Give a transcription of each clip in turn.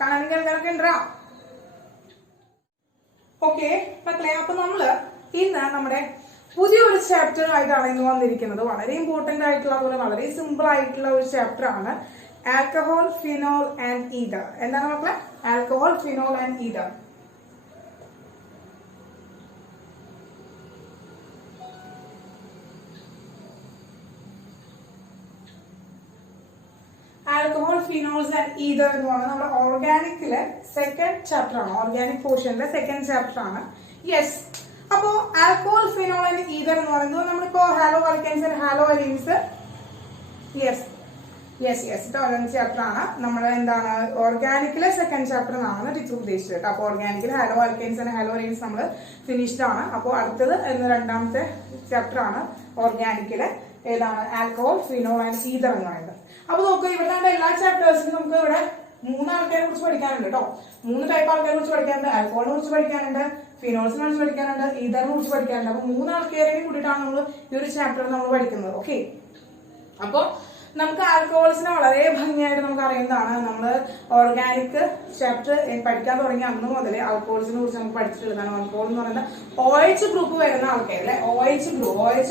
കാണാനും കേൾക്കാനൊക്കെ ഉണ്ടാ? ഓക്കെ മക്കളെ, അപ്പൊ നമ്മള് ഇന്ന് നമ്മുടെ പുതിയൊരു ചാപ്റ്റർ ആയിട്ടാണ് ഇന്ന് വന്നിരിക്കുന്നത്. വളരെ ഇമ്പോർട്ടന്റ് ആയിട്ടുള്ള, അതുപോലെ വളരെ സിമ്പിൾ ആയിട്ടുള്ള ഒരു ചാപ്റ്റർ ആണ് ആൽക്കഹോൾ, ഫിനോൾ ആൻഡ് ഈഥർ. എന്താണ് മക്കളെ? Alcohol, phenol and ether. Alcohol, phenols and ether എന്ന് പറയുന്നത് നമ്മുടെ ഓർഗാനിക്കിലെ സെക്കൻഡ് ചാപ്റ്റർ ആണ്. ഓർഗാനിക് പോർഷനിലെ സെക്കൻഡ് ചാപ്റ്റർ ആണ്. യെസ്, അപ്പോ ആൽക്കഹോൾ, ഫിനോൾ ആൻഡ് ഈഥർ എന്ന് പറയുന്നത് നമ്മളിപ്പോ halo alkanes and halo arenes chapter ആണ്. നമ്മുടെ എന്താണ് ഓർഗാനിക്കിലെ സെക്കൻഡ് ചാപ്റ്റർ എന്നാണ് ടീച്ചർ ഉദ്ദേശിച്ചത്. അപ്പൊ ഓർഗാനിക്കിൽ halo alkanes and halo arenes നമ്മൾ ഫിനിഷ്ഡ് ആണ്. അപ്പോൾ അടുത്തത് രണ്ടാമത്തെ ചാപ്റ്റർ ആണ് ഓർഗാനിക്കിലെ ഏതാണ് ആൽക്കഹോൾ, ഫിനോൾ ആൻഡ് ഈഥർ എന്ന് പറയുന്നത്. അപ്പൊ നോക്കുക, ഇവിടെ എല്ലാ ചാപ്റ്റേഴ്സിനും നമുക്ക് ഇവിടെ 3 ആൾക്കാരെ കുറിച്ച് പഠിക്കാനുണ്ട് കേട്ടോ. 3 ടൈപ്പ് ആൾക്കാരെ കുറിച്ച് പഠിക്കാനുണ്ട്. ആൽക്കഹോളിനെ കുറിച്ച് പഠിക്കാനുണ്ട്, ഫിനോൾസിനെ കുറിച്ച് പഠിക്കാനുണ്ട്, ഈഥറിനെ കുറിച്ച് പഠിക്കാനുണ്ട്. അപ്പൊ 3 ആൾക്കാരെയും കൂടിയിട്ടാണ് നമ്മൾ ഈ ഒരു ചാപ്റ്റർ നമ്മൾ പഠിക്കുന്നത്. ഓക്കെ, അപ്പൊ നമുക്ക് ആൽക്കഹോൾസിനെ വളരെ ഭംഗിയായിട്ട് നമുക്ക് അറിയുന്നതാണ്. നമ്മൾ ഓർഗാനിക് ചാപ്റ്റർ പഠിക്കാൻ തുടങ്ങിയ അന്ന് മുതൽ ആൽക്കഹോൾസിനെ കുറിച്ച് നമുക്ക് പഠിച്ചിട്ടുള്ളതാണ്. ആൽക്കഹോൾ എന്ന് പറയുന്നത് OH ഗ്രൂപ്പ് വരുന്ന ആൾക്കാർ അല്ലെ, OH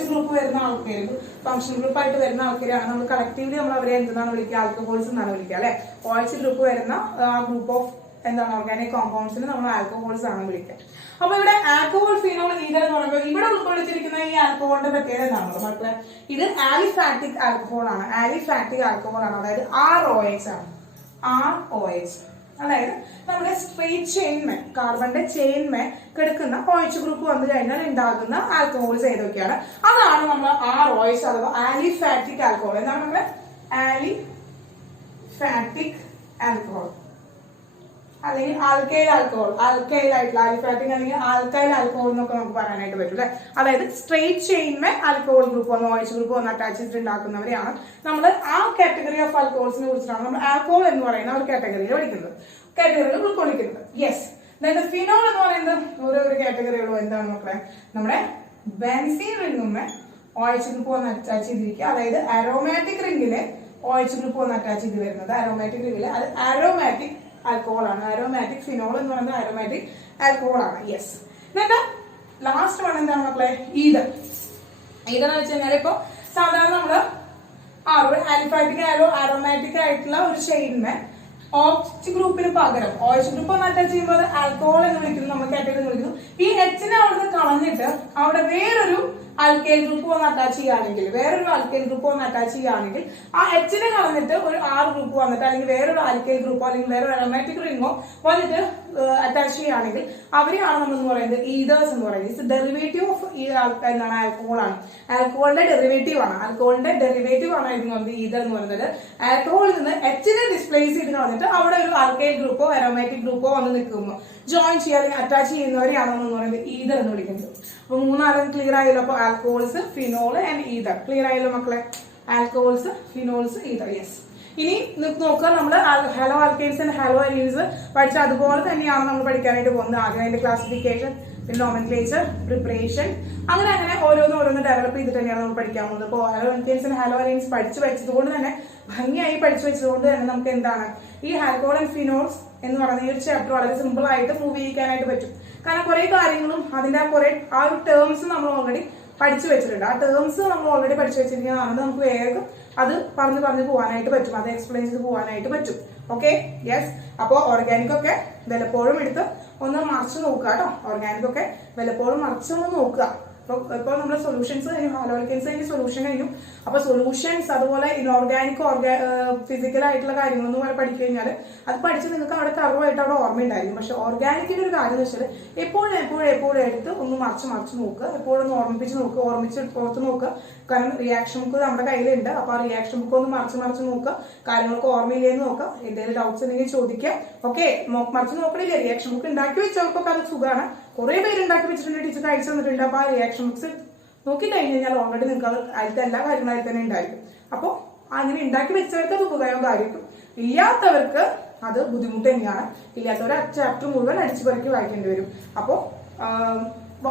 ഗ്രൂപ്പ് വരുന്ന ആൾക്കാർ, ഫംഗ്ഷൻ ഗ്രൂപ്പ് ആയിട്ട് വരുന്ന ആൾക്കാരാണ് നമ്മൾ കളക്റ്റീവ്ലി നമ്മൾ അവരെ എന്താണ് വിളിക്കുക? ആൽക്കഹോൾസ് എന്നാണ് വിളിക്കുക അല്ലെ. OH ഗ്രൂപ്പ് വരുന്ന ഗ്രൂപ്പ് ഓഫ് എന്താണ് ഓർഗാനിക് കോമ്പൗണ്ട്സിന് നമ്മൾ ആൽക്കഹോൾസ് ആണ് വിളിക്കുക. അപ്പൊ ഇവിടെ ആൽക്കഹോൾ, ഫിനോൾ, ഈഥർ എന്ന് പറയുമ്പോൾ ഇവിടെ ഉൾക്കൊള്ളിച്ചിരിക്കുന്ന ഈ ആൽക്കഹോളിന്റെ പ്രത്യേകത എന്താണല്ലോ മക്കളെ? ഇത് ആലിഫാറ്റിക് ആൽക്കഹോൾ ആണ്. ആലിഫാറ്റിക് ആൽക്കഹോൾ ആണ്, അതായത് ROH ആണ്. ROH അതായത് നമ്മുടെ സ്ട്രെയിറ്റ് ചെയിൻമേ, കാർബണിന്റെ ചെയിൻമേ കിടക്കുന്ന OH ഗ്രൂപ്പ് വന്നു കഴിഞ്ഞാൽ ഉണ്ടാകുന്ന ആൽക്കഹോൾസ് ഏതൊക്കെയാണ്? അതാണ് നമ്മൾ ROH അഥവാ ആലിഫാറ്റിക് ആൽക്കഹോൾ. എന്താണ് നമ്മുടെ ആലിഫാറ്റിക് ആൽക്കഹോൾ അല്ലെങ്കിൽ ആൽക്കൈൽ ആൽക്കഹോൾ, ആൽക്കൈൽ ആയിട്ടുള്ള ആലിഫാറ്റിക് അല്ലെങ്കിൽ ആൽക്കൈൽ ആൽക്കഹോൾ എന്നൊക്കെ നമുക്ക് പറയാനായിട്ട് പറ്റും അല്ലെ. അതായത് സ്ട്രെയിറ്റ് ചെയിൻമേ ആൽക്കഹോൾ ഗ്രൂപ്പ് വന്ന് OH ഗ്രൂപ്പ് വന്ന് അറ്റാച്ച് ചെയ്തിട്ടുണ്ടാക്കുന്നവരെയാണ് നമ്മൾ ആ കാറ്റഗറി ഓഫ് ആൽക്കഹോൾസിനെ കുറിച്ചിട്ടാണ് നമ്മൾ ആൽക്കഹോൾ എന്ന് പറയുന്ന ഒരു കാറ്റഗറിയിൽ ഉൾക്കൊള്ളിക്കുന്നത്. യെസ്, ഫിനോൾ എന്ന് പറയുന്നത് ഓരോരോ കാറ്റഗറികളും എന്താണ് മക്കളെ? നമ്മുടെ ബെൻസീൻ റിംഗുമേ OH ഗ്രൂപ്പ് വന്ന് അറ്റാച്ച് ചെയ്തിരിക്കുക. അതായത് അരോമാറ്റിക് റിംഗിലെ OH ഗ്രൂപ്പ് വന്ന് അറ്റാച്ച് ചെയ്ത് വരുന്നത് അരോമാറ്റിക് റിംഗില് അത് അരോമാറ്റിക് ആൽക്കഹോൾ ആണ്. അരോമാറ്റിക് ഫിനോൾ എന്ന് പറയുന്നത് അരോമാറ്റിക് ആൽക്കഹോൾ ആണ്. യെസ്, എന്നിട്ട് ലാസ്റ്റ് വൺ എന്താണ് മക്കളെ? ഈഥർ. ഈഥർ എന്ന് വെച്ച് കഴിഞ്ഞാൽ ഇപ്പൊ സാധാരണ നമ്മള് ആലിഫാറ്റിക് അരോമാറ്റിക് ആയിട്ടുള്ള ഒരു ചെയിൻമേ OH ഗ്രൂപ്പിന് പകരം OH ഗ്രൂപ്പ് ഒന്ന് അറ്റാച്ച് ചെയ്യുമ്പോൾ ആൽക്കഹോൾ എന്ന് വിളിക്കുന്നു, നമ്മൾ കാറ്റഗറി എന്ന് വിളിക്കുന്നു. ഈ Hനെ അവിടുന്ന് കളഞ്ഞിട്ട് അവിടെ വേറൊരു ആൽക്കൈൽ ഗ്രൂപ്പ് വന്ന് അറ്റാച്ച് ചെയ്യുകയാണെങ്കിൽ, ആ Hനെ കളഞ്ഞിട്ട് ഒരു R ഗ്രൂപ്പ് വന്നിട്ട് അല്ലെങ്കിൽ വേറൊരു ആൽക്കൈൽ ഗ്രൂപ്പോ അല്ലെങ്കിൽ വേറൊരു അരോമാറ്റിക് റിംഗോ വന്നിട്ട് അറ്റാച്ച് ചെയ്യുകയാണെങ്കിൽ അവരെയാണ് നമ്മൾ എന്ന് പറയുന്നത് ഈഥേഴ്സ് എന്ന് പറയുന്നത്. ഇത് ഡെറിവേറ്റീവ് ഓഫ് ഈ എന്താണ് ആൽക്കഹോൾ ആണ്. ആൽക്കഹോളിന്റെ ഡെറിവേറ്റീവ് ആണ് ഈഥർ എന്ന് പറയുന്നത്. ആൽക്കഹോളിൽ നിന്ന് Hനെ ഡിസ്പ്ലേസ് ചെയ്ത് കളഞ്ഞിട്ട് അവിടെ ഒരു ആൽക്കൈൽ ഗ്രൂപ്പോ അരോമാറ്റിക് ഗ്രൂപ്പോ വന്ന് നിൽക്കുമ്പോൾ ജോയിൻ ചെയ്യുക അല്ലെങ്കിൽ അറ്റാച്ച് ചെയ്യുന്നവരെയാണ് നമ്മൾ എന്ന് പറയുന്നത് ഈഥർ എന്ന് വിളിക്കുന്നത്. അപ്പൊ 3 ക്ലിയർ ആയല്ലോ. അപ്പൊ alcohols, phenol and ether clear ആയല്ലോ മക്കളെ? Alcohols, phenols, ether. യെസ്, ഇനി നോക്കുക, നമ്മൾ ഹാലോ ആൽക്കൈൻസ് ആൻഡ് ഹാലോ അലീൻസ് പഠിച്ച അതുപോലെ തന്നെയാണ് നമ്മൾ പഠിക്കാനായിട്ട് പോകുന്നത്. ആദ്യം അതിന്റെ ക്ലാസിഫിക്കേഷൻ, പിന്നെ നോമൻക്ലേച്ചർ, പ്രിപ്പറേഷൻ, അങ്ങനെ ഓരോന്ന് ഡെവലപ്പ് ചെയ്തിട്ട് തന്നെയാണ് നമ്മൾ പഠിക്കാൻ പോകുന്നത്. അപ്പോൾ ഹാലോ ആൽക്കൈൻസ് ആൻഡ് ഹാലോ അലീൻസ് പഠിച്ചു വെച്ചതുകൊണ്ട് തന്നെ ഭംഗിയായി പഠിച്ചു വെച്ചതുകൊണ്ട് തന്നെ നമുക്ക് എന്താണ് ഈ ആൽക്കഹോൾ ആൻഡ് ഫിനോൾസ് എന്ന് പറയുന്ന ഈ ഒരു ചാപ്റ്റർ വളരെ സിമ്പിൾ ആയിട്ട് മൂവ് ചെയ്യിക്കാനായിട്ട് പറ്റും. കാരണം കുറെ കാര്യങ്ങളും അതിന്റെ ആ ഒരു ടേംസ് നമ്മൾ ഓൾറെഡി പഠിച്ചു വെച്ചിട്ടുണ്ട്. ആ ടേംസ് നമ്മൾ ഓൾറെഡി പഠിച്ചു വെച്ചിരിക്കുന്നതാണ്. നമുക്ക് വേഗം അത് പറഞ്ഞു പോകാനായിട്ട് പറ്റും, അത് എക്സ്പ്ലെയിൻ ചെയ്ത് പോകാനായിട്ട് പറ്റും. Okay, yes. അപ്പോൾ ഓർഗാനിക് ഒക്കെ വല്ലപ്പോഴും എടുത്ത് ഒന്ന് മറിച്ച് നോക്കുക കേട്ടോ. ഓർഗാനിക് ഒക്കെ വല്ലപ്പോഴും മറിച്ചൊന്ന് നോക്കുക. ഇപ്പോൾ നമ്മുടെ സൊല്യൂഷൻസ് കഴിഞ്ഞു, ഹാലോ ആൽക്കൈൻസ് കഴിഞ്ഞു, സൊല്യൂഷൻ കഴിഞ്ഞു. അപ്പൊ സൊല്യൂഷൻസ് അതുപോലെ ഇൻഓർഗാനിക് ഫിസിക്കൽ ആയിട്ടുള്ള കാര്യങ്ങളൊന്നും വരെ പഠിച്ചു കഴിഞ്ഞാൽ അത് പഠിച്ച് നിങ്ങൾക്ക് അവിടെ തറവായിട്ട് അവിടെ ഓർമ്മയുണ്ടായിരിക്കും. പക്ഷെ ഓർഗാനിക്കിന്റെ ഒരു കാര്യം എന്ന് വെച്ചാൽ എപ്പോഴും എടുത്ത് ഒന്ന് മറിച്ച് നോക്കുക, എപ്പോഴും ഓർമ്മിച്ച് ഓർത്ത് നോക്കുക. കാരണം റിയാക്ഷൻ ബുക്ക് നമ്മുടെ കയ്യിലുണ്ട്. അപ്പൊ ആ റിയാക്ഷൻ ബുക്ക് ഒന്ന് മറിച്ച് നോക്കുക, കാര്യങ്ങൾക്ക് ഓർമ്മയില്ലേന്ന് നോക്കുക, എന്തെങ്കിലും ഡൗട്ട്സ് ഉണ്ടെങ്കിൽ ചോദിക്കുക. ഓക്കെ, മറിച്ച് നോക്കണില്ലേ? റിയാക്ഷൻ ബുക്ക് ഉണ്ടാക്കി വെച്ചവർക്കൊക്കെ അത് സുഖമാണ്. കുറെ പേര് ഉണ്ടാക്കി വെച്ചിട്ടുണ്ട്, ടീച്ചർ അയച്ചു തന്നിട്ടുണ്ട്. അപ്പൊ ആ റിയാക്ഷൻ ബുക്സ് നോക്കി കഴിഞ്ഞ് കഴിഞ്ഞാൽ ഓൾറെഡി നിങ്ങൾക്ക് അത് അതിലത്തെ എല്ലാ കാര്യങ്ങളും തന്നെ ഉണ്ടായിരിക്കും. അപ്പോൾ അങ്ങനെ ഉണ്ടാക്കി വെച്ചവർക്ക് അത് ഉപയോഗമായിരിക്കും. ഇല്ലാത്തവർക്ക് അത് ബുദ്ധിമുട്ട് തന്നെയാണ്. ഇല്ലാത്തവർ ആ ചാപ്റ്റർ മുഴുവൻ അടിച്ചു പറക്കി വായിക്കേണ്ടി വരും. അപ്പോൾ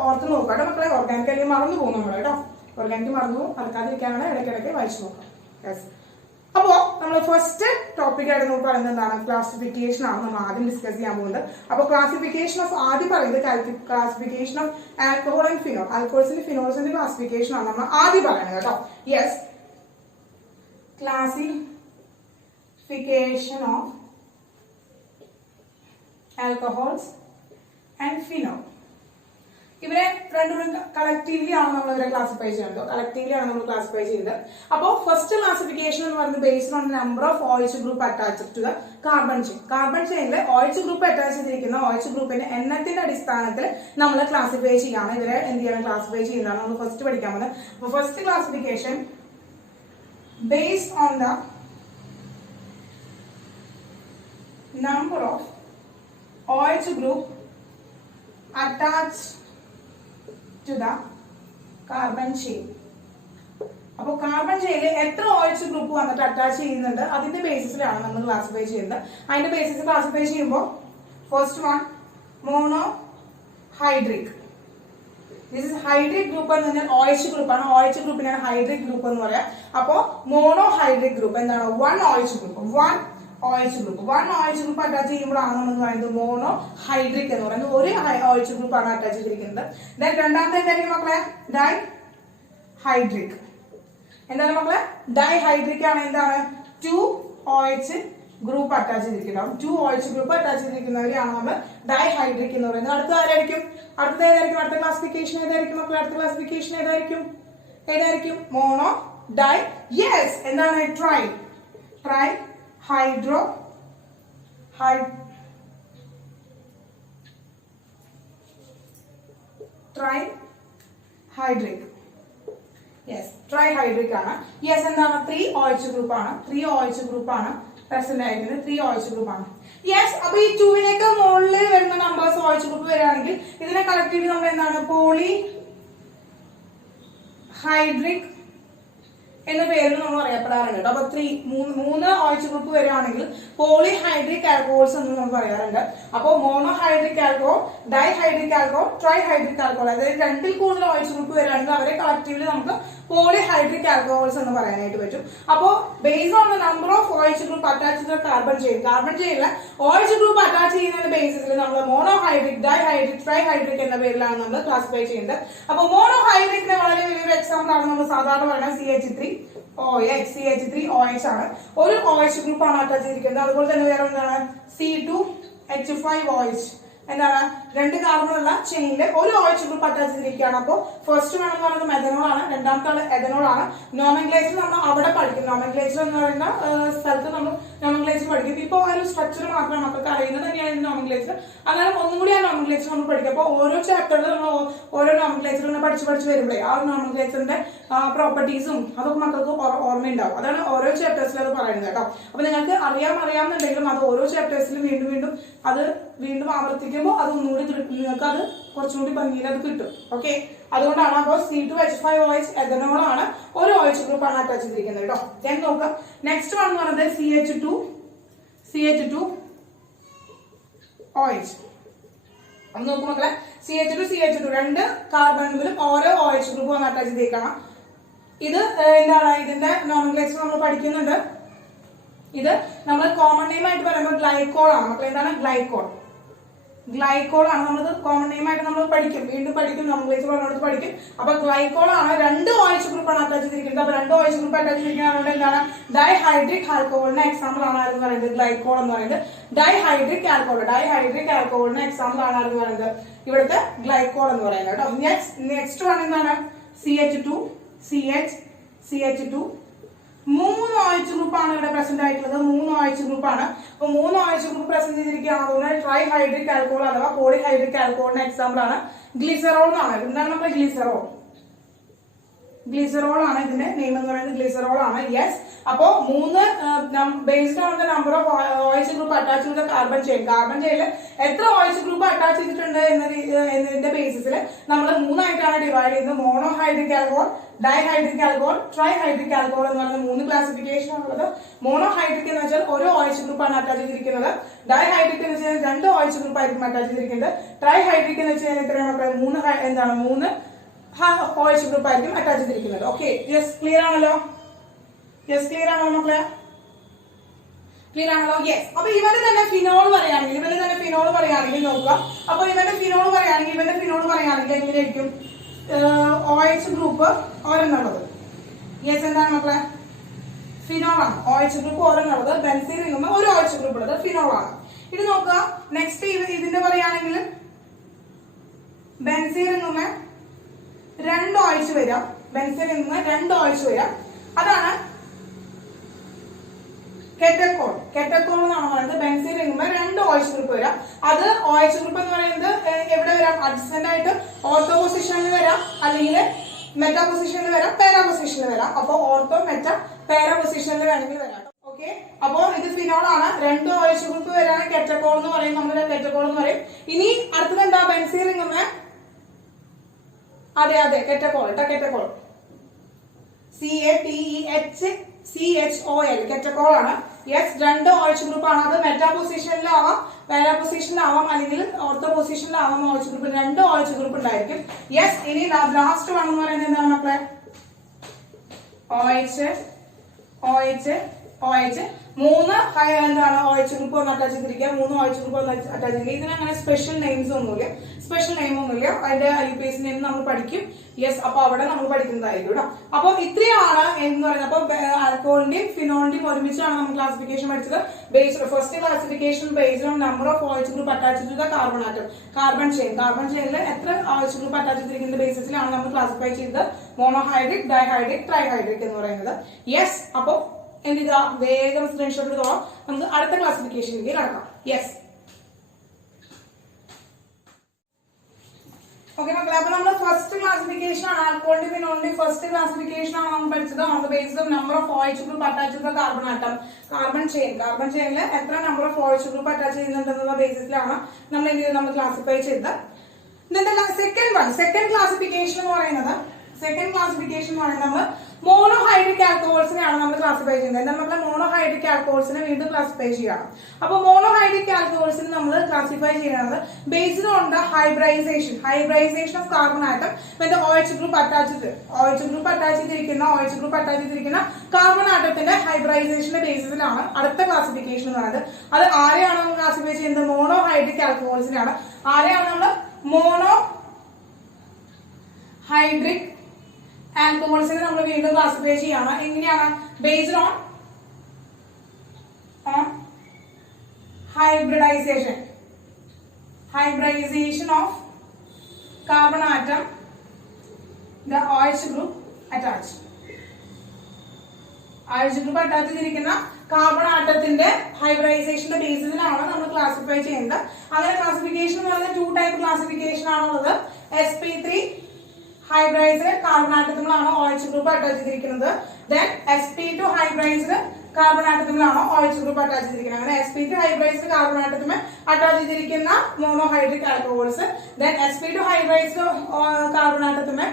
ഓർത്ത് നോക്കാം മക്കളെ. ഓർഗാനിക് അല്ലെങ്കിൽ മറന്നു പോകും നമ്മൾ കേട്ടോ. ഓർഗാനിക് മറന്നു പോകും, മറക്കാതിരിക്കാനാണ് ഇടയ്ക്കിടയ്ക്ക് വായിച്ചു നോക്കാം. യെസ്, അപ്പോ നമ്മൾ ഫസ്റ്റ് ടോപ്പിക് ആയിട്ട് നമ്മൾ പറയുന്നത് എന്താണ്? ക്ലാസിഫിക്കേഷൻ ആണ് നമ്മൾ ആദ്യം ഡിസ്കസ് ചെയ്യാൻ പോകുന്നത്. അപ്പോൾ ക്ലാസിഫിക്കേഷൻ ഓഫ് ആദ്യം പറയുന്നത് classification of alcohol and phenol, ആൽക്കഹോൾസിന്റെ ഫിനോൾസിന്റെ ക്ലാസിഫിക്കേഷൻ ആണ് നമ്മൾ ആദ്യം പറയുന്നത് കേട്ടോ. Yes, classification of alcohols and phenol. ഇവരെ രണ്ടുപേരും കളക്റ്റീവ്ലി ആണ് നമ്മൾ ഇവരെ ക്ലാസിഫൈ ചെയ്യുന്നത്. കളക്റ്റീവ്ലി ആണ് നമ്മൾ ക്ലാസിഫൈ ചെയ്യുന്നത്. അപ്പോൾ ഫസ്റ്റ് ക്ലാസിഫിക്കേഷൻ എന്ന് പറയുന്നത് based on number of OH group attached to the carbon chain. Carbon ചെയിനിൽ ഓയിച്ച് ഗ്രൂപ്പ് അറ്റാച്ച് ചെയ്തിരിക്കുന്ന ഓയിച്ച് ഗ്രൂപ്പിന്റെ എണ്ണത്തിന്റെ അടിസ്ഥാനത്തിൽ നമ്മൾ ക്ലാസിഫൈ ചെയ്യാണ്. ഇവരെ എന്ത് ചെയ്യണം? ക്ലാസിഫൈ ചെയ്യുന്നതാണ് നമ്മൾ ഫസ്റ്റ് പഠിക്കാൻ പോകുന്നത്. അപ്പോൾ first classification based on the number of OH group attached to the carbon chain. അപ്പോൾ കാർബൺ ചെയിനിൽ എത്ര OH ഗ്രൂപ്പ് വന്നിട്ട് അറ്റാച്ച് ചെയ്യുന്നുണ്ട് അതിന്റെ ബേസിസിലാണ് നമ്മൾ ക്ലാസിഫൈ ചെയ്യുന്നത്. അതിന്റെ ബേസിസ് ക്ലാസിഫൈ ചെയ്യുമ്പോൾ first one mono hydric. This is hydric group എന്ന് പറഞ്ഞാൽ OH ഗ്രൂപ്പാണ്. OH ഗ്രൂപ്പിനാണ് ഹൈഡ്രിക് ഗ്രൂപ്പ് എന്ന് പറയാം. അപ്പോൾ മോണോ ഹൈഡ്രിക് ഗ്രൂപ്പ് എന്താണ്? വൺ OH ഗ്രൂപ്പ് അറ്റാച്ച് ചെയ്യുമ്പോഴാണ് നമ്മൾ പറയുന്നത് മോണോ ഹൈഡ്രിക് എന്ന് പറയുന്നത്. ഒരു OH ഗ്രൂപ്പ് ആണ് അറ്റാച്ച് ചെയ്തിരിക്കുന്നത്. ദെൻ രണ്ടാമത്തെ എന്തായിരിക്കും മക്കളെ? ഡൈ ഹൈഡ്രിക്. എന്താണ് മക്കളെ? ഡൈ ഹൈഡ്രിക് ആണ്. എന്താണ്? 2 OH ഗ്രൂപ്പ് അറ്റാച്ച് ചെയ്തിരിക്കുന്നത്. 2 OH ഗ്രൂപ്പ് അറ്റാച്ച് ചെയ്തിരിക്കുന്നവരെയാണ് നമ്മൾ ഡൈഹൈഡ്രിക് എന്ന് പറയുന്നത്. അടുത്ത ആരായിരിക്കും? അടുത്ത ക്ലാസിഫിക്കേഷൻ ഏതായിരിക്കും മക്കളെ? അടുത്ത ക്ലാസിഫിക്കേഷൻ ഏതായിരിക്കും? Mono di. യെസ്, എന്താണ്? Tri hydro tri hydric. Yes, tri hydric ആണ്. യെസ്, എന്താണ്? 3 OH ഗ്രൂപ്പ് ആണ് പ്രസന്റ് ആയിരിക്കുന്നത്. 3 OH ഗ്രൂപ്പ് ആണ്. യെസ്, അപ്പൊ ഈ 2 മുകളിൽ വരുന്ന നമ്പേഴ്സ് OH ഗ്രൂപ്പ് വരികയാണെങ്കിൽ ഇതിനെ കളക്റ്റീവ്ലി നമ്മൾ എന്താണ്? പോളി ഹൈഡ്രിക് എന്ന പേരിൽ നമ്മൾ അറിയപ്പെടാറുണ്ട്. അപ്പൊ 3 OH ഗ്രൂപ്പ് വരികയാണെങ്കിൽ പോളി ഹൈഡ്രിക് ആൽക്കഹോൾസ് എന്ന് നമ്മൾ പറയാറുണ്ട്. അപ്പോൾ മോണോ ഹൈഡ്രിക് ആൽക്കഹോൾ, ഡൈഹൈഡ്രിക് ആൽക്കഹോൾ, ട്രൈഹൈഡ്രിക് ആൽക്കഹോൾ, അതായത് 2ൽ കൂടുതൽ OH ഗ്രൂപ്പ് വരികയാണെങ്കിൽ അവരെ കളക്റ്റീവ്ലി നമുക്ക് പോളിഹൈഡ്രിക് ആൽക്കഹോൾസ് എന്ന് പറയാനായിട്ട് പറ്റും. അപ്പോൾ based on the number of OH group attach ചെയ്ത കാർബൺ ചെയിനിലെ OH ഗ്രൂപ്പ് അറ്റാച്ച് ചെയ്യുന്നതിന്റെ ബേസിസിൽ നമ്മൾ മോണോഹൈഡ്രിക്, ഡൈഹൈഡ്രിക്, ട്രൈഹൈഡ്രിക് എന്ന പേരിലാണ് നമ്മൾ ക്ലാസിഫൈ ചെയ്യുന്നത്. അപ്പോൾ മോണോഹൈഡ്രിക്കിന്റെ വളരെ വലിയൊരു എക്സാമ്പിൾ ആണ് നമ്മൾ സാധാരണ പറയുന്നത് CH3OH ആണ്. ഒരു OH ഗ്രൂപ്പ് ആണ് അറ്റാച്ച് ചെയ്തിരിക്കുന്നത്. അതുപോലെ തന്നെ വേറെ എന്താണ്? C2H5OH. എന്താണ്? 2 കാർബണുള്ള ചെയിനിൽ ഒരു OH ഗ്രൂപ്പ് അറ്റാച്ച് ചെയ്തിരിക്കുകയാണ്. അപ്പോൾ ഫസ്റ്റ് വേണമെന്ന് പറയുന്നത് മെഥനോൾ ആണ്, രണ്ടാമത്തെ ആൾ എഥനോൾ ആണ്. നോമൻക്ലേച്ചർ നമ്മൾ അവിടെ പഠിക്കും. നോമൻക്ലേച്ചർ എന്ന് പറയുന്ന സ്ഥലത്ത് നമ്മൾ നോമൻക്ലേച്ചർ പഠിക്കും. ഇപ്പോൾ ഒരു സ്ട്രക്ചർ മാത്രമേ മക്കൾക്ക് അറിയുന്നത് തന്നെയാണ് നോമൻക്ലേച്ചർ. അന്നേരം ഒന്നും കൂടി ആ നോമൻക്ലേച്ചർ നമ്മൾ പഠിക്കും. അപ്പോൾ ഓരോ ചാപ്റ്ററിൽ നമ്മൾ ഓരോ നോമൻക്ലേച്ചർ പഠിച്ച് വരുമ്പോഴേ ആ നോമൻക്ലേച്ചറിന്റെ പ്രോപ്പർട്ടീസും അതൊക്കെ മക്കൾക്ക് ഓർമ്മയുണ്ടാവും. അതാണ് ഓരോ ചാപ്റ്റേഴ്സിൽ അത് പറയുന്നത് കേട്ടോ. അപ്പൊ നിങ്ങൾക്ക് അറിയാമെന്നുണ്ടെങ്കിലും അത് ഓരോ ചാപ്റ്റേഴ്സിലും വീണ്ടും ആവർത്തിക്കുമ്പോൾ അത് ഒന്നുകൂടി നിങ്ങൾക്ക് അത് കുറച്ചും കൂടി ഭംഗിയിൽ അത് കിട്ടും. ഓക്കെ, അതുകൊണ്ടാണ്. അപ്പോൾ C2H5OH എഥനോൾ ആണ്. ഒരു OH ഗ്രൂപ്പ് ആണ് അറ്റാച്ച് ചെയ്തിരിക്കുന്നത് കേട്ടോ. ഞാൻ നോക്കാം. നെക്സ്റ്റ് വൺ എന്ന് പറയുന്നത് CH2OH. അത് നോക്കും മക്കളെ. CH2 2 കാർബണിലും ഓരോ OH ഗ്രൂപ്പ് ആണ് അറ്റാച്ച് ചെയ്തേക്കണം. ഇത് എന്താണ്? ഇതിന്റെ നോമൻക്ലേച്ചർ നമ്മൾ പഠിക്കുന്നുണ്ട്. ഇത് നമ്മൾ കോമൺ നെയിം ആയിട്ട് പറയുമ്പോൾ ഗ്ലൈക്കോൾ ആണ് മക്കളെ. എന്താണ്? ഗ്ലൈക്കോൾ ആണ്. നമ്മൾ കോമൺ നെയിം ആയിട്ട് നമ്മൾ വീണ്ടും പഠിക്കും. നോമൻക്ലേച്ചർ പഠിക്കും. അപ്പൊ ഗ്ലൈക്കോൾ ആണ്. 2 OH ഗ്രൂപ്പ് ആണ് അറ്റാച്ച് ചെയ്തിരിക്കുന്നത്. അപ്പൊ 2 OH ഗ്രൂപ്പ് അറ്റാച്ച് ചെയ്തിരിക്കുന്നത് എന്താണ്? ഡൈഹൈഡ്രിക് ആൽക്കഹോളിന്റെ എക്സാമ്പിൾ ആണ് ആരെന്ന് പറയുന്നത്? ഗ്ലൈക്കോൾ എന്ന് പറയുന്നത്. ഡൈഹൈഡ്രിക് ആൽക്കഹോളിന്റെ എക്സാമ്പിൾ ആണ് ആരെന്ന് പറയുന്നത്? ഇവിടുത്തെ ഗ്ലൈക്കോൾ എന്ന് പറയുന്നത് കേട്ടോ. നെക്സ്റ്റ് വൺ എന്താണ്? CH2 3 OH ഗ്രൂപ്പ് ആണ് ഇവിടെ പ്രസന്റ് ആയിട്ടുള്ളത്. 3 OH ഗ്രൂപ്പ് ആണ്. അപ്പൊ 3 OH ഗ്രൂപ്പ് പ്രസന്റ് ചെയ്തിരിക്കുകയാണ്. അതുകൊണ്ട് ട്രൈഹൈഡ്രിക് ആൽക്കഹോൾ അഥവാ പോളിഹൈഡ്രിക് ആൽക്കഹോളിന്റെ എക്സാമ്പിൾ ആണ് ഗ്ലിസറോൾ എന്നാണ്. എന്താണ് നമ്മുടെ ഗ്ലിസറോൾ ആണ് ഇതിന്റെ നെയിം എന്ന് പറയുന്നത്. ഗ്ലിസറോൾ ആണ്. യെസ്, അപ്പോ 3 based on the number of OH group attach ചെയ്ത കാർബൺ ചെയിനിൽ എത്ര OH ഗ്രൂപ്പ് അറ്റാച്ച് ചെയ്തിട്ടുണ്ട് എന്നതിന്റെ ബേസിസിൽ നമ്മൾ 3 ആയിട്ടാണ് ഡിവൈഡ് ചെയ്യുന്നത്. മോണോഹൈഡ്രിക് ആൽക്കഹോൾ, ഡൈഹൈഡ്രിക് ആൽക്കഹോൾ, ട്രൈഹൈഡ്രിക് ആൽക്കഹോൾ എന്ന് പറയുന്ന 3 ക്ലാസിഫിക്കേഷൻ ഉള്ളത്. മോണോഹൈഡ്രിക് എന്ന് വെച്ചാൽ ഒരു OH ഗ്രൂപ്പ് ആണ് അറ്റാച്ച് ചെയ്തിരിക്കുന്നത്. ഡൈഹൈഡ്രിക് എന്ന് വെച്ചാൽ 2 OH ഗ്രൂപ്പ് ആയിരിക്കും അറ്റാച്ച് ചെയ്തിരിക്കുന്നത്. ട്രൈഹൈഡ്രിക് എന്ന് വെച്ചാൽ എത്രയാണ്? 3 OH ഗ്രൂപ്പ് ആയിരിക്കും അറ്റാച്ച് ചെയ്തിരിക്കുന്നത്. ഓക്കെ, യെസ്, ക്ലിയർ ആണല്ലോ മക്കളെ? ക്ലിയർ ആണല്ലോ? യെസ്. അപ്പൊ ഇവന്റെ തന്നെ ഫിനോൾ പറയുകയാണെങ്കിൽ നോക്കുക. അപ്പൊ ഇവന്റെ ഫിനോൾ പറയുകയാണെങ്കിൽ എങ്ങനെയായിരിക്കും? OH group ഒരെണ്ണുള്ളത്. യെസ്, എന്താണ് മക്കളെ? ഫിനോൾ ആണ്. OH ഗ്രൂപ്പ് ഒരെണ്ണുള്ളത്. ബെൻസീൻ റിങ്ങുമ്പോൾ ഒരു OH ഗ്രൂപ്പ് ഉള്ളത് ഫിനോൾ ആണ്. ഇത് നോക്കുക. നെക്സ്റ്റ് ഇതിന്റെ പറയുകയാണെങ്കിൽ ബെൻസീൻ റിങ്ങുമ്പോൾ 2 OH വരാം. ബെൻസീൻ റിങ്ങുമ്പോൾ 2 OH വരാം. അതാണ് കെറ്റക്കോൾ. കെറ്റക്കോൾ എന്നാണ് പറയുന്നത്. ബെൻസീൻ റിങ്ങുമ്പോൾ 2 OH ഗ്രൂപ്പ് വരാം. അത് OH ഗ്രൂപ്പ് എന്ന് പറയുന്നത് എവിടെ വരാം? അഡ്ജസന്റ് ആയിട്ട് ഓർത്തോ പൊസിഷനിൽ വരാം, അല്ലെങ്കിൽ മെറ്റാ പൊസിഷനിൽ വരാം, പാരാ പൊസിഷനിൽ വരാം. അപ്പൊ ഓർത്തോ, മെറ്റാ, പാരാ പൊസിഷനിൽ വേണമെങ്കിൽ വരാം. ഓക്കെ, അപ്പോ ഇത് ഫിനോൾ ആണ്. 2 OH ഗ്രൂപ്പ് വരാണ് കെറ്റക്കോൾ എന്ന് പറയും. നമ്മൾ കെറ്റക്കോൾ എന്ന് പറയും. ഇനി അടുത്തത് എന്താ? ബെൻസീൻ റിങ്ങുമ്പോൾ അതെ കെറ്റക്കോൾ. കെറ്റക്കോൾ CATEHCHOL കെറ്റക്കോൾ ആണ്. യെസ്, 2 OH ഗ്രൂപ്പ് ആണ്. അത് മെറ്റാ പൊസിഷനിലാവാം, പാരാ പൊസിഷനിലാവാം, അല്ലെങ്കിൽ ഓർത്തോ പൊസിഷനിലാവാം. OH ഗ്രൂപ്പ് 2 OH ഗ്രൂപ്പ് ഉണ്ടായിരിക്കും. യെസ്. ഇനി ലാസ്റ്റ് വൺ എന്ന് പറയുന്നത് എന്താണ് മക്കളെ? OH 3 എന്താണ് OH ഗ്രൂപ്പ് ഒന്ന് അറ്റാച്ച് ചെയ്തിരിക്കുക. 3 OH ഗ്രൂപ്പ് ഒന്ന് അറ്റാച്ച് ചെയ്തിരിക്കുക. ഇതിനങ്ങനെ സ്പെഷ്യൽ നെയിംസ് ഒന്നുമില്ല. അതിന്റെ IUPAC നെയിം നമ്മൾ പഠിക്കും. യെസ്, അപ്പൊ അവിടെ നമ്മൾ പഠിക്കുന്നതായിരിക്കും കേട്ടോ. അപ്പൊ ഇത്രയാണ് എന്ന് പറയുന്നത്. അപ്പൊ ആൽക്കഹോളിന്റെയും ഫിനോളിന്റെയും ഒരുമിച്ചാണ് നമ്മൾ ക്ലാസിഫിക്കേഷൻ പഠിച്ചത്. First classification based on number of OH group attach to the carbon atom. Carbon ചെയിനിൽ എത്ര OH ഗ്രൂപ്പ് അറ്റാച്ച് ചെയ്തിരിക്കുന്ന ബേസിസിലാണ് നമ്മൾ ക്ലാസിഫൈ ചെയ്തത്. മോണോഹൈഡ്രിക്, ഡൈഹൈഡ്രിക്, ട്രൈഹൈഡ്രിക് എന്ന് പറയുന്നത്. യെസ്. അപ്പൊ എന്ത് ചെയ്താ? വേഗം സ്ക്രീൻഷോട്ട് എടുത്തോളാം. നമുക്ക് അടുത്ത ക്ലാസിഫിക്കേഷനിലേക്ക് കടക്കാം. യെസ്. ഓക്കെ മക്കളെ, അപ്പൊ നമ്മൾ ഫസ്റ്റ് ക്ലാസിഫിക്കേഷൻ ആണ് ആൽക്കഹോളിന്റെ ഫിനോളിന്റെ ഫസ്റ്റ് ക്ലാസിഫിക്കേഷൻ ആണ് നമ്മൾ പഠിച്ചത്. On the basis of number of OH group attach ചെയ്ത കാർബൺ ആറ്റം. കാർബൺ ചെയിനിൽ എത്ര number of OH group attach ചെയ്യുന്നുണ്ടെന്നുള്ള ബേസിസിലാണ് നമ്മൾ എന്ത് ചെയ്തത്? നമ്മൾ ക്ലാസിഫൈ ചെയ്തത്. സെക്കൻഡ് ക്ലാസിഫിക്കേഷൻ എന്ന് പറയുന്നത് നമ്മൾ മോണോഹൈഡ്രിക് ആൽക്കഹോൾസിനെയാണ് നമ്മൾ ക്ലാസിഫൈ ചെയ്യുന്നത്. എന്നാൽ നമ്മൾ മോണോഹൈഡ്രിക് ആൽക്കഹോൾസിനെ വീണ്ടും ക്ലാസിഫൈ ചെയ്യണം. അപ്പൊ മോണോഹൈഡ്രിക് ആൽക്കഹോൾസിനെ നമ്മൾ ക്ലാസിഫൈ ചെയ്യുന്നത് based on the hybridisation of carbon atom with OH group attach ചെയ്തിരിക്കുന്ന കാർബൺ ആറ്റത്തിന്റെ ഹൈബ്രൈസേഷന്റെ ബേസിസിലാണ് അടുത്ത ക്ലാസിഫിക്കേഷൻ എന്ന് പറയുന്നത്. അത് ആരെയാണ് നമ്മൾ ക്ലാസിഫൈ ചെയ്യുന്നത്? മോണോഹൈഡ്രിക് ആൽക്കഹോൾസിനെയാണ്. ആരെയാണ് നമ്മൾ മോണോഹൈഡ്രിക് ആൽക്കഹോൾസിനെ നമ്മൾ വീണ്ടും ക്ലാസിഫൈ ചെയ്യാണ്. എങ്ങനെയാണ്? Based on hybridization of carbon atom the OH group attached. OH group attach ചെയ്തിരിക്കുന്ന കാർബൺ ആറ്റത്തിന്റെ ഹൈബ്രൈസേഷന്റെ ബേസിസിലാണ് നമ്മൾ ക്ലാസിഫൈ ചെയ്യുന്നത്. അങ്ങനെ ക്ലാസിഫിക്കേഷൻ എന്ന് പറയുന്നത് 2 ടൈപ്പ് ക്ലാസിഫിക്കേഷൻ ആണുള്ളത്. sp3 ഹൈബ്രൈസ്ഡ് കാർബൺ ആറ്റത്തിലാണ് OH ഗ്രൂപ്പ് അറ്റാച്ച് ചെയ്തിരിക്കുന്നത്. ദെൻ sp2 ഹൈബ്രൈസ്ഡ് കാർബൺ ആറ്റത്തിലാണ് OH ഗ്രൂപ്പ് അറ്റാച്ച് ചെയ്തിരിക്കുന്നത്. അങ്ങനെ sp3 ഹൈബ്രൈസ്ഡ് കാർബൺ ആറ്റത്തിനെ അറ്റാച്ച് ചെയ്തിരിക്കുന്ന monohydric alcohols. Then sp2 hybridised carbon ആറ്റത്തിനെ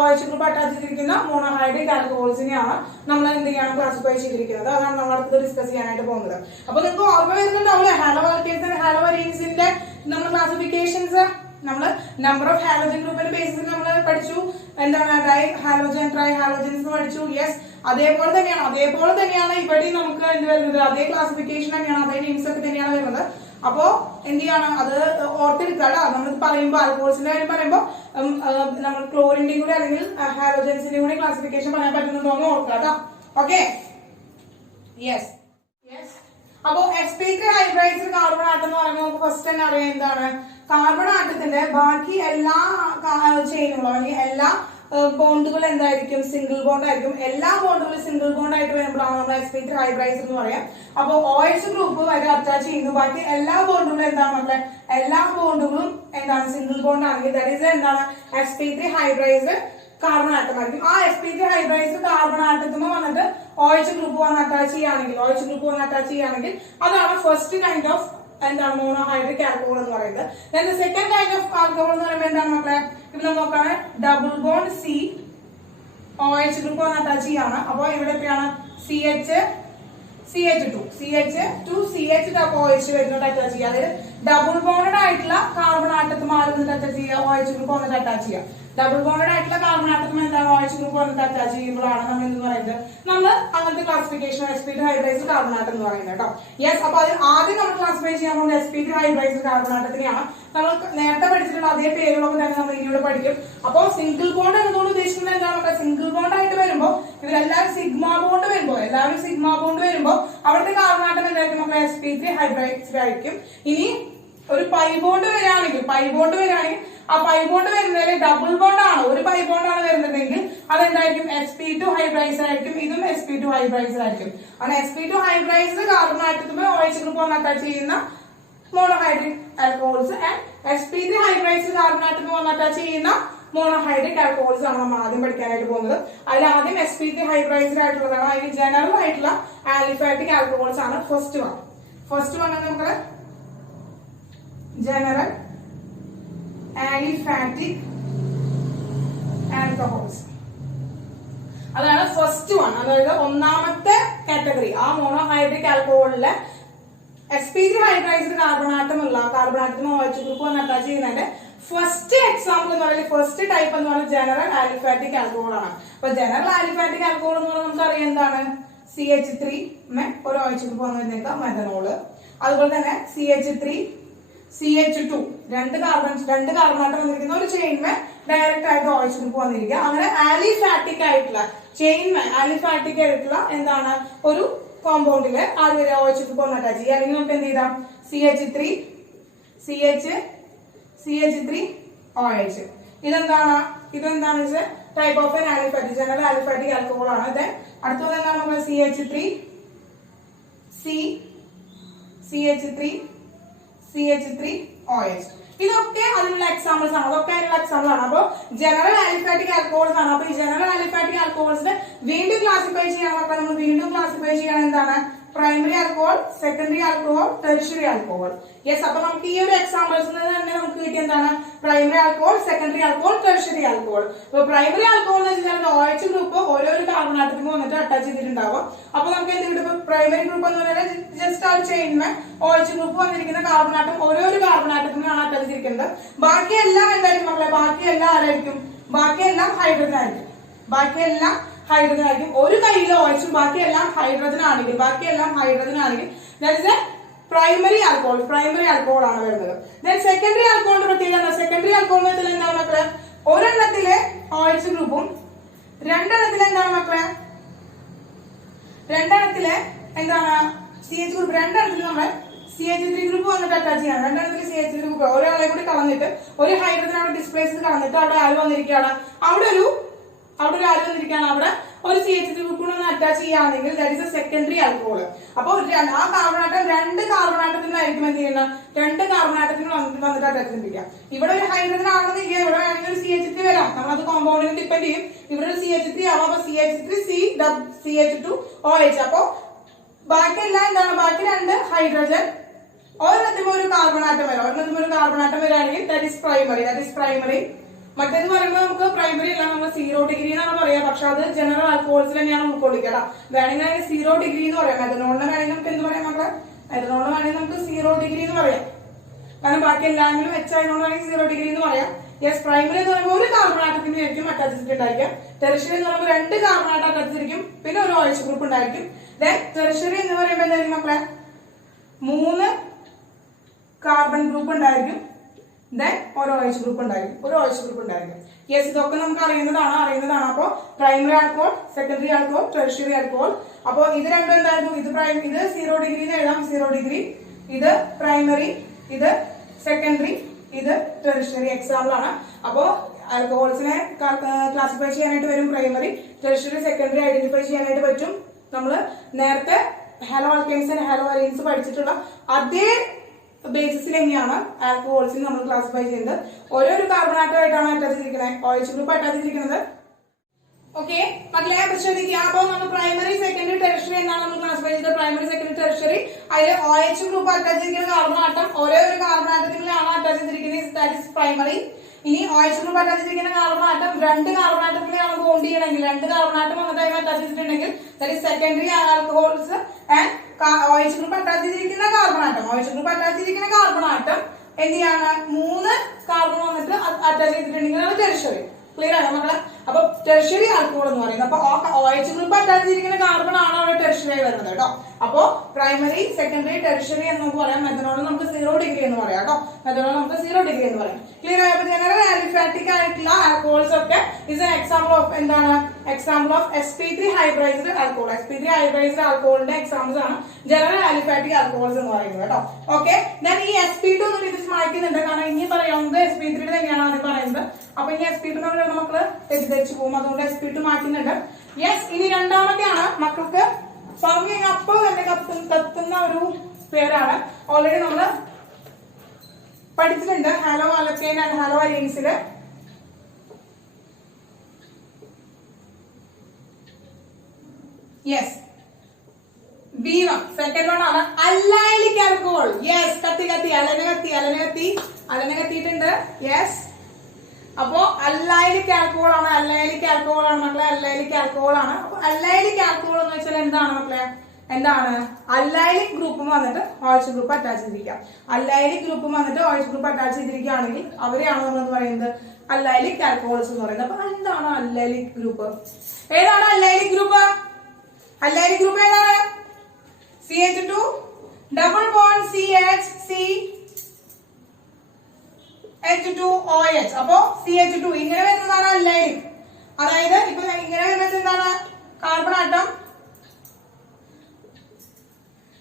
OH ഗ്രൂപ്പ് അറ്റാച്ച് ചെയ്തിരിക്കുന്ന മോണോഹൈഡ്രിക് ആൽക്കഹോൾസിനെയാണ് നമ്മൾ എന്ത് ചെയ്യണം? ക്ലാസിഫൈ ചെയ്തിരിക്കുന്നത്. അതാണ് നമ്മൾ അടുത്ത് ഡിസ്കസ് ചെയ്യാനായിട്ട് പോകുന്നത്. അപ്പൊ നിങ്ങൾക്ക് ഓർമ്മ വരുന്നുണ്ടാവില്ലേ? ഹാലോ ആൽക്കേൻസ്, ഹാലോ അരീൻസിന്റെ നമ്മൾ ക്ലാസിഫിക്കേഷൻസ് നമ്മൾ നമ്പർ ഓഫ് ഹാലോജൻ ഗ്രൂപ്പിന്റെ ബേസിസിൽ നമ്മൾ പഠിച്ചു. എന്താണ്? ഡൈ ഹാലോജൻ, ട്രൈ ഹാലോജൻസ് പഠിച്ചു. യെസ്, അതേപോലെ തന്നെയാണ് ഇവിടെ നമുക്ക് എന്ത് വരുന്നത്? അതേ ക്ലാസിഫിക്കേഷൻ തന്നെയാണ്, അതേ നെയിംസ് ഒക്കെ തന്നെയാണ് വരുന്നത്. അപ്പോ എന്ത് ചെയ്യണം? അത് ഓർത്തെടുക്കുക. നമ്മൾ പറയുമ്പോൾ ആൽക്കഹോൾസിന്റെ കാര്യം പറയുമ്പോൾ നമ്മൾ ക്ലോറിന്റെയും കൂടി അല്ലെങ്കിൽ ഹാലോജൻസിന്റെയും കൂടി ക്ലാസിഫിക്കേഷൻ പറയാൻ പറ്റുന്നുണ്ടോ എന്ന് ഓർക്കുക. Okay, yes. അപ്പോ sp3 ഹൈബ്രൈസ്ഡ് കാർബൺ ആറ്റം എന്ന് പറയുമ്പോൾ നമുക്ക് ഫസ്റ്റ് തന്നെ അറിയാം എന്താണ്? കാർബൺ ആറ്റത്തിന്റെ ബാക്കി എല്ലാ ചെയിനുകളും അല്ലെങ്കിൽ എല്ലാ ബോണ്ടുകൾ എന്തായിരിക്കും? സിംഗിൾ ബോണ്ട് ആയിരിക്കും. എല്ലാ ബോണ്ടുകളും സിംഗിൾ ബോണ്ട് ആയിട്ട് വരുമ്പോഴാണ് നമ്മൾ sp3 ഹൈബ്രൈസ്ഡ് എന്ന് പറയാം. അപ്പൊ OH ഗ്രൂപ്പ് വരെ അറ്റാച്ച് ചെയ്യുന്നു. ബാക്കി എല്ലാ ബോണ്ടുകളും എന്താണ് മക്കളെ? എല്ലാ ബോണ്ടുകളും എന്താണ്? സിംഗിൾ ബോണ്ട് ആണെങ്കിൽ ദാറ്റ് ഈസ് എന്താണ്? sp3 ഹൈബ്രൈസ്ഡ് കാർബൺ ആറ്റം ആയിരിക്കും. ആ sp3 ഹൈബ്രൈസ്ഡ് കാർബൺ ആറ്റത്തിന് വന്നിട്ട് OH ഗ്രൂപ്പ് വന്ന് അറ്റാച്ച് ചെയ്യുകയാണെങ്കിൽ അതാണ് ഫസ്റ്റ് കൈൻഡ് ഓഫ് എന്താണ്? മോണോഹൈഡ്രിക് ആൽക്കഹോൾ എന്ന് പറയുന്നത്. Then second kind of alcohol എന്ന് പറയുമ്പോൾ എന്താണ് മക്കളെ? ഇവിടെ നോക്കാണ് double bond C OH group വന്ന് അറ്റാച്ച് ചെയ്യാണ്. അപ്പൊ ഇവിടെ എത്രയാണ്? CH2 OH വരുന്നോട്ട് അറ്റാച്ച് ചെയ്യുക. അതായത് ഡബിൾ ബോണ്ടഡ് ആയിട്ടുള്ള കാർബൺ ആറ്റത്തുമാർ വന്നിട്ട് അറ്റാച്ച് ചെയ്യുക, OH ഗ്രൂപ്പ് വന്നിട്ട് അറ്റാച്ച് ചെയ്യുക. ഡബിൾ ബോണ്ടഡ് ആയിട്ടുള്ള കാർബൺ ആറ്റത്തും എന്താണ്? OH ഗ്രൂപ്പ് വന്നിട്ട് അറ്റാച്ച് ചെയ്യുമ്പോഴാണ് നമ്മൾ എന്ന് പറയുന്നത് നമ്മൾ അങ്ങനത്തെ classification sp2 hybridised carbon atom എന്ന് പറയുന്നത് കേട്ടോ. യെസ്, അപ്പൊ അത് ആദ്യം നമ്മൾ ക്ലാസിഫൈ ചെയ്യാൻ പോകുന്നത് sp2 ഹൈബ്രൈസ്ഡ് കാർബൺ ആറ്റത്തിനെയാണ്. നമ്മൾ നേരത്തെ പഠിച്ചിട്ടുള്ള അതേ പേരുകളൊക്കെ തന്നെ നമ്മൾ ഇനിയൂടെ പഠിക്കും. അപ്പോൾ സിംഗിൾ ബോണ്ട് എന്നതുകൊണ്ട് ഉദ്ദേശിക്കുന്നത് എന്താണ്? സിംഗിൾ ബോണ്ട് ആയിട്ട് വരുമ്പോൾ ഇവരെല്ലാവരും സിഗ്മ ബോണ്ട് വരുമ്പോൾ അവിടുത്തെ കാർബൺ ആറ്റം എന്തായിരിക്കും മക്കളെ? sp3 ഹൈബ്രൈസ്ഡ് ആയിരിക്കും. ഇനി ഒരു പൈ ബോണ്ട് വരികയാണെങ്കിൽ ആ പൈ ബോണ്ട് വരുന്നതിൽ ഡബിൾ ബോണ്ട് ആണ്, ഒരു പൈ ബോണ്ട് ആണ് വരുന്നതെങ്കിൽ അതെന്തായിരിക്കും? sp2 ഹൈബ്രൈസ്ഡ് ആയിരിക്കും. ഇതും sp2 ഹൈബ്രൈസ്ഡ് ആയിരിക്കും. അങ്ങനെ sp2 ഹൈബ്രൈസ്ഡ് കാർബൺ ആറ്റത്തുമ്പോൾ OH ഗ്രൂപ്പ് ഒന്ന് അറ്റാച്ച് ചെയ്യുന്ന monohydric alcohols and sp3 hybridised carbon ആറ്റത്തുമ്പോൾ ഒന്ന് അറ്റാച്ച് ചെയ്യുന്ന മോണോഹൈഡ്രിക് ആൽക്കഹോൾസ് ആണ് നമ്മൾ ആദ്യം പഠിക്കാനായിട്ട് പോകുന്നത്. അതിൽ ആദ്യം sp3 ഹൈബ്രൈസ്ഡ് ആയിട്ടുള്ളതാണ്. അതിൽ ജനറൽ ആയിട്ടുള്ള ആലിഫാറ്റിക് ആൽക്കഹോൾസ് ആണ് ഫസ്റ്റ് വൺ നമുക്ക് ജനറൽ ആലിഫാറ്റിക് ആൽക്കഹോൾസ്, അതാണ് ഫസ്റ്റ് വൺ. അതായത് ഒന്നാമത്തെ കാറ്റഗറി. ആ മോണോഹൈഡ്രിക് ആൽക്കഹോളിലെ sp3 ഹൈബ്രൈസ്ഡ് കാർബൺ ആറ്റമുള്ള കാർബൺ ആറ്റത്തിന് OH ഗ്രൂപ്പ് ഒന്ന് അറ്റാച്ച് ചെയ്യുന്നതിന്റെ ഫസ്റ്റ് എക്സാമ്പിൾ എന്ന് പറയുന്നത് ഫസ്റ്റ് ടൈപ്പ് എന്ന് പറയുന്നത് ജനറൽ ആലിഫാറ്റിക് ആൽക്കഹോൾ ആണ്. അപ്പൊ ജനറൽ ആലിഫാറ്റിക് ആൽക്കഹോൾ എന്ന് പറഞ്ഞാൽ നമുക്ക് അറിയാം എന്താണ്? CH3 ഒരു OH ഗ്രൂപ്പ് വന്നിരുന്നേക്കാം മെഥനോള്. അതുപോലെ തന്നെ CH2 രണ്ട് കാർബൺ ആയിട്ട് വന്നിരിക്കുന്ന ഒരു ചെയിൻമേ ഡയറക്റ്റ് ആയിട്ട് OH ഗ്രൂപ്പ് വന്നിരിക്കുക. അങ്ങനെ ആലിഫാറ്റിക് ആയിട്ടുള്ള എന്താണ് ഒരു കോമ്പൗണ്ടില് ആദ്യം വരെ OH ഗ്രൂപ്പ് ഒന്ന് അറ്റാച്ച് ചെയ്യുക. അല്ലെങ്കിൽ നമുക്ക് എന്ത് ചെയ്താം? CH3 OH. ഇതെന്താണ് type of aliphatic general aliphatic alcohol ആണ്. ഇത് അടുത്തത് എന്താണ്? നമ്മൾ CH3 OH. ഇതൊക്കെ അതിനുള്ള എക്സാമ്പിൾസ് ആണ്. അപ്പൊ ജനറൽ ആലിഫാറ്റിക് ആൽക്കഹോൾസ് ആണ്. അപ്പൊ ഈ ജനറൽ ആലിഫാറ്റിക് ആൽക്കഹോൾസിനെ വീണ്ടും ക്ലാസിഫൈ ചെയ്യണം എന്താണ്? Primary alcohol, secondary alcohol, tertiary alcohol. Yes, അപ്പൊ നമുക്ക് ഈ ഒരു എക്സാമ്പിൾസ് തന്നെ നമുക്ക് കിട്ടിയ എന്താണ്? Primary alcohol, secondary alcohol, tertiary alcohol. അപ്പൊ പ്രൈമറി ആൽക്കഹോൾ എന്ന് വെച്ചാൽ OH ഗ്രൂപ്പ് ഓരോ കാർബൺ ആറ്റത്തിൽ വന്നിട്ട് അറ്റാച്ച് ചെയ്തിട്ടുണ്ടാവും. അപ്പൊ നമുക്ക് എന്ത് കിട്ടും? പ്രൈമറി ഗ്രൂപ്പ് എന്ന് പറയുന്നത് ജസ്റ്റ് ആ ഒരു ചെയിൻമേ OH ഗ്രൂപ്പ് വന്നിരിക്കുന്ന കാർബൺ ആറ്റം ഓരോ കാർബൺ ആറ്റത്തിനാണ് അറ്റാച്ച് ചെയ്തിരിക്കുന്നത്. ബാക്കിയെല്ലാം എന്തായിരിക്കും മക്കളെ? ബാക്കിയെല്ലാം ഹൈഡ്രജൻ ആയിരിക്കും. ഒരു കയ്യിലെ OH ബാക്കിയെല്ലാം ഹൈഡ്രജൻ ആണെങ്കിൽ പ്രൈമറി ആൽക്കഹോൾ ആണ് വരുന്നത്. സെക്കൻഡറി ആൽക്കഹോളിന്റെ പ്രത്യേകത സെക്കൻഡറി ആൽക്കഹോൾ എന്താണ് മക്കളെ? ഒരെണ്ണത്തിലെ OH ഗ്രൂപ്പും രണ്ടെണ്ണത്തിലെ എന്താണ് മക്കളെ? CH ഗ്രൂപ്പ് രണ്ടെണ്ണത്തിൽ നമ്മൾ CH3 ഗ്രൂപ്പ് വന്നിട്ട് അറ്റാച്ച് ചെയ്യണം. രണ്ടെണ്ണത്തിൽ CH3 ഗ്രൂപ്പ് ഒരാളെ കൂടി കളഞ്ഞിട്ട് ഒരു ഹൈഡ്രജൻ അവിടെ ഡിസ്പ്ലേസ് കളഞ്ഞിട്ട് അവിടെ ആര് വന്നിരിക്കുകയാണ്? അവിടെ ഒരു CH3 ഗ്രൂപ്പ് അറ്റാച്ച് ചെയ്യുകയാണെങ്കിൽ that is A secondary alcohol. അപ്പോൾ ആ കാർബൺ ആറ്റം രണ്ട് കാർബൺ ആറ്റത്തിനായിരിക്കും എന്ത് ചെയ്യുന്നത്? രണ്ട് കാർബൺ ആറ്റത്തിന് വന്നിട്ട് അറ്റാച്ച് ചെയ്തിരിക്കുക. ഇവിടെ ഒരു ഹൈഡ്രജൻ ആണെന്നിരിക്കുക, ഇവിടെ വേണമെങ്കിൽ ഒരു CH3 വരാം. നമ്മളത് കോമ്പൗണ്ടിനെ ഡിപ്പെൻഡ് ചെയ്യും. ഇവിടെ ഒരു CH3 ആവാം. അപ്പൊ CH2 OH. അപ്പൊ ബാക്കിയെല്ലാം എന്താണ്? ബാക്കി രണ്ട് ഹൈഡ്രജൻ ഒരെണ്ണത്തിനും ഒരു കാർബൺ ആറ്റം വരികയാണെങ്കിൽ ദാറ്റ് ഈസ് പ്രൈമറി. മറ്റേന്ന് പറയുമ്പോൾ നമുക്ക് പ്രൈമറി അല്ല, നമ്മൾ 0 ഡിഗ്രി എന്നാണ് പറയാ. പക്ഷെ അത് ജനറൽ ആൽക്കഹോൾസിൽ തന്നെയാണ് നമുക്ക് കൊടുക്കുക. വേണമെങ്കിൽ 0 ഡിഗ്രി എന്ന് പറയാം. മെഥനോളിനെ വേണമെങ്കിൽ നമുക്ക് എന്ത് പറയാം മക്കളെ? മെഥനോളിനെ വേണമെങ്കിൽ നമുക്ക് 0 ഡിഗ്രി എന്ന് പറയാം. കാരണം ബാക്കി എല്ലാത്തിലും വെച്ചായതുകൊണ്ട് വേണമെങ്കിൽ 0 ഡിഗ്രി എന്ന് പറയാം. യെസ്, പ്രൈമറി എന്ന് പറയുമ്പോൾ ഒരു കാർബൺ ആറ്റത്തിന് ആയിരിക്കും അറ്റാച്ച് ചെയ്തിട്ടുണ്ടായിരിക്കും. ടെർഷ്യറി എന്ന് പറയുമ്പോൾ രണ്ട് കാർബൺ ആറ്റം അറ്റാച്ച് ചെയ്തിരിക്കും, പിന്നെ ഒരു OH ഗ്രൂപ്പ് ഉണ്ടായിരിക്കും. ടെർഷ്യറി എന്ന് പറയുമ്പോൾ എന്തായിരിക്കും മക്കളെ? 3 കാർബൺ ഗ്രൂപ്പ് ഉണ്ടായിരിക്കും, ഒരു OH ഗ്രൂപ്പ് ഉണ്ടായിരിക്കും. യെസ്, ഇതൊക്കെ നമുക്ക് അറിയുന്നതാണ്. അപ്പൊ primary alcohol, secondary alcohol, tertiary alcohol. അപ്പൊ ഇത് രണ്ടും എന്തായിരുന്നു? ഇത് 0 ഡിഗ്രി എഴുതാം. 0 ഡിഗ്രി. ഇത് പ്രൈമറി, ഇത് സെക്കൻഡറി, ഇത് ടെർഷ്യറി. എക്സാമ്പിൾ ആണ്. അപ്പോ ആൽക്കഹോൾസിനെ ക്ലാസിഫൈ ചെയ്യാനായിട്ട് വരും പ്രൈമറി, ടെർഷ്യറി, സെക്കൻഡറി ഐഡന്റിഫൈ ചെയ്യാനായിട്ട് പറ്റും. നമ്മൾ നേരത്തെ ഹാലോ ആൽക്കൈൻസ് ആൻഡ് ഹാലോ അലീൻസ് പഠിച്ചിട്ടുള്ള അതേ ബേസിസിൽ തന്നെയാണ് ആൽക്കഹോൾസിനെ നമ്മൾ ക്ലാസിഫൈ ചെയ്യുന്നത്. ഓരോ കാർബൺ ആറ്റമായിട്ടാണ് അറ്റാച്ച് ചെയ്തിരിക്കുന്നത്, OH ഗ്രൂപ്പ് അറ്റാച്ച് ചെയ്തിരിക്കുന്നത്. ഓക്കെ മക്കളെ ശ്രദ്ധിക്കുക. അപ്പൊ നമ്മൾ പ്രൈമറി, സെക്കൻഡറി, ടെർഷ്യറി എന്നാണ് നമ്മൾ ക്ലാസിഫൈ ചെയ്തത്. Primary, secondary, tertiary. അതിൽ OH ഗ്രൂപ്പ് അറ്റാച്ച് ചെയ്തിരിക്കുന്ന കാർബൺ ആറ്റം ഓരോ കാർബൺ ആറ്റത്തിലാണ് അറ്റാച്ച് ചെയ്തിരിക്കുന്നത്, ദാറ്റ് ഈസ് പ്രൈമറി. ഇനി OH ഗ്രൂപ്പ് അറ്റാച്ച് ചെയ്തിരിക്കുന്ന കാർബൺ ആറ്റം രണ്ട് കാർബൺ ആറ്റത്തിലാണ് ബോണ്ട് ചെയ്യണമെങ്കിൽ, രണ്ട് കാർബൺ ആറ്റം വന്നിട്ട് അറ്റാച്ച് ചെയ്തിട്ടുണ്ടെങ്കിൽ that is secondary alcohols. And OH group attach ചെയ്തിരിക്കുന്ന കാർബൺ ആറ്റം എന്ത് ചെയ്യാണ്? 3 കാർബൺ വന്നിട്ട് അറ്റാച്ച് ചെയ്തിട്ടുണ്ടെങ്കിൽ അത് ടെർഷ്യറി. ക്ലിയർ ആണോ മക്കളെ? അപ്പൊ ടെർഷ്യറി ആൽക്കഹോൾ എന്ന് പറയുന്നത് അപ്പൊ OH ഗ്രൂപ്പ് അറ്റാച്ച് ചെയ്തിരിക്കുന്ന കാർബൺ ആണ് അവിടെ ടെർഷ്യറി ആയി വരുന്നത് കേട്ടോ. അപ്പോ പ്രൈമറി സെക്കൻഡറി ടെർഷ്യറി എന്ന് നമുക്ക് പറയാം. മെഥനോൾ നമുക്ക് 0 ഡിഗ്രി എന്ന് പറയാം കേട്ടോ. മെഥനോൾ നമുക്ക് 0 ഡിഗ്രി എന്ന് പറയാം. ക്ലിയർ ആയപ്പോ ജനറൽ ആലിഫാറ്റിക് ആയിട്ടുള്ള ആൽക്കഹോൾസ് ഒക്കെ ഇസ് എൻ എക്സാമ്പിൾ ഓഫ് എന്താണ് example of sp3 hybridised alcohol. sp3 hybridised ആൽക്കഹോളിന്റെ എക്സാമ്പിൾസ് ആണ് ജനറൽ ആലിഫാറ്റിക് ആൽക്കഹോൾസ് എന്ന് പറയുന്നത് കേട്ടോ. ഓക്കെ, ഞാൻ ഈ sp2 എന്ന് ഇത് വായിക്കുന്നുണ്ട് കാരണം ഇനി പറയാവുന്നത് sp3 തന്നെയാണ് ആദ്യം പറയുന്നത്. അപ്പൊ ഇനി sp2 മക്കള് തെറ്റിദ്ധരിച്ചു പോകും, അതുകൊണ്ട് sp2 മാറ്റുന്നുണ്ട്. യെസ്, ഇനി രണ്ടാമത്തെയാണ് മക്കൾക്ക് പറഞ്ഞു കഴിഞ്ഞാൽ അപ്പോൾ തന്നെ കത്തുന്ന ഒരു പേരാണ്. ഓൾറെഡി നമ്മള് പഠിച്ചിട്ടുണ്ട് ഹാലോ അലക്കേൻ ആൻഡ് ഹാലോ അലീൻസില്. യെസ്, B1 സെക്കൻഡ് വൺ ആണ് അല്ലൈലിക് ആൽക്കഹോൾ. യെസ്, അലന കത്തിയിട്ടുണ്ട്. യെസ്, അപ്പോ അല്ലൈലിക് ആൽക്കഹോൾ ആണ് മക്കളെ, അല്ലൈലിക് ആൽക്കഹോൾ ആണ്. അപ്പൊ അല്ലൈലിക് ആൽക്കഹോൾ എന്ന് വെച്ചാൽ എന്താണ് മക്കളെ, എന്താണ് അല്ലൈലിക് ഗ്രൂപ്പ് വന്നിട്ട് OH ഗ്രൂപ്പ് അറ്റാച്ച് ചെയ്തിരിക്കുക. അല്ലൈലിക് ഗ്രൂപ്പ് വന്നിട്ട് OH ഗ്രൂപ്പ് അറ്റാച്ച് ചെയ്തിരിക്കുകയാണെങ്കിൽ അവരെയാണ് നമ്മൾ പറയുന്നത് അല്ലൈലിക് ആൽക്കഹോൾസ് എന്ന് പറയുന്നത്. അപ്പൊ എന്താണ് അല്ലൈലിക് ഗ്രൂപ്പ്? ഏതാണ് അല്ലൈലിക് ഗ്രൂപ്പ്? അല്ലൈലിക് ഗ്രൂപ്പ് ഏതാണ്? CH2 double bond CH H2OH. അപ്പോ CH2 ഇങ്ങനെ വരുന്നതാണ് അല്ലൈലിക്. അതായത് ഇപ്പൊ ഇങ്ങനെ വരുന്നത് എന്താണ് കാർബൺ ആറ്റം.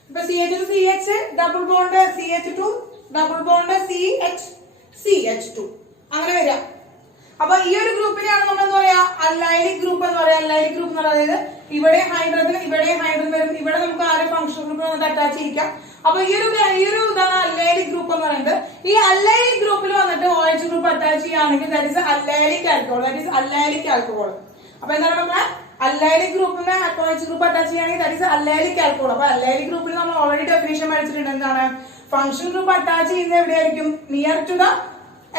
ഇപ്പൊ CH2CH double bond CH2 double bond CH2 അങ്ങനെ വരിക. അപ്പൊ ഈ ഒരു ഗ്രൂപ്പിനെയാണ് നമ്മൾ എന്താ പറയാ അല്ലൈലിക് ഗ്രൂപ്പ് എന്ന് പറയാം. അല്ലൈലിക് ഗ്രൂപ്പ് എന്ന് പറയുന്നത് ഇവിടെ ഹൈഡ്രജൻ വരും, ഇവിടെ നമുക്ക് ആരെ ഫംഗ്ഷൻ ഗ്രൂപ്പ് അറ്റാച്ച് ചെയ്യിക്കാം. അപ്പൊ ഈ ഒരു ഇതാണ് അല്ലൈലിക് ഗ്രൂപ്പ് എന്ന് പറയുന്നത്. ഈ അല്ലൈലിക് ഗ്രൂപ്പിൽ വന്നിട്ട് OH ഗ്രൂപ്പ് അറ്റാച്ച് ചെയ്യുകയാണെങ്കിൽ ദാറ്റ് ഈസ് അല്ലൈലിക് ആൽക്കഹോൾ. അപ്പൊ എന്താണ് നമ്മളെ അല്ലൈലിക് ഗ്രൂപ്പിന് OH ഗ്രൂപ്പ് അറ്റാച്ച് ചെയ്യുകയാണെങ്കിൽ ദാറ്റ് ഈസ് അല്ലൈലിക് ആൽക്കഹോൾ. അപ്പൊ അല്ലൈലിക് ഗ്രൂപ്പിൽ നമ്മൾ ഓൾറെഡി ഡെഫിനേഷൻ പഠിച്ചിട്ടുണ്ട്. എന്താണ് ഫംഗ്ഷൻ ഗ്രൂപ്പ് അറ്റാച്ച് ചെയ്യുന്നത് എവിടെയായിരിക്കും? Near to the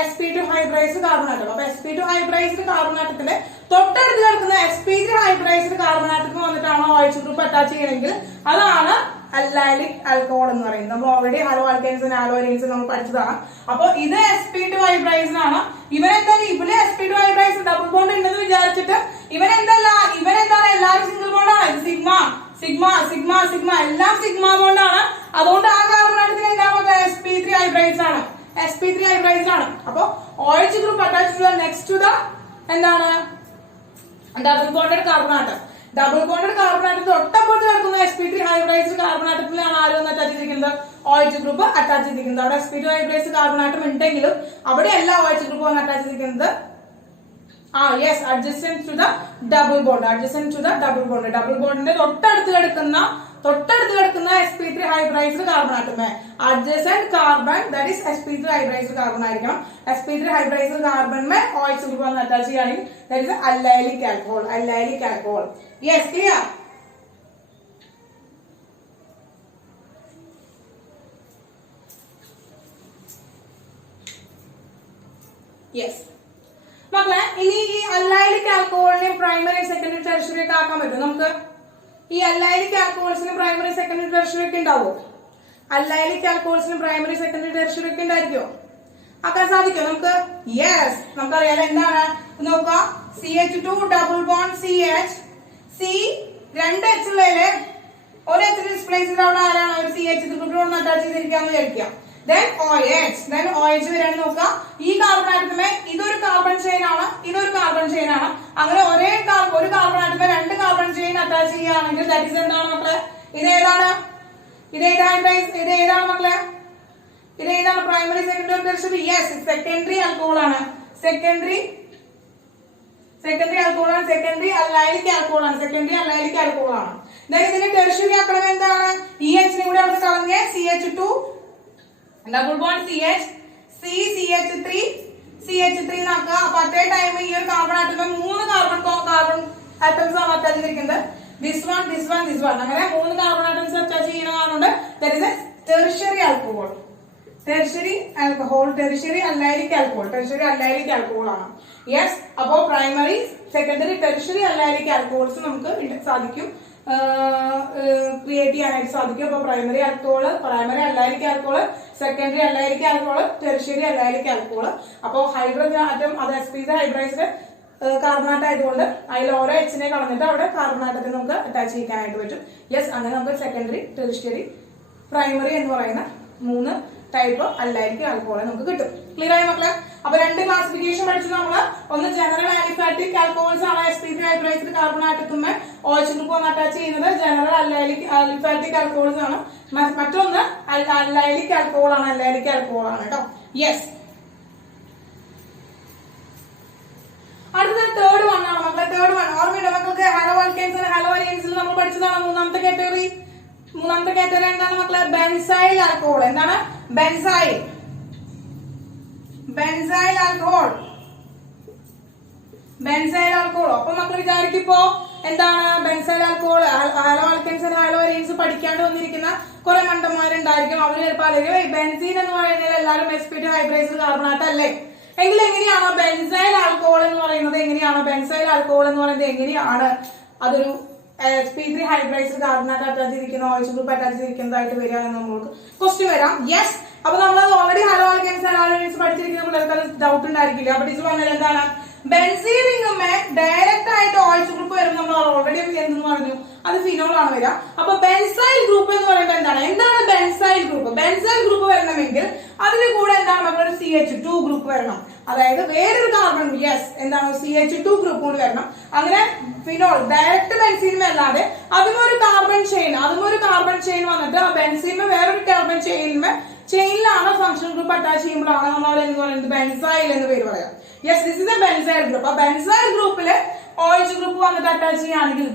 sp2 hybridised carbon atom. അപ്പൊ sp2 ഹൈബ്രൈസ്ഡ് കാർബൺ ആറ്റത്തിന്റെ തൊട്ടടുത്ത് കിടക്കുന്ന sp3 ഹൈബ്രൈസ്ഡ് കാർബൺ ആറ്റത്തിന് വന്നിട്ടാണ് OH ഗ്രൂപ്പ് അറ്റാച്ച് ചെയ്യണമെങ്കിൽ അതാണ് അല്ലൈലിക് ആൽക്കഹോൾ എന്ന് പറയുന്നത്. നമ്മൾ already halo alkanes hello arenes നമ്മൾ പഠിച്ചതാണ്. അപ്പൊ ഇത് sp2 ഹൈബ്രൈസ്ഡ് ആണ്. ഇവിടെ sp2 ഹൈബ്രൈസ്ഡ് ഡബിൾ ബോണ്ട് ഉണ്ടെന്ന് വിചാരിച്ചിട്ട് ഇവരെന്താണ് എല്ലാവരും സിംഗിൾ ബോണ്ടാണ്. ഇത് സിഗ്മ എല്ലാം സിഗ്മ ബോണ്ടാണ്. അതുകൊണ്ട് ആ കാർബൺ ആറ്റത്തിന് എന്താ sp3 ഹൈബ്രൈസ്ഡ് ആണ്. അപ്പൊ OH group attach next to the എന്താണ് double bonded carbon atom. Double bonded carbon atom തൊട്ടപ്പുറത്ത് കിടക്കുന്ന sp3 ഹൈബ്രൈസ്ഡ് കാർബൺ ആറ്റത്തിലാണ് ആരും അറ്റാച്ച് ചെയ്തിരിക്കുന്നത് OH ഗ്രൂപ്പ് അറ്റാച്ച് ചെയ്തിരിക്കുന്നത്. അവിടെ sp2 ഹൈബ്രൈസ്ഡ് കാർബൺ ആറ്റം ഉണ്ടെങ്കിലും അവിടെയല്ല OH ഗ്രൂപ്പ് അറ്റാച്ച് ചെയ്തിരിക്കുന്നത്. Yes, adjacent to the double bond. Double ബോണ്ടിന്റെ തൊട്ടടുത്ത് കിടക്കുന്ന sp3 hybridised carbon atom. adjacent carbon that is sp3 hybridised carbon ആയിരിക്കണം. sp3 hybridised carbon OH group attach ചെയ്യുകയാണെങ്കിൽ that is allylic alcohol. Yes, clear? Yes. മക്കളെ, ഇനി ഈ അല്ലൈലിക് ആൽക്കഹോളിനെ primary secondary tertiary ഒക്കെ ആക്കാൻ പറ്റും നമുക്ക്? ഈ അല്ലൈലിക് ആൽക്കഹോൾസിന് പ്രൈമറി സെക്കൻഡറി ടെർഷ്യറി ഒക്കെ ഉണ്ടാവോ? അല്ലൈലിക് ആൽക്കഹോൾസിന് പ്രൈമറി സെക്കൻഡറി ടെർഷ്യറി ഒക്കെ ഉണ്ടായിരിക്കോ? ആക്കാൻ സാധിക്കോ നമുക്ക്? യെസ്, നമുക്കറിയാലോ എന്താണ് നോക്കാം. CH2 ഡബിൾ ബോണ്ട് രണ്ട് H ഉള്ളതില് ഒരു H ഡിസ്പ്ലേസ്ഡ് അവിടെ ആരാണ് ഒരു CH ഗ്രൂപ്പിനോട് അറ്റാച്ച് ചെയ്തിരിക്കാന്ന് വിചാരിക്കാം. Then OH വരാണ് നോക്കാം. ഈ കാർബൺ ആറ്റമേ ഇതൊരു കാർബൺ ചെയിൻ ആണ്, ഇതൊരു കാർബൺ ചെയിൻ ആണ്. അങ്ങനെ ഒരു കാർബൺ ആറ്റമേ രണ്ട് കാർബൺ ചെയിൻ അറ്റാച്ച് ചെയ്യുകയാണെങ്കിൽ ദാറ്റ് ഈസ് എന്താണ് മക്കളെ? ഇതേതാണ് മക്കളെ? ഇതേതാണ് primary secondary tertiary? Yes, secondary alcohol ആണ്. സെക്കൻഡറി ആൽക്കഹോൾ ആണ്. സെക്കൻഡറി അല്ലൈലിക് ആൽക്കഹോൾ ആണ്. ഇതിന്റെ ടെർഷ്യറി ആക്കണം എന്താണ്? ഈ H കൂടെ അവിടെ കളഞ്ഞ് CH2 ഡബിൾ ബോണ്ട് CH3 നാക്കുക. അപ്പൊ അതേ ടൈം ഈ ഒരു കാർബൺ ആറ്റം മൂന്ന് കാർബൺ ആറ്റംസ് ആണ് അറ്റാച്ച് ചെയ്തിരിക്കുന്നത്. this one അങ്ങനെ മൂന്ന് കാർബൺ ആറ്റംസ് അറ്റാച്ച് ചെയ്യുന്നതുകൊണ്ട് that is a tertiary alcohol. tertiary allylic alcohol ആണ്. യെസ്, അപ്പോ primary secondary tertiary allylic alcohols നമുക്ക് സാധിക്കും ക്രിയേറ്റ് ചെയ്യാനായിട്ട് സാധിക്കും. അപ്പൊ primary allylic alcohol, secondary allylic alcohol, tertiary allylic alcohol. അപ്പൊ ഹൈഡ്രജൻ ആറ്റം അത് sp3 ഹൈബ്രൈസ്ഡ് കാർബണാറ്റ് ആയതുകൊണ്ട് അതിൽ ഓരോ എച്ചിനെ കളഞ്ഞിട്ട് അവിടെ കാർബണാറ്റത്തെ നമുക്ക് അറ്റാച്ച് ചെയ്യാനായിട്ട് പറ്റും. യെസ്, അങ്ങനെ നമുക്ക് സെക്കൻഡറി, ടെറിഷ്യറി, പ്രൈമറി എന്ന് പറയുന്ന 3 ടൈപ്പ് അല്ലായിരിക്കും ആൽക്കഹോളെ നമുക്ക് കിട്ടും. ക്ലിയർ ആയ മക്കളെ? അപ്പൊ 2 ക്ലാസിഫിക്കേഷൻ പഠിച്ചു നമ്മള്. ഒന്ന് ജനറൽ ആലിഫാറ്റിക് ആൽക്കഹോൾസ് ആണ് sp3 ഹൈബ്രൈസ്ഡ് കാർബണാറ്റത്തുമ്മേ OH ഗ്രൂപ്പ് വന്ന് അറ്റാച്ച് ചെയ്യുന്നത്. ജനറൽ ആലിഫാറ്റിക് ആൽക്കഹോൾസ് ആണ്. മറ്റൊന്ന് അല്ലൈലിക് ആൽക്കഹോൾ ആണ്. അല്ലൈലിക് ആൽക്കഹോൾ ആണ് കേട്ടോ. യെസ്, അടുത്തത് തേർഡ് വൺ ആണ് മക്കളെ. തേർഡ് വൺ ഓർമ്മയുണ്ടോ മക്കൾക്ക്? ഹാലോ ആൽക്കൈൻസ് ഹാലോ അലിയൻസിൽ നമ്മൾ പഠിച്ചതാണ് മൂന്നാമത്തെ കാറ്റഗറി. മൂന്നാമത്തെ കാറ്റഗറി എന്താണ് മക്കളെ? Benzyl alcohol. എന്താണ്? Benzyl alcohol. Benzyl alcohol. അപ്പൊ മക്കൾ വിചാരിക്കും ഇപ്പോ എന്താണ് benzyl alcohol? Halo alkanes halo arenes പഠിക്കാണ്ട് വന്നിരിക്കുന്ന കുറെ മണ്ടന്മാരുണ്ടായിരിക്കും. അവര് ചിലപ്പോൾ അല്ലെങ്കിൽ ബെൻസീൻ എന്ന് പറയുന്നത് എല്ലാവരും sp2 ഹൈബ്രൈസ്ഡ് കാർബണാറ്റ് അല്ലേ? എങ്കിൽ എങ്ങനെയാണോ ബെൻസൈൽ ആൽക്കഹോൾ എന്ന് പറയുന്നത്? എങ്ങനെയാണോ ബെൻസൈൽ ആൽക്കഹോൾ എന്ന് പറയുന്നത്? എങ്ങനെയാണ് അതൊരു sp3 ഹൈബ്രൈസ്ഡ് കാർബണാറ്റ് അറ്റാച്ച് ചെയ്തിരിക്കുന്ന OH ഗ്രൂപ്പ് അറ്റാച്ച് ചെയ്തിരിക്കുന്നതായിട്ട് വരിക എന്ന് നമുക്ക് ക്വസ്റ്റ്യൻ വരാം. യെസ്, അപ്പൊ നമ്മൾ ഓൾറെഡി ഹാലോ ആൽക്കൈൻസ് ഹാലോ അലിയൻസ് പഠിച്ചിരിക്കുന്ന പിള്ളേർക്ക് ഡൗട്ട് ഉണ്ടായിരിക്കില്ല. അപ്പൊ ടീച്ചർ പറഞ്ഞത് എന്താണ്? ബെൻസീൻ റിംഗുമ്മേ ഡയറക്റ്റ് ആയിട്ട് OH ഗ്രൂപ്പ് വരും. നമ്മൾ ഓൾറെഡി എന്തെന്ന് പറഞ്ഞു? അത് ഫിനോൾ ആണ് വരിക. അപ്പൊ ബെൻസൈൽ ഗ്രൂപ്പ് എന്ന് പറയുമ്പോൾ എന്താണ് ബെൻസൈൽ ഗ്രൂപ്പ്? ബെൻസൈൽ ഗ്രൂപ്പ് വരണമെങ്കിൽ അതിന് കൂടെ എന്താണ് മക്കളൊരു CH2 ഗ്രൂപ്പ് വരണം. അതായത് വേറൊരു കാർബൺ. യെസ്, എന്താണ്? CH2 ഗ്രൂപ്പ് കൂടി വരണം. അങ്ങനെ ഫിനോൾ ഡയറക്റ്റ് ബെൻസീനുമേ അല്ലാതെ അതുമൊരു കാർബൺ ചെയിൻ വന്നിട്ട് ആ ബെൻസീനുമേ വേറൊരു കാർബൺ ചെയിനിലാണ് ഫംഗ്ഷൻ ഗ്രൂപ്പ് അറ്റാച്ച് ചെയ്യുമ്പോഴാണ് നമ്മൾ അവിടെ എന്ന് പറയുന്നത് ബെൻസൈൽ എന്ന് പേര് പറയാം. Yes, this is A benzyl group. ആ ബെൻസൈൽ ഗ്രൂപ്പില് OH ഗ്രൂപ്പ് വന്നിട്ട് അറ്റാച്ച് ചെയ്യുകയാണെങ്കിൽ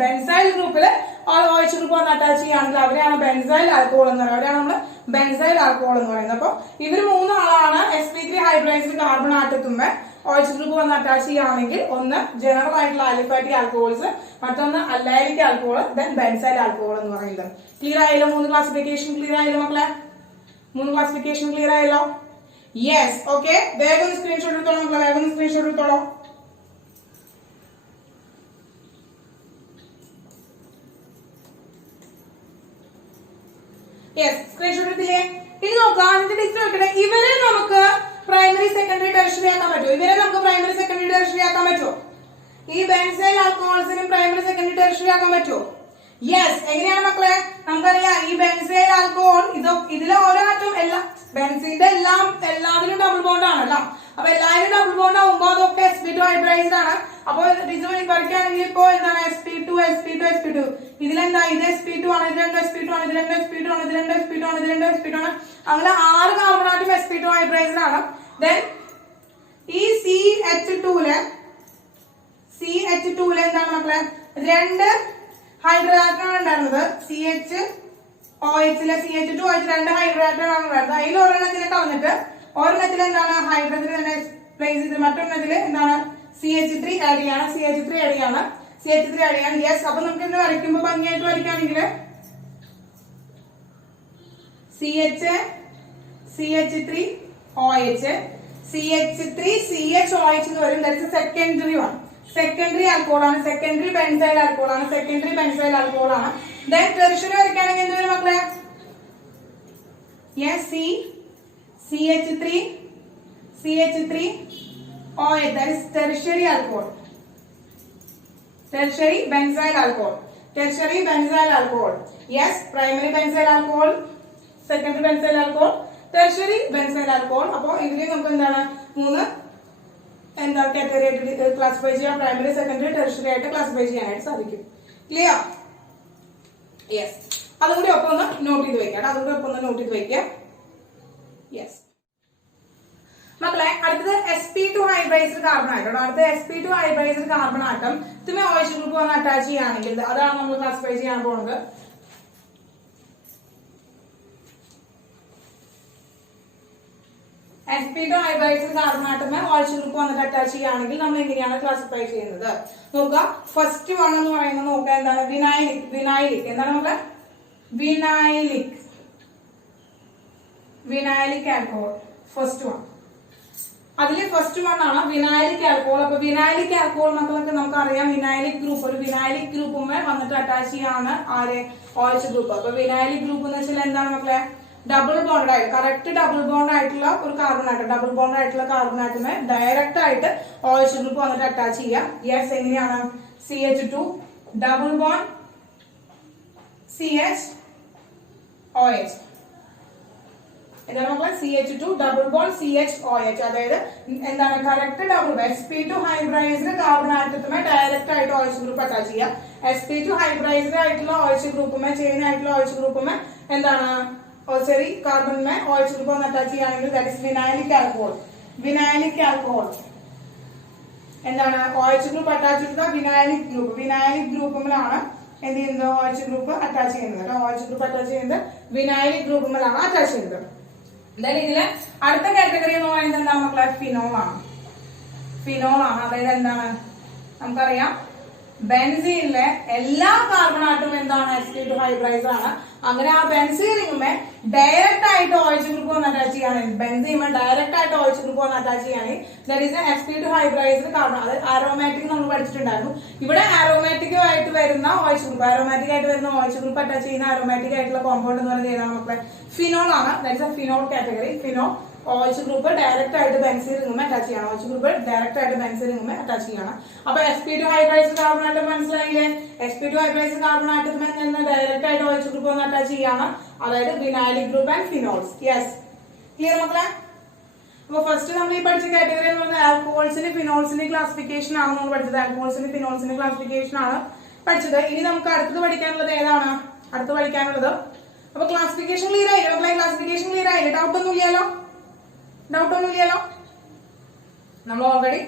അവരെയാണ് ബെൻസൈൽ ആൽക്കഹോൾ എന്ന് പറയുന്നത്. അവിടെയാണ് നമ്മൾ ബെൻസൈൽ ആൽക്കഹോൾ എന്ന് പറയുന്നത്. അപ്പൊ ഇവർ 3 ആളാണ് sp3 hybridised carbon ആറ്റത്തുമ്മേ OH group വന്ന് അറ്റാച്ച് ചെയ്യുകയാണെങ്കിൽ ഒന്ന് ജനറൽ ആയിട്ടുള്ള ആലിഫാറ്റിക് ആൽക്കഹോൾസ്, മറ്റൊന്ന് അല്ലൈലിക് ആൽക്കഹോൾ, ദെൻ ബെൻസൈൽ ആൽക്കഹോൾ എന്ന് പറയുന്നത്. ക്ലിയർ ആയല്ലോ? 3 ക്ലാസിഫിക്കേഷൻ ക്ലിയർ ആയല്ലോ മക്കളെ? 3 ക്ലാസിഫിക്കേഷൻ ക്ലിയർ ആയല്ലോ? Yes, okay. വേഗം സ്ക്രീൻഷോട്ട് എടുത്തോളൂ മക്കളെ, വേഗം സ്ക്രീൻഷോട്ട് എടുത്തോളൂ. യെസ്, സ്ക്രീൻഷോട്ട് എടുത്തില്ലേ? ഇനി നോക്കാം. ഇവരെ നമുക്ക് പ്രൈമറി സെക്കൻഡറി ടെറിഷറി ആക്കാൻ പറ്റുമോ? ഈ ബെൻസൈൽ ആൽക്കഹോൾസിനും പ്രൈമറി സെക്കൻഡറി ടെറിഷറി ആക്കാൻ പറ്റുമോ? യെസ്. എങ്ങനെയാണ് മക്കളെ? നമുക്കറിയാം ഈ ബെൻസൈൽ ആൽക്കഹോൾ ഇതിലെ ഓരോ ആറ്റവും ബെൻസീന്റെ എല്ലാത്തിലും ഡബിൾ ബോണ്ട് ആണല്ലോ. അപ്പൊ എല്ലാവരും ഡബിൾ ബോണ്ട് ആവുമ്പോ അതൊക്കെ sp2 ഹൈബ്രൈസ്ഡ് ആണ്. അപ്പൊ ടീച്ചർ പഠിക്കുകയാണെങ്കിൽ ഇപ്പോ എന്താണ് sp2 ഇതിലെന്താ? ഇത് sp2 ആണ്, ഇത് രണ്ട് sp2 ആണ്, ഇത് രണ്ട് sp2 ആണ്, ഇത് രണ്ട് sp2 ആണ്, ഇത് രണ്ട് sp2 ആണ്. അങ്ങനെ 6 കാർബണാറ്റും sp2 ഹൈബ്രൈസ്ഡ് ആണ്. ദെൻ ഈ CH2ലെ എന്താണ് മക്കളെ? 2 ഹൈഡ്രോജൻ ആണ് ഉണ്ടായിരുന്നത്. CH2OH 2 ഹൈഡ്രോജൻ ആണ് ഉണ്ടായിരുന്നത്. അതിൽ ഒരെണ്ണത്തിനെ കളഞ്ഞിട്ട് ഒരെണ്ണത്തിൽ എന്താണ് ഹൈഡ്രജൻ തന്നെ പ്ലേസ് ചെയ്ത് മറ്റൊരെണ്ണത്തിൽ എന്താണ് CH3 ആഡ് ചെയ്യാണ്. യെസ്, അപ്പൊ നമുക്ക് ഇന്ന് വരയ്ക്കുമ്പോ ഭംഗിയായിട്ട് വരയ്ക്കുകയാണെങ്കിൽ CH3OH എന്ന് വരും. That is secondary one. Secondary alcohol ആണ്. സെക്കൻഡറി ബെൻസൈൽ ആൽക്കഹോൾ ആണ്. ദെൻ ടെറിഷറി വരയ്ക്കുകയാണെങ്കിൽ എന്ത് വരും മക്കളെ? Yes, CH3OH, that is tertiary alcohol. Tertiary benzyl alcohol. Yes, primary benzyl alcohol, secondary benzyl alcohol, tertiary benzyl alcohol. അപ്പോ ഇതിനെ നമുക്ക് എന്താണ് 3 കാറ്റഗറി ആയിട്ട് ക്ലാസിഫൈ ചെയ്യാം. പ്രൈമറി, സെക്കൻഡറി, ടെറിഷറി ആയിട്ട് ക്ലാസിഫൈ ചെയ്യാനായിട്ട് സാധിക്കും. ക്ലിയർ? യെസ്. അതുകൂടി ഒപ്പം ഒന്ന് നോട്ട് ചെയ്ത് വെക്കാം. യെസ് മക്കളെ, അടുത്തത് sp2 ഹൈബ്രൈസ്ഡ് കാർബൺ ആറ്റം. അടുത്ത sp2 ഹൈബ്രൈസ്ഡ് കാർബൺ ആറ്റം ഇതുമേ OH ഗ്രൂപ്പ് വന്ന് അറ്റാച്ച് ചെയ്യുകയാണെങ്കിൽ അതാണ് നമ്മൾ ക്ലാസിഫൈ ചെയ്യാൻ പോകുന്നത്. sp2 ഹൈബ്രൈസ്ഡ് കാർബൺ ആറ്റമേ OH ഗ്രൂപ്പ് വന്നിട്ട് അറ്റാച്ച് ചെയ്യുകയാണെങ്കിൽ നമ്മൾ എങ്ങനെയാണ് ക്ലാസിഫൈ ചെയ്യുന്നത് നോക്കുക. ഫസ്റ്റ് വൺ എന്ന് പറയുന്നത് നോക്കുക എന്താണ്? വിനൈലിക്. എന്താണ് നോക്കുക? Vinylic alcohol. First one. അതില് ഫസ്റ്റ് വൺ ആണ് വിനൈലിക് ആൽക്കഹോൾ. അപ്പൊ വിനൈലിക് ആൽക്കഹോൾ മക്കൾക്ക് നമുക്കറിയാം വിനൈലിക് ഗ്രൂപ്പ്, ഒരു വിനൈലിക് ഗ്രൂപ്പുമേ വന്നിട്ട് അറ്റാച്ച് ചെയ്യാണ് ആര്? OH group. അപ്പൊ വിനൈലിക് ഗ്രൂപ്പ് എന്ന് വെച്ചാൽ എന്താണ് മക്കളെ? ഡബിൾ ബോണ്ട് ആയിട്ട് കറക്റ്റ് ഡബിൾ ബോണ്ട് ആയിട്ടുള്ള ഒരു കാർബൺ ആറ്റം, ഡബിൾ ബോണ്ട് ആയിട്ടുള്ള കാർബൺ ആറ്റമെ ഡയറക്റ്റ് ആയിട്ട് OH ഗ്രൂപ്പ് വന്നിട്ട് അറ്റാച്ച് ചെയ്യാം. യെസ്, എങ്ങനെയാണ്? CH2 double bond CHOH. എന്താണ് മക്കളെ? CH2 double bond CHOH. അതായത് എന്താണ്? Correct double sp2 hybridised carbon ആറ്റത്തിനെ ഡയറക്റ്റ് ആയിട്ട് OH ഗ്രൂപ്പ് അറ്റാച്ച് ചെയ്യാം. sp2 ഹൈബ്രൈസ്ഡ് ആയിട്ടുള്ള OH ഗ്രൂപ്പുമേ ചെയിൻ ആയിട്ടുള്ള OH ഗ്രൂപ്പുമേ എന്താണ് കാർബണിനെ OH ഗ്രൂപ്പ് ഒന്ന് അറ്റാച്ച് ചെയ്യുകയാണെങ്കിൽ that is vinylic alcohol. Vinylic alcohol എന്താണ്? OH ഗ്രൂപ്പ് അറ്റാച്ച് ചെയ്ത വിനൈലിക് ഗ്രൂപ്പുമിലാണ് എന്ത് ചെയ്യുന്നത്? OH ഗ്രൂപ്പ് അറ്റാച്ച് ചെയ്യുന്നത്. OH ഗ്രൂപ്പ് അറ്റാച്ച് ചെയ്യുന്നത് വിനൈലിക് ഗ്രൂപ്പുമിലാണ് അറ്റാച്ച് ചെയ്യുന്നത്. എന്തായാലും ഇതില് അടുത്ത കാറ്റഗറി എന്ന് പറയുന്നത് എന്താ മക്കളെ? ഫിനോൾ ആണ്. അതായത് എന്താണ്? നമുക്കറിയാം ബെൻസീനിലെ എല്ലാ കാർബൺ ആറ്റവും എന്താണ്? sp2 ഹൈബ്രൈസ് ആണ്. അങ്ങനെ ആ ബെൻസീൻ റിങ്ങുമേ ഡയറക്റ്റ് ആയിട്ട് OH ഗ്രൂപ്പ് ഒന്ന് അറ്റാച്ച് ചെയ്യുകയാണെങ്കിൽ, ബെൻസീമേ ഡയറക്റ്റ് ആയിട്ട് OH ഗ്രൂപ്പ് ഒന്ന് അറ്റാച്ച് ചെയ്യുകയാണെങ്കിൽ that is sp2 hybridised carbon. അത് ആരോമാറ്റിക് നമ്മൾ പഠിച്ചിട്ടുണ്ടായിരുന്നു. ഇവിടെ ആരോമാറ്റിക് ആയിട്ട് വരുന്ന OH ഗ്രൂപ്പ് അറ്റാച്ച് ചെയ്യുന്ന ആരോമാറ്റിക് ആയിട്ടുള്ള കോമ്പൗണ്ട് എന്ന് പറയുന്നത് ഏതാണ് മക്കളെ? ഫിനോൾ ആണ്. That is A phenol category. Phenol OH group direct ആയിട്ട് ബെൻസീൻ റിങ്ങുമേ അറ്റാച്ച് ചെയ്യണം. അറ്റാച്ച് ചെയ്യണം. അപ്പൊ sp2 ഹൈബ്രൈസ്ഡ് കാർബൺ ആറ്റം മനസ്സിലായില്ലേ? sp2 ഹൈബ്രൈസ്ഡ് കാർബൺ ആറ്റത്തിൽ നിന്ന് ഡയറക്റ്റ് ആയിട്ട് OH ഗ്രൂപ്പ് ഒന്ന് അറ്റാച്ച് ചെയ്യണം. അതായത് vinylic group and phenols. Yes, clear മക്കളെ? അപ്പൊ ഫസ്റ്റ് നമ്മൾ ഈ പഠിച്ച കാറ്റഗറി എന്ന് പറയുന്നത് ആൽക്കഹോൾസിന്റെ ഫിനോൾസിന്റെ ക്ലാസിഫിക്കേഷൻ ആണ് നമ്മൾ പഠിച്ചത്. ഫിനോൾസിന്റെ ക്ലാസിഫിക്കേഷൻ ആണ് പഠിച്ചത്. ഇനി നമുക്ക് അടുത്തത് പഠിക്കാനുള്ളത് ഏതാണ്? അപ്പൊ ക്ലാസിഫിക്കേഷൻ ക്ലിയർ ആയില്ലേ? ക്ലാസിഫിക്കേഷൻ ക്ലിയർ ആയില്ലേ? ഡൗട്ട് ഒന്നും ഇല്ലല്ലോ? നമ്മൾ ഓൾറെഡി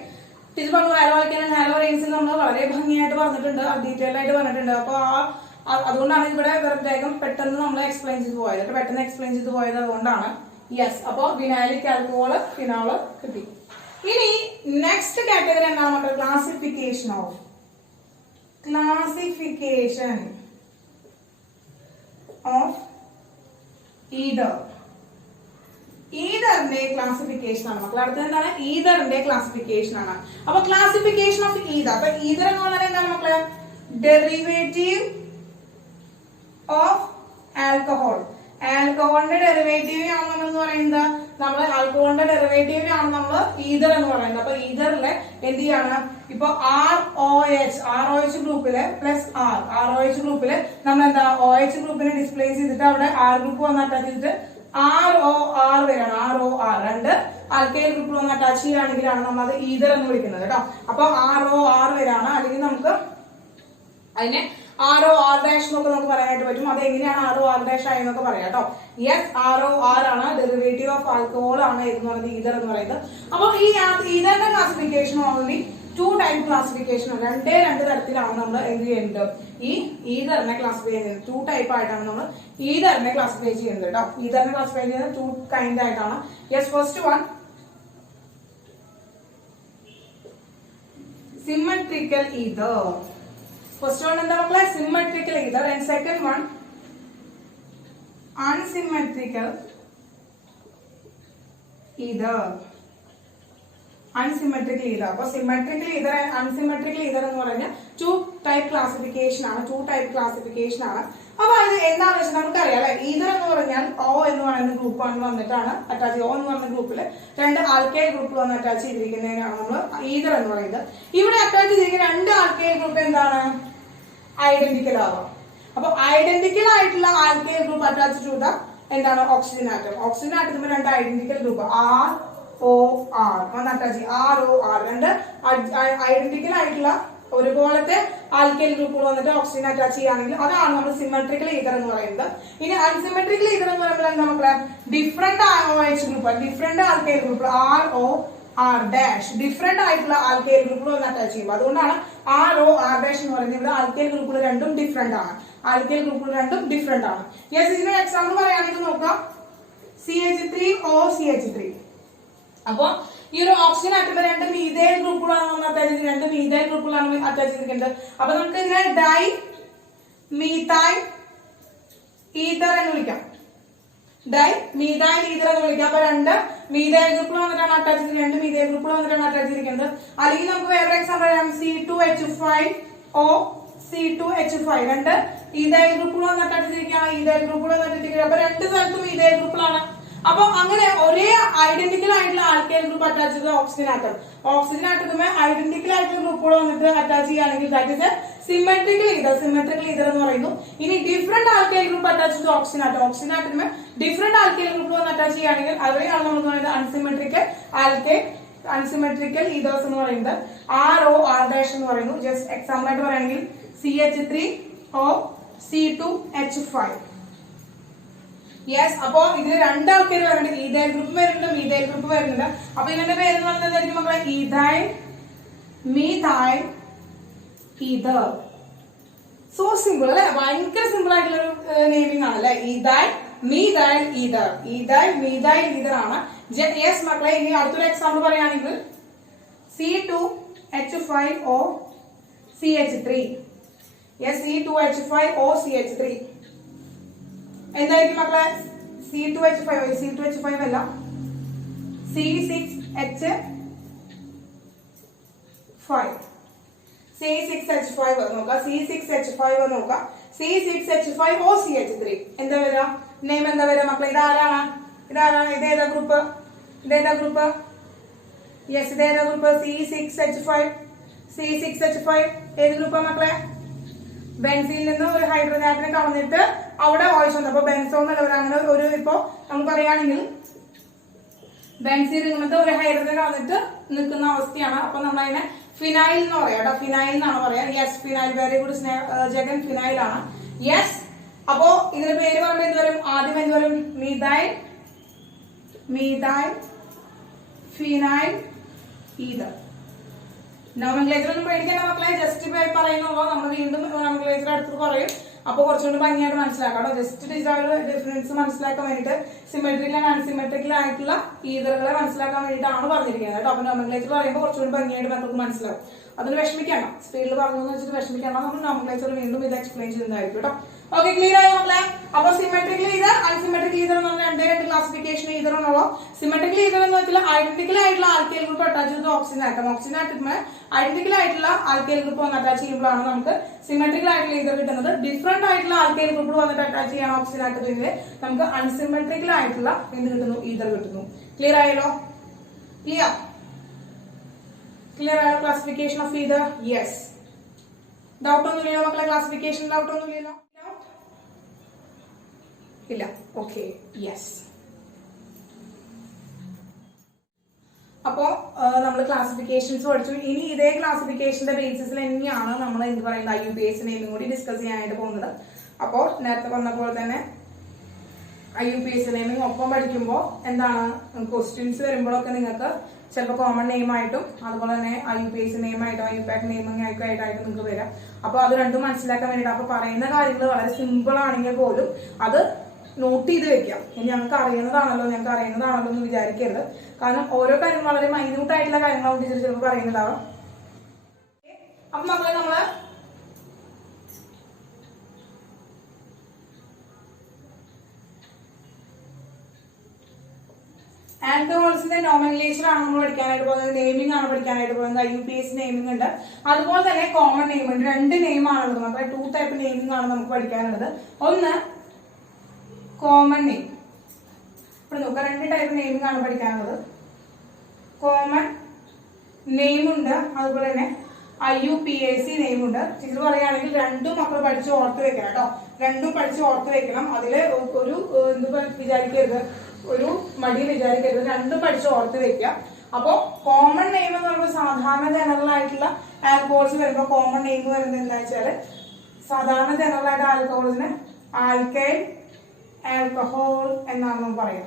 ടീച്ചർ പറഞ്ഞു ഹാലോ വായിക്കാനും ഹാലോ റേൻസിൽ നമ്മൾ വളരെ ഭംഗിയായിട്ട് പറഞ്ഞിട്ടുണ്ട്, ഡീറ്റെയിൽ ആയിട്ട് പറഞ്ഞിട്ടുണ്ട്. അപ്പൊ അതുകൊണ്ടാണ് ഇവിടെ വേഗം പെട്ടെന്ന് നമ്മൾ എക്സ്പ്ലെയിൻ ചെയ്ത് പോയത്. അതുകൊണ്ടാണ്. യെസ്, അപ്പൊ വിനൈലിക് ആൽക്കഹോള് ഫിനോള് കിട്ടി. ഇനി നെക്സ്റ്റ് കാറ്റഗറി എന്താണ് നമ്മുടെ? ക്ലാസിഫിക്കേഷൻ ഓഫ് ഈതറിന്റെ ക്ലാസിഫിക്കേഷൻ ആണ് മക്കൾ. അടുത്തത് എന്താണ്? ഈതറിന്റെ ക്ലാസിഫിക്കേഷൻ ആണ്. അപ്പൊ ക്ലാസിഫിക്കേഷൻ ഓഫ് ഈതർ. അപ്പൊ ഈതർ എന്ന് പറഞ്ഞാൽ എന്താണ് മക്കളെ? Derivative of alcohol. ആൽക്കഹോളിന്റെ ഡെറിവേറ്റീവിനാണ് നമ്മൾ എന്ന് പറയുന്നത്. ആൽക്കഹോളിന്റെ ഡെറിവേറ്റീവിനാണ് നമ്മൾ ഈതർ എന്ന് പറയുന്നത്. അപ്പൊ ഈതറിലെ എന്ത് ചെയ്യാണ്? ഇപ്പൊ ROH ഗ്രൂപ്പില് പ്ലസ് ROH ഗ്രൂപ്പില് നമ്മൾ എന്താ OH ഗ്രൂപ്പിനെ ഡിസ്പ്ലേസ് ചെയ്തിട്ട് അവിടെ R ഗ്രൂപ്പ് വന്ന് അറ്റാച്ച് ചെയ്തിട്ട് ROR വരാണ്. രണ്ട് ആൽക്കൈൽ ഗ്രൂപ്പിൽ ഒന്ന് അറ്റാച്ച് ചെയ്യുകയാണെങ്കിലാണ് നമ്മൾ അത് ഈതർ എന്ന് വിളിക്കുന്നത് കേട്ടോ. അപ്പൊ ROR വരാണ്. അല്ലെങ്കിൽ നമുക്ക് അതിനെ ROR ഡാഷ് എന്നൊക്കെ നമുക്ക് പറയാനായിട്ട് പറ്റും. അത് എങ്ങനെയാണ് ROR ഡാഷ് ആയി എന്നൊക്കെ പറയാം കേട്ടോ. യെസ്, ROR ആണ് ഡെറിവേറ്റീവ് ഓഫ് ആൽക്കഹോൾ ആണ് എന്ന് പറയുന്നത് ഈതർ എന്ന് പറയുന്നത്. അപ്പൊ ഈ ഈതറിന്റെ ക്ലാസിഫിക്കേഷൻ ഓൺലി 2 ടൈപ്പ് ക്ലാസിഫിക്കേഷൻ. രണ്ട് തരത്തിലാണ് നമ്മൾ എന്ത് ചെയ്യുന്നത്? ഈ ഈതറിനെ ക്ലാസിഫൈ ചെയ്യുന്നത് 2 ടൈപ്പ് ആയിട്ടാണ് നമ്മൾ ഈതറിനെ ക്ലാസിഫൈ ചെയ്യുന്നത് കേട്ടോ. ഈതറിനെ ക്ലാസിഫൈ ചെയ്യുന്നത് 2 കൈൻഡ് ആയിട്ടാണ്. Yes, first one symmetrical ether. First one എന്താ മക്കളെ? Symmetrical ether. And second one unsymmetrical ether. Unsymmetrical ether. അപ്പൊ symmetrical ether and unsymmetrical ether എന്ന് പറഞ്ഞാൽ 2 ടൈപ്പ് ക്ലാസിഫിക്കേഷൻ ആണ്. അപ്പൊ അത് എന്താണെന്ന് വെച്ചാൽ നമുക്കറിയാം അല്ലെ? ഈതർ എന്ന് പറഞ്ഞാൽ O എന്ന് പറയുന്ന ഗ്രൂപ്പ് വന്നിട്ടാണ് അറ്റാച്ച്. O എന്ന് പറയുന്ന ഗ്രൂപ്പില് 2 ആൽക്കൈൽ ഗ്രൂപ്പ് വന്ന് അറ്റാച്ച് ചെയ്തിരിക്കുന്നതിനാണ് നമ്മൾ ഈതർ എന്ന് പറയുന്നത്. ഇവിടെ അറ്റാച്ച് ചെയ്തിരിക്കുന്ന 2 ആൽക്കൈൽ ഗ്രൂപ്പ് എന്താണ്? ഐഡന്റിക്കൽ ആവാം. അപ്പൊ ഐഡന്റിക്കൽ ആയിട്ടുള്ള ആൽക്കൈൽ ഗ്രൂപ്പ് അറ്റാച്ച് ചെയ്ത എന്താണ്? Oxygen atom. ഓക്സിജൻ ആറ്റത്തിന് 2 ഐഡന്റിക്കൽ ഗ്രൂപ്പ് ROR വന്ന് അറ്റാച്ച് ചെയ്യും. ROR 2 ഐഡന്റിക്കൽ ആയിട്ടുള്ള ഒരുപോലത്തെ ആൽക്കൈൽ ഗ്രൂപ്പുകൾ വന്നിട്ട് ഓക്സിജൻ അറ്റാച്ച് ചെയ്യുകയാണെങ്കിൽ അതാണ് നമ്മൾ സിമെട്രിക്കൽ ഈതർ എന്ന് പറയുന്നത്. ഇനി അൺസിമെട്രിക്കൽ ഈതർ എന്ന് പറയുമ്പോൾ എന്താ മക്കളെ? Different OH group, different alkyl group ROR dash different ആയിട്ടുള്ള ആൽക്കൈൽ ഗ്രൂപ്പുകൾ വന്ന് അറ്റാച്ച് ചെയ്യുമ്പോൾ അതുകൊണ്ടാണ് ROR ഡാഷ് എന്ന് പറയുന്നത്. ഇവിടെ ആൽക്കൈൽ ഗ്രൂപ്പുകൾ രണ്ടും ഡിഫറെന്റ് ആണ്. യെസ്, ഇതിന് എക്സാമ്പിൾ പറയുകയാണെങ്കിൽ നോക്കാം. CH3OCH3. അപ്പൊ ഈ ഒരു ഓക്സിജൻ ആറ്റത്തിൽ 2 മീഥൈൽ ഗ്രൂപ്പുകളാണ് നമ്മൾ അറ്റാച്ച് ചെയ്തിരിക്കുന്നത്. അപ്പൊ നമുക്ക് ഇതിനെ ഡൈ മീഥൈൽ ഈതർ എന്ന് വിളിക്കാം. അപ്പൊ 2 മീഥൈൽ ഗ്രൂപ്പുകൾ വന്നിട്ടാണ് അറ്റാച്ച് ചെയ്തിരിക്കുന്നത്. അല്ലെങ്കിൽ നമുക്ക് വേറെ എക്സാമ്പിൾ പറയാം. C2H5O C2H5 രണ്ട് ഈഥൈൽ ഗ്രൂപ്പുകൾ വന്നിട്ടിരിക്കുകയാണ്. ഈഥൈൽ ഗ്രൂപ്പുകൾ വന്നിട്ടിരിക്കുക. അപ്പൊ രണ്ട് സ്ഥലത്തും ഈഥൈൽ ഗ്രൂപ്പുകളാണ്. അപ്പൊ അങ്ങനെ ഒരേ ഐഡന്റിക്കൽ ആയിട്ടുള്ള ആൽക്കൈൽ ഗ്രൂപ്പ് അറ്റാച്ച് ചെയ്ത ഓക്സിജൻ ആറ്റം. ഓക്സിജൻ ആറ്റത്തുമേ ഐഡന്റിക്കൽ ആയിട്ടുള്ള ഗ്രൂപ്പുകൾ വന്നിട്ട് അറ്റാച്ച് ചെയ്യുകയാണെങ്കിൽ that is a symmetrical ether. Symmetrical ether എന്ന് പറയുന്നു. ഇനി ഡിഫറെന്റ് ആൽക്കൈൽ ഗ്രൂപ്പ് അറ്റാച്ച് ചെയ്ത ഓക്സിജൻ ആറ്റം. ഓക്സിജൻ ആറ്റത്തുമേ ഡിഫറെന്റ് ആൽക്കൈൽ ഗ്രൂപ്പ് വന്ന് അറ്റാച്ച് ചെയ്യുകയാണെങ്കിൽ അവരെയാണ് നമ്മൾ പറയുന്നത് അൺസിമെട്രിക്കൽ ആൽക്കൈൽ അൺസിമെട്രിക്കൽ ഈഥേഴ്സ് എന്ന് പറയുന്നത്. ROR' എന്ന് പറയുന്നു. ജസ്റ്റ് എക്സാമ്പിൾ ആയിട്ട് പറയുകയാണെങ്കിൽ CH3O C2H5. യെസ്. അപ്പോ ഇതിൽ രണ്ടാൾക്കാർ വരുന്നുണ്ട്. ഈഥൈൽ ഗ്രൂപ്പ് വരുന്നുണ്ട്, മീഥൈൽ ഗ്രൂപ്പ് വരുന്നുണ്ട്. അപ്പൊ ഇതിന്റെ പേര് എന്ന് പറയുന്നത് എന്തായിരിക്കും മക്കളെ? Ethyl methyl ether. So simple അല്ലെ? ഭയങ്കര സിമ്പിൾ ആയിട്ടുള്ള ഒരു നെയിമിംഗ് ആണ് അല്ലെ? Ethyl methyl ether. Ethyl methyl ether ആണ്. യെസ് മക്കളെ. ഇനി അടുത്തൊരു എക്സാമ്പിൾ പറയുകയാണെങ്കിൽ C2H5O CH3. Yes, C2H5O CH3 എന്തായിരിക്കും മക്കളെ? C2H5 അല്ല, C6H5 നോക്കാം. C6H5 നോക്കാം. C6H5O CH3 എന്താ വരാ? നെയിം എന്താ വരാ മക്കളെ? ഇതാരാണ്? ഇതേതാ ഗ്രൂപ്പ്? യെസ്, ഇതേതാ ഗ്രൂപ്പ്? C6H5 ഏത് ഗ്രൂപ്പാ മക്കളെ? ബെൻസീനിൽ നിന്ന് ഒരു ഹൈഡ്രജൻ ആറ്റത്തിനെ കളഞ്ഞിട്ട് അവിടെ ഓയിസ് വന്നു. അപ്പൊ ബെൻസോ എന്നല്ല അങ്ങനെ ഒരു ഇപ്പൊ നമ്മൾ പറയുകയാണെങ്കിൽ ബെൻസീൻ ഇങ്ങനത്തെ ഒരു ഹൈഡ്രജൻ കളഞ്ഞിട്ട് നിൽക്കുന്ന അവസ്ഥയാണ്. അപ്പൊ നമ്മൾ അതിനെ ഫിനൈൽ എന്ന് പറയാം കേട്ടോ. ഫിനൈൽ എന്നാണ് പറയാ. Yes, phenyl. Very good Jagan. Phenyl ആണ്. യെസ്. അപ്പോ ഇതിന്റെ പേര് പറയുമ്പോൾ എന്ത് വരും? ആദ്യം എന്ത് വരും? Methyl phenyl ether. നോമൻക്ലേച്ചർ ഒന്നും പേടിക്കേണ്ട മക്കളെ. ജസ്റ്റ് പറയുന്നുള്ളൂ. നമ്മൾ വീണ്ടും നോമൻക്ലേച്ചർ അടുത്ത് പറയും. അപ്പൊ കുറച്ചുകൂടി ഭംഗിയായിട്ട് മനസ്സിലാക്കാം. ജസ്റ്റ് ഡിഫറൻസ് മനസ്സിലാക്കാൻ വേണ്ടിയിട്ട് സിമെട്രിക്കൽ ആൻഡ് അൺസിമെട്രിക്കൽ ആയിട്ടുള്ള ഈഥറുകളെ മനസ്സിലാക്കാൻ വേണ്ടിയിട്ടാണ് പറഞ്ഞിരിക്കുന്നത് കേട്ടോ. അപ്പൊ നോമൻക്ലേച്ചർ പറയുമ്പോൾ കുറച്ചുകൂടി ഭംഗിയായിട്ട് മക്കൾക്ക് മനസ്സിലാവും. അതിന് വിഷമിക്കണം. സ്പീഡിൽ പറഞ്ഞു എന്ന് വെച്ചിട്ട് വിഷമിക്കണം. നമ്മൾ നോമൻക്ലേച്ചർ വീണ്ടും ഇത് എക്സ്പ്ലെയിൻ ചെയ്യുന്നതായിരിക്കും കേട്ടോ. ഓക്കെ, ക്ലിയർ ആയോ മക്കളെ? അപ്പൊ സിമെട്രിക്കൽ ഈഥർ, അൺസിമെട്രിക്കൽ ഈഥർ എന്ന് പറഞ്ഞാൽ രണ്ട് ക്ലാസിഫിക്കേഷൻ ഈഥർ ഉള്ളൂ. സിമെട്രിക്കൽ ഈഥർ എന്ന് വെച്ചാൽ ഐഡന്റിക്കൽ ആയിട്ടുള്ള ആൽക്കൈൽ ഗ്രൂപ്പ് അറ്റാച്ച് ചെയ്ത് ഓക്സിജൻ ആറ്റം. ഓക്സിജൻ ആറ്റത്തിന് ഐഡന്റിക്കൽ ആയിട്ടുള്ള ആൽക്കൈൽ ഗ്രൂപ്പ് വന്ന് അറ്റാച്ച് ചെയ്യുമ്പോഴാണ് നമുക്ക് സിമെട്രിക്കൽ ആയിട്ടുള്ള ഈഥർ കിട്ടുന്നത്. ഡിഫറെന്റ് ആയിട്ടുള്ള ആൽക്കൈൽ ഗ്രൂപ്പ് വന്നിട്ട് അറ്റാച്ച് ചെയ്യണം ഓക്സിജൻ ആറ്റത്തിൽ നമുക്ക് അൺസിമെട്രിക്കൽ ആയിട്ടുള്ള എന്ത് കിട്ടുന്നു? ഈഥർ കിട്ടുന്നു. ക്ലിയർ ആയല്ലോ? ക്ലിയർ ആയോ classification of ether? Yes. Doubt ഒന്നുമില്ലല്ലോ മക്കളെ? ക്ലാസിഫിക്കേഷൻ ഡൗട്ട് ഒന്നുമില്ലല്ലോ? ഇല്ല. Okay, yes. അപ്പോ നമ്മൾ ക്ലാസിഫിക്കേഷൻസ് പഠിച്ചു. ഇനി ഇതേ ക്ലാസിഫിക്കേഷന്റെ ബേസിസിൽ തന്നെയാണ് നമ്മൾ എന്ത് പറയുന്നത് IUPAC നെയിമും കൂടി ഡിസ്കസ് ചെയ്യാനായിട്ട് പോകുന്നത്. അപ്പോൾ നേരത്തെ പറഞ്ഞ പോലെ തന്നെ IUPAC നെയിമിംഗ് ഒപ്പം പഠിക്കുമ്പോൾ എന്താണ് ക്വസ്റ്റ്യൻസ് വരുമ്പോഴൊക്കെ നിങ്ങൾക്ക് ചിലപ്പോൾ കോമൺ നെയിം ആയിട്ടും അതുപോലെ തന്നെ IUPAC നെയിമായിട്ടും IUPAC നെയിമിംഗ് ആയിട്ടായിട്ട് നിങ്ങൾക്ക് വരാം. അപ്പോൾ അത് രണ്ടും മനസ്സിലാക്കാൻ വേണ്ടിയിട്ട് അപ്പോൾ പറയുന്ന കാര്യങ്ങൾ വളരെ സിമ്പിൾ ആണെങ്കിൽ പോലും അത് നോട്ട് ചെയ്ത് വെക്കാം. ഇനി ഞങ്ങൾക്ക് അറിയുന്നതാണല്ലോ എന്ന് വിചാരിക്കരുത്. കാരണം ഓരോ കാര്യം വളരെ മൈന്യൂട്ട് ആയിട്ടുള്ള കാര്യങ്ങളാവും ടീച്ചർ ചിലപ്പോൾ പറയുന്നതാവും. അപ്പൊ മക്കളെ നമ്മള് ആൽക്കഹോൾസിന്റെ നോമൻക്ലേച്ചർ ആണ് നമ്മൾ പഠിക്കാനായിട്ട് പോകുന്നത്. നെയിമിംഗ് ആണ് പഠിക്കാനായിട്ട് പോകുന്നത്. IUPAC നെയിമിംഗ് ഉണ്ട്, അതുപോലെ തന്നെ കോമൺ നെയിം ഉണ്ട്. രണ്ട് നെയിമാണുള്ളത് മക്കളെ. 2 ടൈപ്പ് നെയിമിംഗ് ആണ് നമുക്ക് പഠിക്കാനുള്ളത്. ഒന്ന് കോമൺ നെയിം. ഇവിടെ നോക്കാം, 2 ടൈപ്പ് നെയിമിംഗ് ആണ് പഠിക്കാനുള്ളത്. കോമൺ നെയിം ഉണ്ട്, അതുപോലെ തന്നെ IUPAC നെയിം ഉണ്ട്. ടീച്ചർ പറയുകയാണെങ്കിൽ രണ്ടും മക്കൾ പഠിച്ച് ഓർത്ത് വെക്കണം കേട്ടോ. രണ്ടും പഠിച്ച് ഓർത്ത് വെക്കണം. അതില് ഒരു വിചാരിക്കരുത്, ഒരു മടി വിചാരിക്കരുത്. രണ്ടും പഠിച്ച് ഓർത്ത് വെക്കുക. അപ്പോ കോമൺ നെയിം എന്ന് പറയുമ്പോൾ സാധാരണ ജനറൽ ആയിട്ടുള്ള ആൽക്കഹോൾസ് വരുമ്പോൾ കോമൺ നെയിം വരുന്നത് എന്താ വെച്ചാല് സാധാരണ ജനറൽ ആയിട്ട് ആൽക്കഹോൾസിന് ആൽക്കൈൽ ആൽക്കഹോൾ എന്നാണ് നമ്മൾ പറയുക.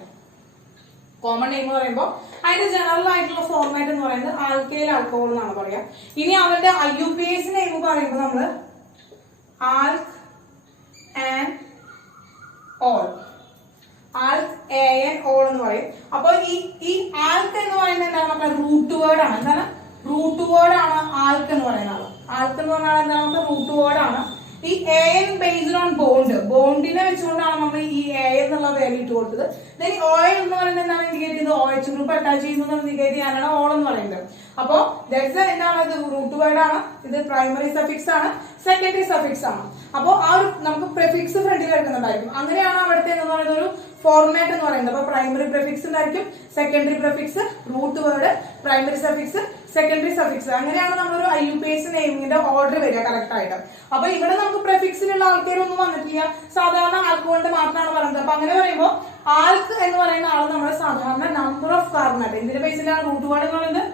കോമൺ നെയിം എന്ന് പറയുമ്പോൾ അതിന്റെ ജനറൽ ആയിട്ടുള്ള ഫോർമാറ്റ് എന്ന് പറയുന്നത് ആൽക്കൈൽ ആൽക്കഹോൾ എന്നാണ് പറയാ. ഇനി അവന്റെ IUPAC നെയിം പറയുമ്പോൾ നമ്മള് ആൽക്ക് ആൻഡ് ഓൾ, ആൽക്ക് AN ഓൾ എന്ന് പറയും. അപ്പൊ ഈ ആൽക്ക് എന്ന് പറയുന്നത് എന്താണ് നമ്മുടെ റൂട്ട് വേർഡ് ആണ്. എന്താണ് റൂട്ട് വേർഡ് ആണ് ആൽക്ക് എന്ന് പറയുന്നത്. ആൽക്ക് എന്ന് പറഞ്ഞാൽ എന്താണ് നമ്മുടെ റൂട്ട് വേർഡ് ആണ്. ഈ AN ബേസ്ഡ് ഓൺ ബോണ്ടിനെ വെച്ചുകൊണ്ടാണ് നമ്മൾ ഈ AN എന്നുള്ള വാല്യൂ ഇട്ട് കൊടുത്തത്. ദെൻ ഓയിൽ എന്ന് പറയുന്നത് എന്താണ് ഇൻഡിക്കേറ്റ് ചെയ്യുന്നത്, OH ഗ്രൂപ്പ് അറ്റാച്ച് ചെയ്യുന്നത് ഇൻഡിക്കേറ്റ് ചെയ്യാനാണ് ഓൾ എന്ന് പറയുന്നത്. അപ്പോ എന്താണ്, ഇത് റൂട്ട് വേർഡ് ആണ്, ഇത് പ്രൈമറി സഫിക്സ് ആണ്, സെക്കൻഡറി സഫിക്സ് ആണ്. അപ്പോ ആ ഒരു നമുക്ക് പ്രിഫിക്സ് ഫ്രണ്ടിൽ എടുക്കുന്നുണ്ടായിരിക്കും. അങ്ങനെയാണ് അവിടുത്തെ എന്ന് പറയുന്ന ഒരു ഫോർമാറ്റ് എന്ന് പറയുന്നത്. അപ്പൊ പ്രൈമറി പ്രിഫിക്സ് ഉണ്ടായിരിക്കും, secondary prefix, root word, primary suffix, secondary suffix. അങ്ങനെയാണ് നമ്മളൊരു IUPAC നെയിമിന്റെ ഓർഡർ വരിക കറക്റ്റ് ആയിട്ട്. അപ്പൊ ഇവിടെ നമുക്ക് പ്രിഫിക്സിലുള്ള ആൾക്കാരൊന്നും വന്നിട്ടില്ല, സാധാരണ ആൽക്കഹോളിന്റെ മാത്രമാണ് പറയുന്നത്. അപ്പൊ അങ്ങനെ പറയുമ്പോൾ ആൽക്ക് എന്ന് പറയുന്ന ആൾ നമ്മൾ സാധാരണ നമ്പർ ഓഫ് കാർബൺ ആറ്റം, ഇതിന്റെ ബേസിലാണ് റൂട്ട് വേർഡ് എന്ന് പറയുന്നത്.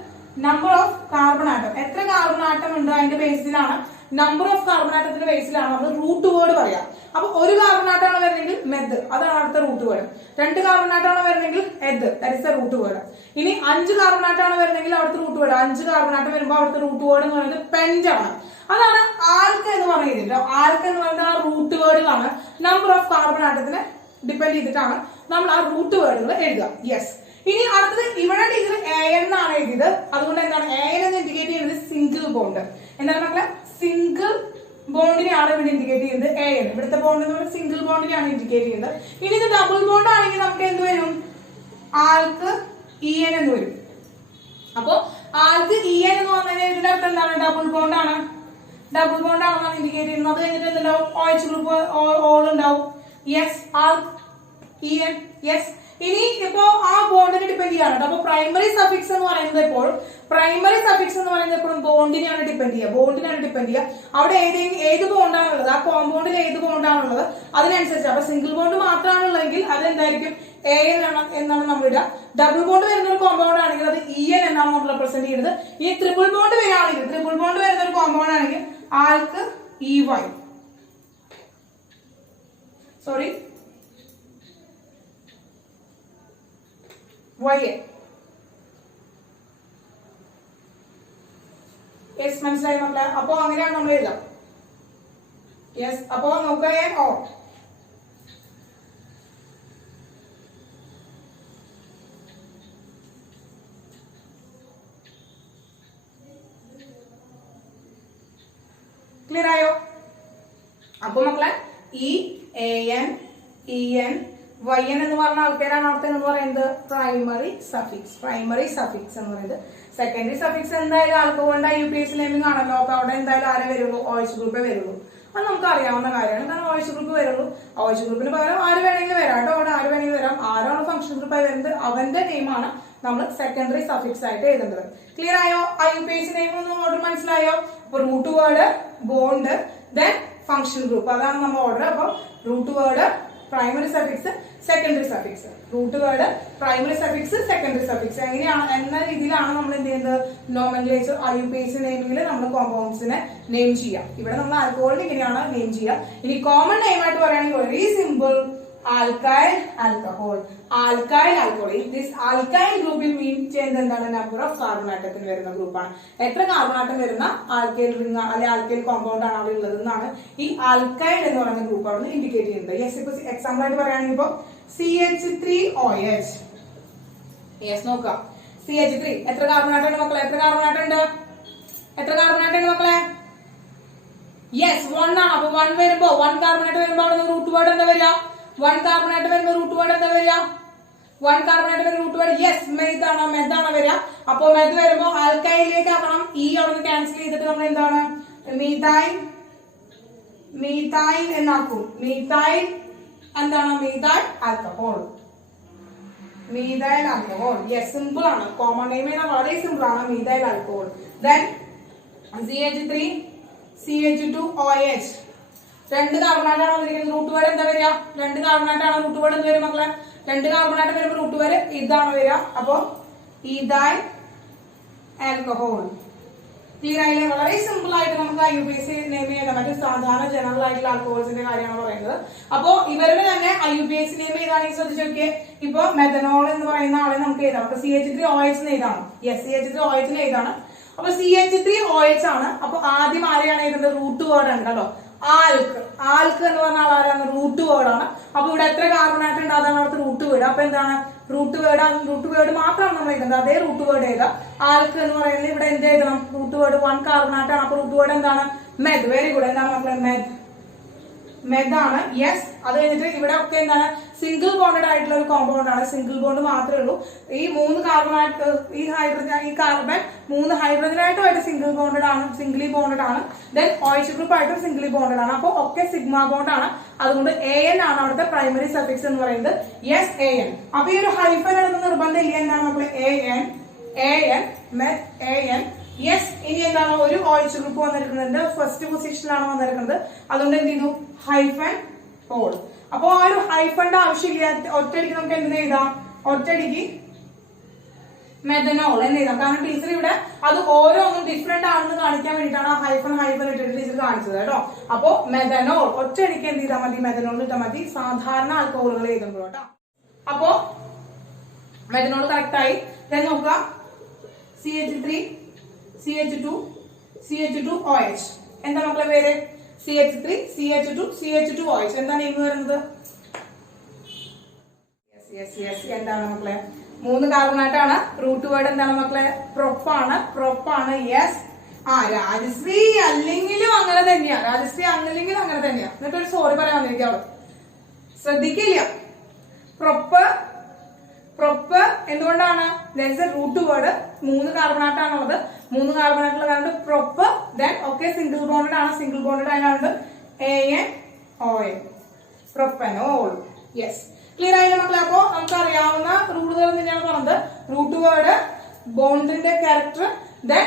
നമ്പർ ഓഫ് കാർബൺ ആറ്റം, എത്ര കാർബൺ ആറ്റം ഉണ്ട് അതിന്റെ ബേസിലാണ്, നമ്പർ ഓഫ് കാർബൺ ആറ്റത്തിന്റെ ബേസിലാണ് നമ്മൾ റൂട്ട് വേർഡ് പറയാം. അപ്പൊ ഒരു കാർബൺ ആറ്റമാണ് വരുന്നെങ്കിൽ മെത്, അതാണ് അടുത്ത റൂട്ട് വേർഡ്. 2 കാർബൺ ആറ്റമാണ് വരുന്നെങ്കിൽ eth, that is a root word. ഇനി 5 കാർബൺ ആറ്റമാണ് വരുന്നെങ്കിൽ അവിടുത്തെ റൂട്ട് വേർഡ്, 5 കാർബൺ ആറ്റം വരുമ്പോൾ അവിടുത്തെ റൂട്ട് വേർഡ് എന്ന് പറയുന്നത് പെന്റ് ആണ്. അതാണ് ആൽക്ക് എന്ന് പറയുന്നത്. ആൽക്ക് എന്ന് പറയുന്നത് ആ റൂട്ട് വേർഡിലാണ്, നമ്പർ ഓഫ് കാർബൺ ആറ്റത്തിനെ ഡിപ്പെൻഡ് ചെയ്തിട്ടാണ് നമ്മൾ ആ റൂട്ട് വേർഡുകൾ എഴുതുക. യെസ്. ഇനി അടുത്തത് ഇവിടെ ടീച്ചർ AN ആണ് എഴുതിയത്. അതുകൊണ്ട് എന്താണ് AN എന്ന് ഇൻഡിക്കേറ്റ് ചെയ്യുന്നത് സിംഗിൾ ബോണ്ട്. എന്താണ് മക്കളെ, സിംഗിൾ ബോണ്ടിനെയാണ് ഇവിടെ ഇൻഡിക്കേറ്റ് ചെയ്യുന്നത് AN. ഇവിടുത്തെ ബോണ്ട് എന്ന് പറയുന്നത് സിംഗിൾ ബോണ്ടിനെയാണ് ഇൻഡിക്കേറ്റ് ചെയ്യുന്നത്. ഇനി ഇത് ഡബിൾ ബോണ്ട് ആണെങ്കിൽ നമുക്ക് എന്ത് വരും, ആൾക്ക് EN എന്ന് വരും. അപ്പോ ആൾക്ക് EN എന്ന് പറഞ്ഞാൽ ഇതിന്റെ അർത്ഥം എന്താണ്, ഡബിൾ ബോണ്ട് ആണ്, ഡബിൾ ബോണ്ട് ആണെന്നാണ് ഇൻഡിക്കേറ്റ് ചെയ്യുന്നത്. അത് കഴിഞ്ഞിട്ട് എന്തുണ്ടാവും, OH ഗ്രൂപ്പ് ഓൾ ഉണ്ടാവും. യെസ്, ആൾക്ക് EN. യെസ്. ഇനി ഇപ്പോ ആ ബോണ്ടിനെ ഡിപ്പെൻഡ് ചെയ്യാണ്. അപ്പൊ പ്രൈമറി സഫിക്സ് എന്ന് പറയുന്നത് എപ്പോഴും ബോണ്ടിനെയാണ് ഡിപ്പെൻഡ് ചെയ്യുക. അവിടെ ഏത് ബോണ്ടാണുള്ളത്, ആ കോമ്പൗണ്ടിൽ ഏത് ബോണ്ടാണുള്ളത് അതിനനുസരിച്ച്. അപ്പൊ സിംഗിൾ ബോണ്ട് മാത്രമാണുള്ളതെങ്കിൽ അത് എന്തായിരിക്കും, AN എന്നാണ് നമ്മൾ ഇടുക. ഡബിൾ ബോണ്ട് വരുന്ന ഒരു കോമ്പൗണ്ട് ആണെങ്കിൽ അത് EN എന്നാണ് നമ്മൾ റെപ്രസെന്റ് ചെയ്യുന്നത്. ഇനി ട്രിപ്പിൾ ബോണ്ട് വരുന്ന ഒരു കോമ്പൗണ്ട് ആണെങ്കിൽ ആൾക്ക് EY, സോറി YA. യെസ്, മനസ്സിലായി മക്കളെ. അപ്പോ അങ്ങനെയാണ് നമ്മൾ എഴുതാം. യെസ്. അപ്പോ നോക്കുക, ഓ ക്ലിയർ ആയോ? അപ്പൊ മക്കളെ ഈ AN, EN, YN എന്ന് പറഞ്ഞ ആൾക്കാരാണ് അടുത്ത എന്ന് പറയുന്നത് പ്രൈമറി സഫിക്സ് എന്ന് പറയുന്നത്. സെക്കൻഡറി സഫിക്സ് എന്തായാലും ആൽക്കഹോളിന്റെ IUPAC നെയിമിംഗ് ആണല്ലോ. അപ്പൊ അവിടെ എന്തായാലും ആരെ വരുള്ളൂ, OH ഗ്രൂപ്പേ വരുള്ളൂ. അത് നമുക്ക് അറിയാവുന്ന കാര്യമാണ്. കാരണം OH ഗ്രൂപ്പ് വരുള്ളൂ. OH ഗ്രൂപ്പിന് പകരം ആര് വേണമെങ്കിലും വരാം കേട്ടോ. അവിടെ ആര് വേണമെങ്കിലും വരാം. ആരാണ് ഫംഗ്ഷൻ ഗ്രൂപ്പായി വരുന്നത് അവന്റെ നെയിമാണ് നമ്മൾ സെക്കൻഡറി സഫിക്സ് ആയിട്ട് എഴുതുന്നത്. ക്ലിയർ ആയോ? IUPAC നെയിം ഒന്നും ഓർഡർ മനസ്സിലായോ? അപ്പൊ root word, bond, then function group, അതാണ് നമ്മൾ ഓർഡർ. അപ്പൊ root word, primary suffix, secondary suffix, root word, primary suffix, secondary suffix, എങ്ങനെയാണ് എന്ന രീതിയിലാണ് നമ്മൾ എന്ത് ചെയ്യുന്നത്, നോമൻക്ലേച്ചർ IUPAC നെയിമിൽ നമ്മൾ കോമ്പൗണ്ട്സിനെ നെയിം ചെയ്യാം. ഇവിടെ നമ്മൾ ആൽക്കഹോളിന് ഇങ്ങനെയാണ് നെയിം ചെയ്യുക. ഇനി കോമൺ നെയിം ആയിട്ട് പറയുകയാണെങ്കിൽ very simple, alkyl alcohol. This alkyl ഗ്രൂപ്പിൽ മീൻ ചെയ്യുന്നത് എന്താണ്, നമ്പർ ഓഫ് കാർബൺ ആറ്റത്തിന് വരുന്ന ഗ്രൂപ്പാണ്. എത്ര കാർബൺ ആറ്റം വരുന്ന ആൽക്കൈൽ റിംഗ് അല്ലെ ആൽക്കൈൽ കോമ്പൗണ്ട് ആണ് അവിടെ ഉള്ളത് എന്നാണ് ഈ ആൽക്കൈൽ എന്ന് പറയുന്ന ഗ്രൂപ്പ് അവിടെ ഇൻഡിക്കേറ്റ് ചെയ്യുന്നത്. യെസ്. ഇപ്പൊ എക്സാമ്പിൾ ആയിട്ട് പറയുകയാണെങ്കിൽ ഇപ്പൊ CH3OH. യെസ്, നോക്കാം. CH3 എത്ര കാർബൺ ആറ്റം ഉണ്ട് മക്കളെ? എത്ര കാർബൺ ആറ്റം ഉണ്ട് മക്കളെ? യെസ്, 1 ആണ്. അപ്പൊ 1 വരുമ്പോ 1 കാർബൺ ആറ്റം വരുമ്പോ അവിടെ റൂട്ട് വേർഡ് എന്താ വരിക? 1 കാർബൺ ആറ്റം വരുമ്പോ റൂട്ട് വേർഡ് എന്താ വരിക? 1 കാർബൺ ആറ്റം വരുമ്പോ റൂട്ട് വേർഡ് യെസ് മെതാണ് വരിക. അപ്പൊ മെത് വരുമ്പോ ആൽക്കൈലിലേക്ക് ആക്കണം. ഈ അവിടെ നിന്ന് ക്യാൻസൽ ചെയ്തിട്ട് നമ്മൾ എന്താണ്, മീഥൈൽ എന്നാക്കും. മീഥൈൽ എന്താണ്, മീഥൈൽ ആൽക്കഹോൾ. യെസ്, സിമ്പിൾ ആണ്. കോമൺ നെയിം വളരെ സിമ്പിൾ ആണ്, methyl alcohol. Then CH3 CH2OH 2 carbon ആറ്റാണ് വന്നിരിക്കുന്നത്. റൂട്ട് വേർഡ് എന്താ വരിക? 2 കാർബൺ ആറ്റാണ് റൂട്ട് വേർഡ് എന്ത് വരും മക്കളെ? 2 കാർബൺ ആറ്റം വരുമ്പോൾ റൂട്ട് വേർഡ് ഇതാണ് വരിക. അപ്പൊ ഈഥൈൽ ആൽക്കഹോൾ. ക്ലിയർ ആയില്ലേ? വളരെ സിമ്പിൾ ആയിട്ട് നമുക്ക് IUPAC നെയിം ചെയ്താൽ മറ്റു സാധാരണ ജനറൽ ആയിട്ടുള്ള ആൽക്കഹോൾസിന്റെ കാര്യമാണ് പറയുന്നത്. അപ്പൊ ഇവരുടെ തന്നെ IUPAC നെയിം ചെയ്താണെങ്കിൽ ശ്രദ്ധിച്ചു നോക്കിയേ. ഇപ്പൊ മെഥനോൾ എന്ന് പറയുന്ന ആളെ നമുക്ക് എഴുതാം. അപ്പൊ CH3OH എഴുതാണ്. Yes, CH3OH എഴുതാണ്. അപ്പൊ CH3OH ആണ്. അപ്പൊ ആദ്യം ആരെയാണ് എഴുതുന്നത്? റൂട്ട് വേർഡ് ഉണ്ടല്ലോ, ആൽക്ക് എന്ന് പറഞ്ഞ ആളാരാണ്? റൂട്ട് വേർഡ് ആണ്. അപ്പൊ ഇവിടെ എത്ര കാർബൺ ആറ്റം ഉണ്ട് അതാണ് അവിടുത്തെ റൂട്ട് വേർഡ്. അപ്പൊ എന്താണ്, റൂട്ട് വേർഡ് മാത്രമാണ് നമ്മൾ എഴുതുന്നത്. അതേ റൂട്ട് വേർഡ് എഴുതാം. ആൽക്ക് എന്ന് പറയുന്നത് ഇവിടെ എന്ത് എഴുതണം? റൂട്ട് വേർഡ് 1 കാർബൺ ആറ്റാണ്. അപ്പൊ റൂട്ട് വേർഡ് എന്താണ്? മെത്. Very good. എന്താണ് മക്കളെ? മെത്. മെതാണ്. യെസ്. അത് കഴിഞ്ഞിട്ട് ഇവിടെ ഒക്കെ എന്താണ് സിംഗിൾ ബോണ്ടഡ് ആയിട്ടുള്ള ഒരു കോമ്പൗണ്ട് ആണ്. സിംഗിൾ ബോണ്ട് മാത്രമേ ഉള്ളൂ. ഈ 3 കാർബണായിട്ട് ഈ കാർബൺ 3 ഹൈഡ്രജനായിട്ടുമായിട്ട് സിംഗിളി ബോണ്ടഡ് ആണ്. ദെൻ OH ഗ്രൂപ്പ് ആയിട്ടും സിംഗിളി ബോണ്ടഡ് ആണ്. അപ്പോൾ ഒക്കെ സിഗ്മ ബോണ്ട് ആണ്. അതുകൊണ്ട് AN ആണ് അവിടുത്തെ പ്രൈമറി സഫിക്സ് എന്ന് പറയുന്നത്. Yes, AN. അപ്പൊ ഈ ഒരു ഹൈഫൻ എടുക്കുന്ന നിർബന്ധം ഇല്ല. എന്താണ് മക്കളെ? AN meth AN. യെസ്. ഇനി എന്താണ് ഒരു OH ഗ്രൂപ്പ് വന്നിരിക്കുന്നത് ഫസ്റ്റ് പൊസിഷനിലാണ് വന്നിരിക്കുന്നത്. അതുകൊണ്ട് എന്ത് ചെയ്തു? Hyphen ol. അപ്പൊ ആ ഒരു ഹൈഫന്റെ ആവശ്യമില്ല. ഒറ്റയടിക്ക് നമുക്ക് എന്തിനാ എഴുതാം? ഒറ്റയടിക്ക് മെഥനോൾ എന്ന് എഴുതാം. കാരണം ടീച്ചർ ഇവിടെ അത് ഓരോന്നും ഡിഫറെന്റ് ആണെന്ന് കാണിക്കാൻ വേണ്ടിയിട്ടാണ് ആ ഹൈഫൻ ഇട്ടിട്ട് ടീച്ചർ കാണിച്ചത് കേട്ടോ. അപ്പോ മെഥനോൾ ഒറ്റയടിക്ക് എന്ത് ചെയ്താൽ മതി? മെഥനോൾ ഇട്ടാൽ മതി സാധാരണ ആൽക്കഹോളുകൾ എഴുതുമ്പോൾ കേട്ടോ. അപ്പോ മെഥനോൾ കറക്റ്റ് ആയി. then നോക്കുക CH3 CH2 CH2 OH. എന്താ മക്കളെ പേര്? CH3 CH2 CH2 OH. എന്താണ് നെയിം വരുന്നത്? എന്താണ് മക്കളെ? 3 കാർബണായിട്ടാണ്. റൂട്ട് വേർഡ് എന്താണ് മക്കളെ? പ്രൊപ്പാണ്. യെസ്. രാജശ്രീ അല്ലെങ്കിലും അങ്ങനെ തന്നെയാ. എന്നിട്ടൊരു സോറി പറയാൻ വന്നിരിക്കാവോ? ശ്രദ്ധിക്കില്ല. പ്രൊപ്പ് എന്തുകൊണ്ടാണ്? റൂട്ട് വേർഡ് 3 കാർബണായിട്ടാണുള്ളത്. 3 കാർബണായിട്ടുള്ള കാരണം പ്രൊപ്പ്. ദെൻ ഒക്കെ സിംഗിൾ ബോണ്ടഡ് ആണ്. സിംഗിൾ ബോണ്ടഡ് ആയതുകൊണ്ട് ANON പ്രൊപ്പനോൾ. യെസ്. ക്ലിയർ ആയില്ല മക്കളെ? അപ്പോ നമുക്ക് അറിയാവുന്ന റൂളുകൾ തന്നെയാണ് പറഞ്ഞത്. റൂട്ട് വേർഡ്, ബോണ്ടിന്റെ ക്യാരക്ടർ, ദെൻ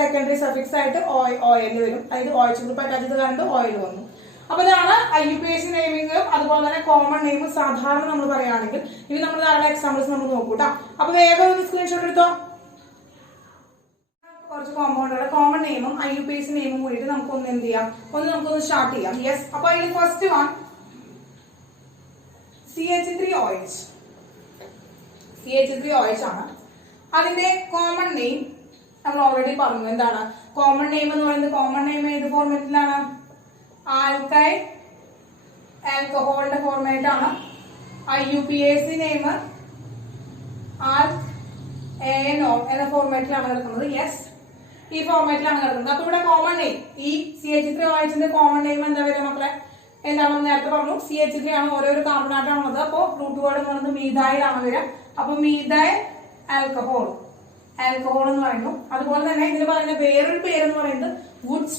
സെക്കൻഡറി സഫിക്സ് ആയിട്ട് ഓയിൽ വരും. അതായത് OH ഗ്രൂപ്പ് അറ്റാച്ച് ചെയ്ത് കണ്ട് ഓയിൽ വന്നു. അപ്പൊ ഇതാണ് IUPAC നെയിമിംഗും അതുപോലെ തന്നെ കോമൺ നെയിമും സാധാരണ നമ്മൾ പറയുകയാണെങ്കിൽ. ഇനി നമ്മൾ ധാരാളം എക്സാമ്പിൾസ് നമ്മൾ നോക്കൂട്ടാ. അപ്പൊ വേഗം ഒരു സ്ക്രീൻഷോട്ട് എടുത്തോ. കുറച്ച് കോമ്പൗണ്ടുകൾ കോമൺ നെയിമും IUPAC നെയിമും കൂടിയിട്ട് നമുക്കൊന്ന് എന്ത് ചെയ്യാം? നമുക്കൊന്ന് സ്റ്റാർട്ട് ചെയ്യാം. യെസ്. അപ്പൊ അതിൽ ഫസ്റ്റ് വൺ CH3OH. CH3OH ആണ്. അതിന്റെ കോമൺ നെയിം നമ്മൾ ഓൾറെഡി പറഞ്ഞു. എന്താണ് കോമൺ നെയിം എന്ന് പറയുന്നത്? കോമൺ നെയിം ഏത് ഫോർമാറ്റിലാണ്? ആൽക്കൈൽ ആൽക്കഹോളിന്റെ ഫോർമാറ്റ് ആണ്. IUPAC നെയിം ANO എന്ന ഫോർമാറ്റിലാണ് കിടക്കുന്നത്. യെസ്. ഈ ഫോർമാറ്റിലാണ് കിടക്കുന്നത്. അപ്പൊ ഇവിടെ കോമൺ നെയിം ഈ CH3OHന്റെ കോമൺ നെയിം എന്താ വരിക മക്കളെ? എന്താണെന്ന് നേരത്തെ പറഞ്ഞു. CH3 ആണ്. ഓരോരോ കാർബണായിട്ടാണുള്ളത്. അപ്പോ റൂട്ട് വേർഡ് എന്ന് പറയുന്നത് മീഥൈൽ ആണ് വരിക. അപ്പൊ മീഥൈൽ ആൽക്കഹോൾ എന്ന് പറയുന്നു. അതുപോലെ തന്നെ ഇതിന് പറയുന്ന വേറൊരു പേരെന്ന് പറയുന്നത് വുഡ്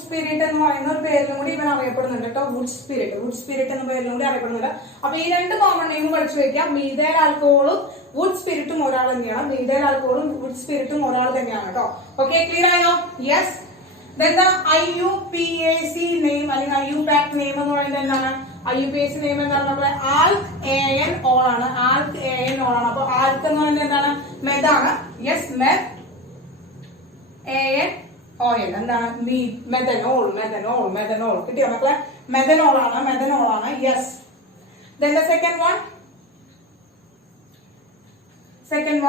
സ്പിരിറ്റ് എന്ന് പറയുന്ന ഒരു പേരിലും കൂടി ഇവൻ അറിയപ്പെടുന്നുണ്ട് കേട്ടോ. വുഡ് സ്പിരിറ്റ് എന്ന പേരിലും കൂടി അറിയപ്പെടുന്നുണ്ട്. അപ്പൊ ഈ 2 കോമൺ നെയിം പഠിച്ചു വെക്കാം. മീഥൈൽ ആൽക്കഹോളും വുഡ് സ്പിരിറ്റും ഒരാൾ തന്നെയാണ്. കേട്ടോ. ഓക്കെ, ക്ലിയർ ആയോ? Yes. Then the IUPAC name അല്ലെങ്കിൽ IUPAC name എന്ന് പറയുന്നത് എന്താണ്? IUPAC name എന്താണ് നമ്മളെ? ALK-ANOL ആണ്. അപ്പൊ ആൽക്ക് എന്ന് പറയുന്നത് എന്താണ്? മെതാണ്. Yes, meth ANOL. എന്താണ്? മെഥനോൾ. കിട്ടിയോ മക്കളെ? മെഥനോൾ ആണ്. Yes. Then the second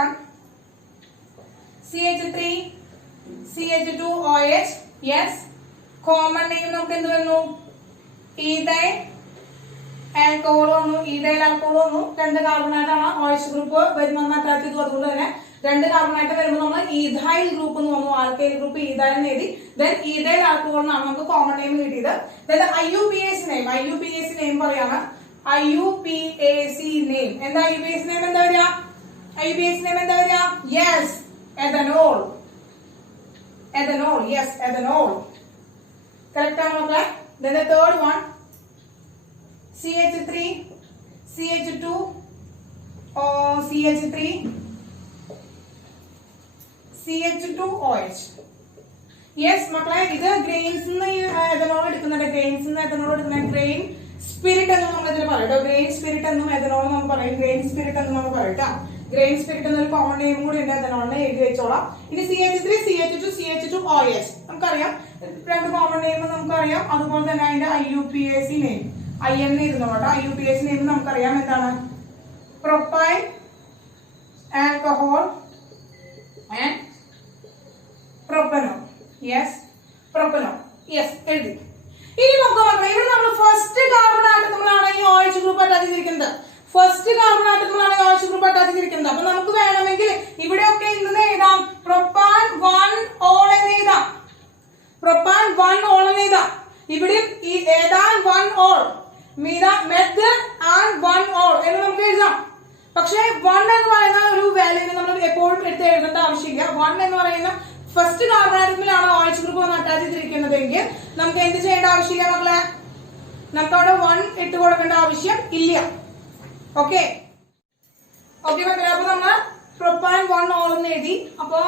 one CH3 CH2OH. Yes. Common name നമുക്ക് എന്ത് വന്നു? ഈഥൈൽ ആൽക്കഹോൾ വന്നു. 2 കാർബണായിട്ടാണ്. OH ഗ്രൂപ്പ് വരുമെന്ന് അറ്റാച്ച് ചെയ്തു. അതുകൊണ്ട് തന്നെ 2 കാർബണായിട്ട് വരുമ്പോൾ നമ്മൾ ഈഥൈൽ ഗ്രൂപ്പ് എന്ന് വന്നു. ആൽക്കൈൽ ഗ്രൂപ്പ് ഈഥൈൽ എന്ന് എഴുതി. ദെൻ ഈഥൈൽ ആൽക്കഹോൾ എന്നാണ് നമുക്ക് കോമൺ നെയിം കിട്ടിയത്. ദെൻ IUPAC നെയിം പറയാണ്. IUPAC നെയിം എന്താ? IUPAC നെയിം എന്താ വരിക? Yes, ethanol. Yes, ethanol. Correct ആണ് മക്കളെ. Then the third one CH3 CH2 CH2OH. Yes മക്കളെ, ഇത് ഗ്രെയിൻസ് എഥനോൾ എടുക്കുന്നുണ്ട്. ഗ്രെയിൻ സ്പിരിറ്റ് എന്ന് നമ്മൾ ഇതിൽ പറയും. ഗ്രെയിൻ സ്പിരിറ്റ് എന്നും എഥനോൾ നമ്മൾ പറയും. ഗ്രെയിൻ സ്പിരിറ്റ് എന്നൊരു കോമൺ നെയിം കൂടി ഉണ്ട്. എഥനോളിനെ എഴുതി വെച്ചോളാം. ഇനി CH3 CH2 CH2OH നമുക്കറിയാം. 2 കോമൺ നെയിം നമുക്കറിയാം. അതുപോലെ തന്നെ അതിന്റെ IUPAC name IN ഇരുന്നോട്ടോ. IUPAC name നമുക്കറിയാം. എന്താണ്? Propyl alcohol and propanol. Yes, എഴുതി. ഇനി നോക്കാം മക്കളെ, ഇവിടെ നമ്മൾ ഫസ്റ്റ് കാർബൺ ആറ്റങ്ങളാണ് ഈ OH ഗ്രൂപ്പ് അറ്റാച്ച് ചെയ്തിരിക്കുന്നത്. അപ്പൊ നമുക്ക് വേണമെങ്കിൽ ഇവിടെയൊക്കെ എന്തെന്ന് എഴുതാം? പ്രൊപ്പാൻ 1 ഓൾ എന്ന് എഴുതാം. പ്രൊപ്പാൻ 1 ഓൾ എന്ന് എഴുതാം. ഇവിടെ ഈ Ethan 1 all meth and 1 all എന്ന് നമുക്ക് എഴുതാം. പക്ഷെ 1 എന്ന് പറയുന്ന ഒരു വാല്യൂവിനെ നമ്മൾ എപ്പോഴും എടുത്ത് എഴുതേണ്ട ആവശ്യമില്ല. 1 എന്ന് പറയുന്ന ഫസ്റ്റ് കാർബൺ ആറ്റത്തിലാണ് OH ഗ്രൂപ്പ് വന്ന് അറ്റാച്ച് ചെയ്തിരിക്കുന്നതെങ്കിൽ നമുക്ക് എന്ത് ചെയ്യേണ്ട ആവശ്യമില്ല മക്കളെ, നമുക്ക് അവിടെ 1 ഇട്ട് കൊടുക്കേണ്ട ആവശ്യം ഇല്ല. ഓക്കെ ഓക്കെ മക്കളെ, അപ്പൊ നമ്മൾ പ്രൊപ്പാൻ 1 ഓൾ എന്ന് എഴുതി. അപ്പൊ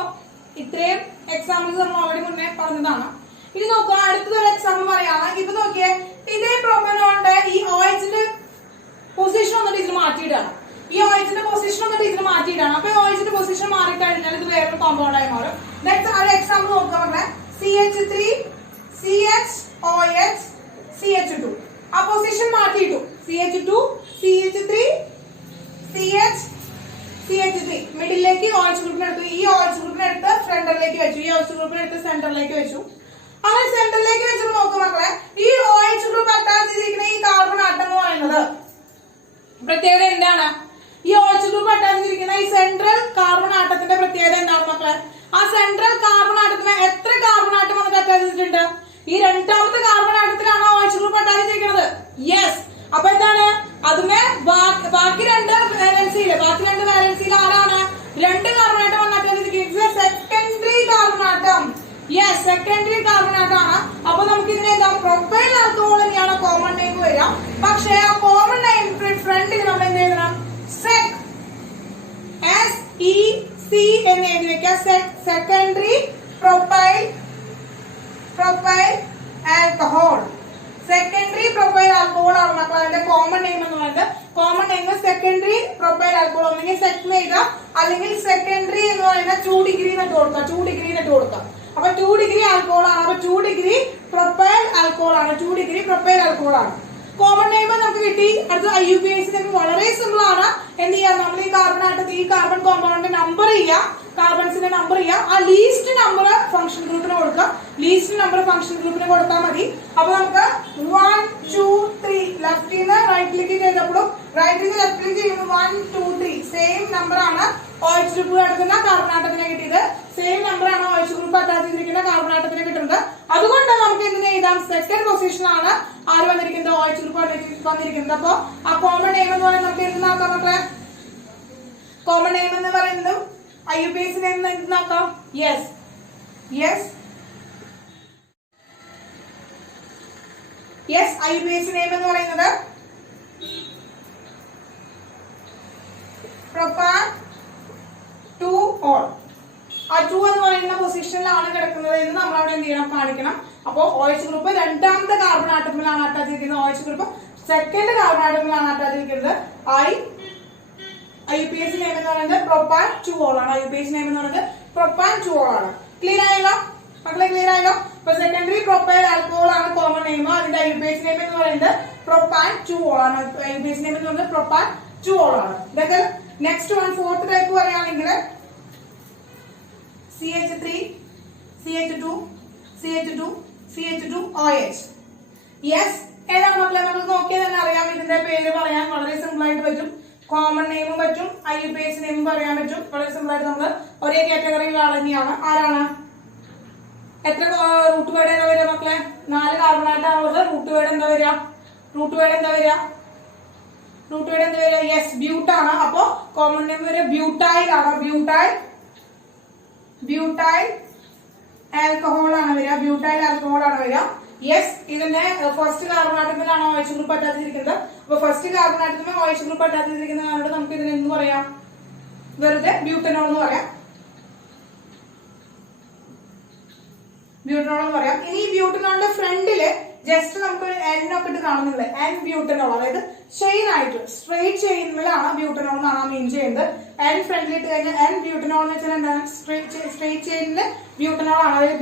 ഇത്രയും എക്സാമ്പിൾസ് നമ്മൾ ഓൾറെഡി മുന്നേ പറഞ്ഞതാണ്. ഇനി നോക്കുക, അടുത്തൊരു എക്സാമ്പിൾ പറയാണ്. ഇപ്പൊ നോക്കിയേ, ഇതേ പ്രൊപ്പനോളിന്റെ ഈ OHന്റെ പൊസിഷൻ വന്നിട്ട് ഇതിന് മാറ്റിയിട്ടാണ്. ഈ OHന്റെ പൊസിഷൻ വന്നിട്ട് ഇതിന് മാറ്റിയിട്ടാണ്. അപ്പൊ OHന്റെ പൊസിഷൻ മാറിക്കഴിഞ്ഞാൽ ഇത് വേറൊരു കോമ്പൗണ്ട് ആയി മാറും. ഒരു എക്സാമ്പിൾ നോക്കുക പറഞ്ഞാൽ CH3 CHOH CH2. ആ position മാറ്റിയിട്ടു. CH2 CH3 CH3 മിഡിലേക്ക് OH ഗ്രൂപ്പിനെ എടുത്തു. ഈ OH ഗ്രൂപ്പിനെ എടുത്ത് ഫ്രണ്ടിലേക്ക് വെച്ചു. ഈ OH ഗ്രൂപ്പിനെ എടുത്ത് സെന്ററിലേക്ക് വെച്ചു. അങ്ങനെ സെന്ററിലേക്ക് വെച്ചിട്ട് നോക്കുക മക്കളെ, ഈ OH ഗ്രൂപ്പ് അറ്റാച്ച് ചെയ്തിരിക്കുന്ന ഈ കാർബൺ ആറ്റം എന്ന് പറയുന്നത് പ്രത്യേകത എന്താണ്? ഈ OH ഗ്രൂപ്പ് അറ്റാച്ച് ചെയ്തിരിക്കുന്ന ഈ സെൻട്രൽ കാർബൺ ആറ്റത്തിന്റെ പ്രത്യേകത എന്താണ് മക്കളെ? ആ സെൻട്രൽ കാർബൺ ആറ്റത്തിന് എത്ര കാർബൺ ആറ്റം വന്നിട്ട് അറ്റാച്ച് ചെയ്തിട്ടുണ്ട്? ഈ രണ്ടാമത്തെ കാർബൺ ആറ്റത്തിലാണ് OH ഗ്രൂപ്പ് അറ്റാച്ച് ചെയ്തിരിക്കുന്നത്. യെസ്. അപ്പൊ എന്താണ് അതുമേ ബാക്കി രണ്ട് വാലൻസിയിൽ ആരാണ്? 2 കാർബൺ ആറ്റം വന്ന് അറ്റാച്ച് ചെയ്തിരിക്കുന്നത്. Secondary carbon atom. Yes, secondary carbon ആറ്റമാണ്. അപ്പൊ നമുക്ക് ഇതിനെ പ്രൊപ്പൈൽ ആൽക്കഹോൾ തന്നെയാണ് കോമൺ നെയിം വരിക. പക്ഷെ ആ കോമൺ നെയിം ഫ്രണ്ടിൽ നമ്മൾ എന്ത് എഴുതണം? SEC എന്ന് എഴുതി വെക്കുക. Secondary propyl alcohol. Secondary propyl alcohol ആണ് മക്കൾ അതിന്റെ കോമൺ നെയിം എന്ന് പറയുന്നത്. Common name secondary propyl alcohol. ഒന്നെങ്കിൽ സെക് എഴുതാം, അല്ലെങ്കിൽ സെക്കൻഡറി എന്ന് പറയുന്ന 2 ഡിഗ്രി എന്നിട്ട് കൊടുക്കാം. അപ്പൊ 2 ഡിഗ്രി ആൽക്കഹോൾ ആണ്. അപ്പൊ 2 ഡിഗ്രി പ്രൊപ്പൈൽ ആൽക്കഹോൾ ആണ്. കോമൺ നെയിം നമുക്ക് കിട്ടി. അടുത്ത IUPAC വളരെ സിമ്പിൾ ആണ്. എന്ത് ചെയ്യാം, നമ്മൾ ഈ കാർബൺ ആറ്റത്തിൽ ഈ കാർബൺ കോമ്പൗണ്ടിന്റെ നമ്പർ ചെയ്യാം, കാർബൺസിന്റെ നമ്പർ ചെയ്യാം. ആ ലീസ്റ്റ് നമ്പർ ഫംഗ്ഷൻ ഗ്രൂപ്പിന് കൊടുക്കാം. കൊടുത്താൽ മതി. അപ്പൊ നമുക്ക് 1 2 3 ലെഫ്റ്റിൽ നിന്ന് റൈറ്റിലേക്ക് ചെയ്തപ്പോഴും റൈറ്റിൽ നിന്ന് ലെഫ്റ്റിലേക്ക് ചെയ്യുമ്പോൾ 1 2 3 സെയിം നമ്പർ ആണ് OH ഗ്രൂപ്പ് കിടക്കുന്ന കാർബൺ ആറ്റത്തിനെ കിട്ടിയത്. സെയിം നമ്പർ ആണ് OH ഗ്രൂപ്പ് അറ്റാച്ച് ചെയ്തിരിക്കുന്ന കാർബൺ ആറ്റത്തിനെ കിട്ടുന്നത്. അതുകൊണ്ട് നമുക്ക് എന്ത് എഴുതാം? സെക്കൻഡ് പൊസിഷനാണ് ആര് വന്നിരിക്കുന്നത്? OH ഗ്രൂപ്പ് വന്നിരിക്കുന്നത്. അപ്പൊ ആ കോമൺ നെയിം എന്ന് പറയുന്നത് നമുക്ക് എന്ത് നോക്കാം മക്കളെ? കോമൺ നെയിം എന്ന് പറയുന്നത് IUPAC നെയിം എന്ത് നോക്കാം? IUPAC നെയിം എന്ന് പറയുന്നത് പ്രൊപ്പാൻ 2 ഓൾ. ആ 2 എന്ന് പറയുന്ന പൊസിഷനിലാണ് കിടക്കുന്നത് എന്ന് നമ്മൾ അവിടെ എന്ത് ചെയ്യണം? കാണിക്കണം. അപ്പോ OH ഗ്രൂപ്പ് രണ്ടാമത്തെ കാർബൺ ആറ്റത്തിലാണ് അറ്റാച്ച് ചെയ്തിരിക്കുന്നത്. OH ഗ്രൂപ്പ് സെക്കൻഡ് കാർബൺ ആറ്റത്തിലാണ് അറ്റാച്ച് ചെയ്തിരിക്കുന്നത്. IUPAC നെയിം എന്ന് പറയുന്നത് പ്രൊപ്പാൻ 2 ഓൾ ആണ്. ക്ലിയർ ആയല്ലോ മക്കളെ? ക്ലിയർ ആയല്ലോ? ഇപ്പൊ സെക്കൻഡറി പ്രൊപ്പൈൽ ആൽക്കഹോൾ ആണ് കോമൺ നെയിം. അതിന്റെ IUPAC നെയിം എന്ന് പറയുന്നത് പ്രൊപ്പാൻ 2 ഓൾ ആണ്. IUPAC നെയിം എന്ന് പറയുന്നത് പ്രൊപ്പാൻ 2 ഓൾ ആണ്. ഇതൊക്കെ നെക്സ്റ്റ് വൺ ഫോർത്ത് ടൈപ്പ് പറയുകയാണെങ്കിൽ CH3 CH2 OH. യെസ്, ഏതാണ് മക്കളെ? നമുക്ക് നോക്കിയാൽ തന്നെ അറിയാം. ഇതിന്റെ പേര് പറയാൻ വളരെ സിമ്പിൾ ആയിട്ട് പറ്റും. കോമൺ നെയിമും പറ്റും, IUPAC നെയിമും പറയാൻ പറ്റും. വളരെ സിമ്പിൾ ആയിട്ട് നമ്മൾ ഒരേ കാറ്റഗറിയിലുള്ള തന്നെയാണ്. ആരാണ്? എത്ര റൂട്ട് വേർഡ് എന്താ വരിക മക്കളെ? 4 കാർബൺ ആറ്റമുള്ളത്. റൂട്ട് വേർഡ് എന്താ വരിക? യെസ്, ബ്യൂട്ടാണ്. അപ്പോ കോമൺ നെയിം വരിക ബ്യൂട്ടൈൽ ആണ്. ബ്യൂട്ടൈൽ ആൽക്കഹോൾ ആണ് വരിക. യെസ്, ഇതിന്റെ ഫസ്റ്റ് കാർബൺ ആറ്റത്തിലാണ് OH ഗ്രൂപ്പ് അറ്റാച്ച് ചെയ്തിരിക്കുന്നത്. അപ്പൊ ഫസ്റ്റ് കാർബൺ ആറ്റത്തിൽ OH ഗ്രൂപ്പ് അറ്റാച്ച് ചെയ്തിരിക്കുന്നതുകൊണ്ട് നമുക്ക് ഇതിന് എന്ത് പറയാം? വെറുതെ ബ്യൂട്ടനോൾ എന്ന് പറയാം. ഇനി ബ്യൂട്ടനോളിന്റെ ഫ്രണ്ടില് ജസ്റ്റ് നമുക്ക് N ഒക്കെ ഇട്ട് കാണുന്നില്ലേ? N ബ്യൂട്ടനോൾ, അതായത് ചെയിൻ ആയിട്ട് സ്ട്രേറ്റ് ചെയിനിലാണ് ബ്യൂട്ടനോൾ എന്നാണ് മീൻ ചെയ്യുന്നത്. N ഫ്രണ്ടിൽ ഇട്ട് കഴിഞ്ഞാൽ N ബ്യൂട്ടനോൾ എന്ന് വെച്ചാൽ എന്താണ്? സ്ട്രേറ്റ് ചെയിനില് ബ്യൂട്ടനോൾ ആണ്. അതായത്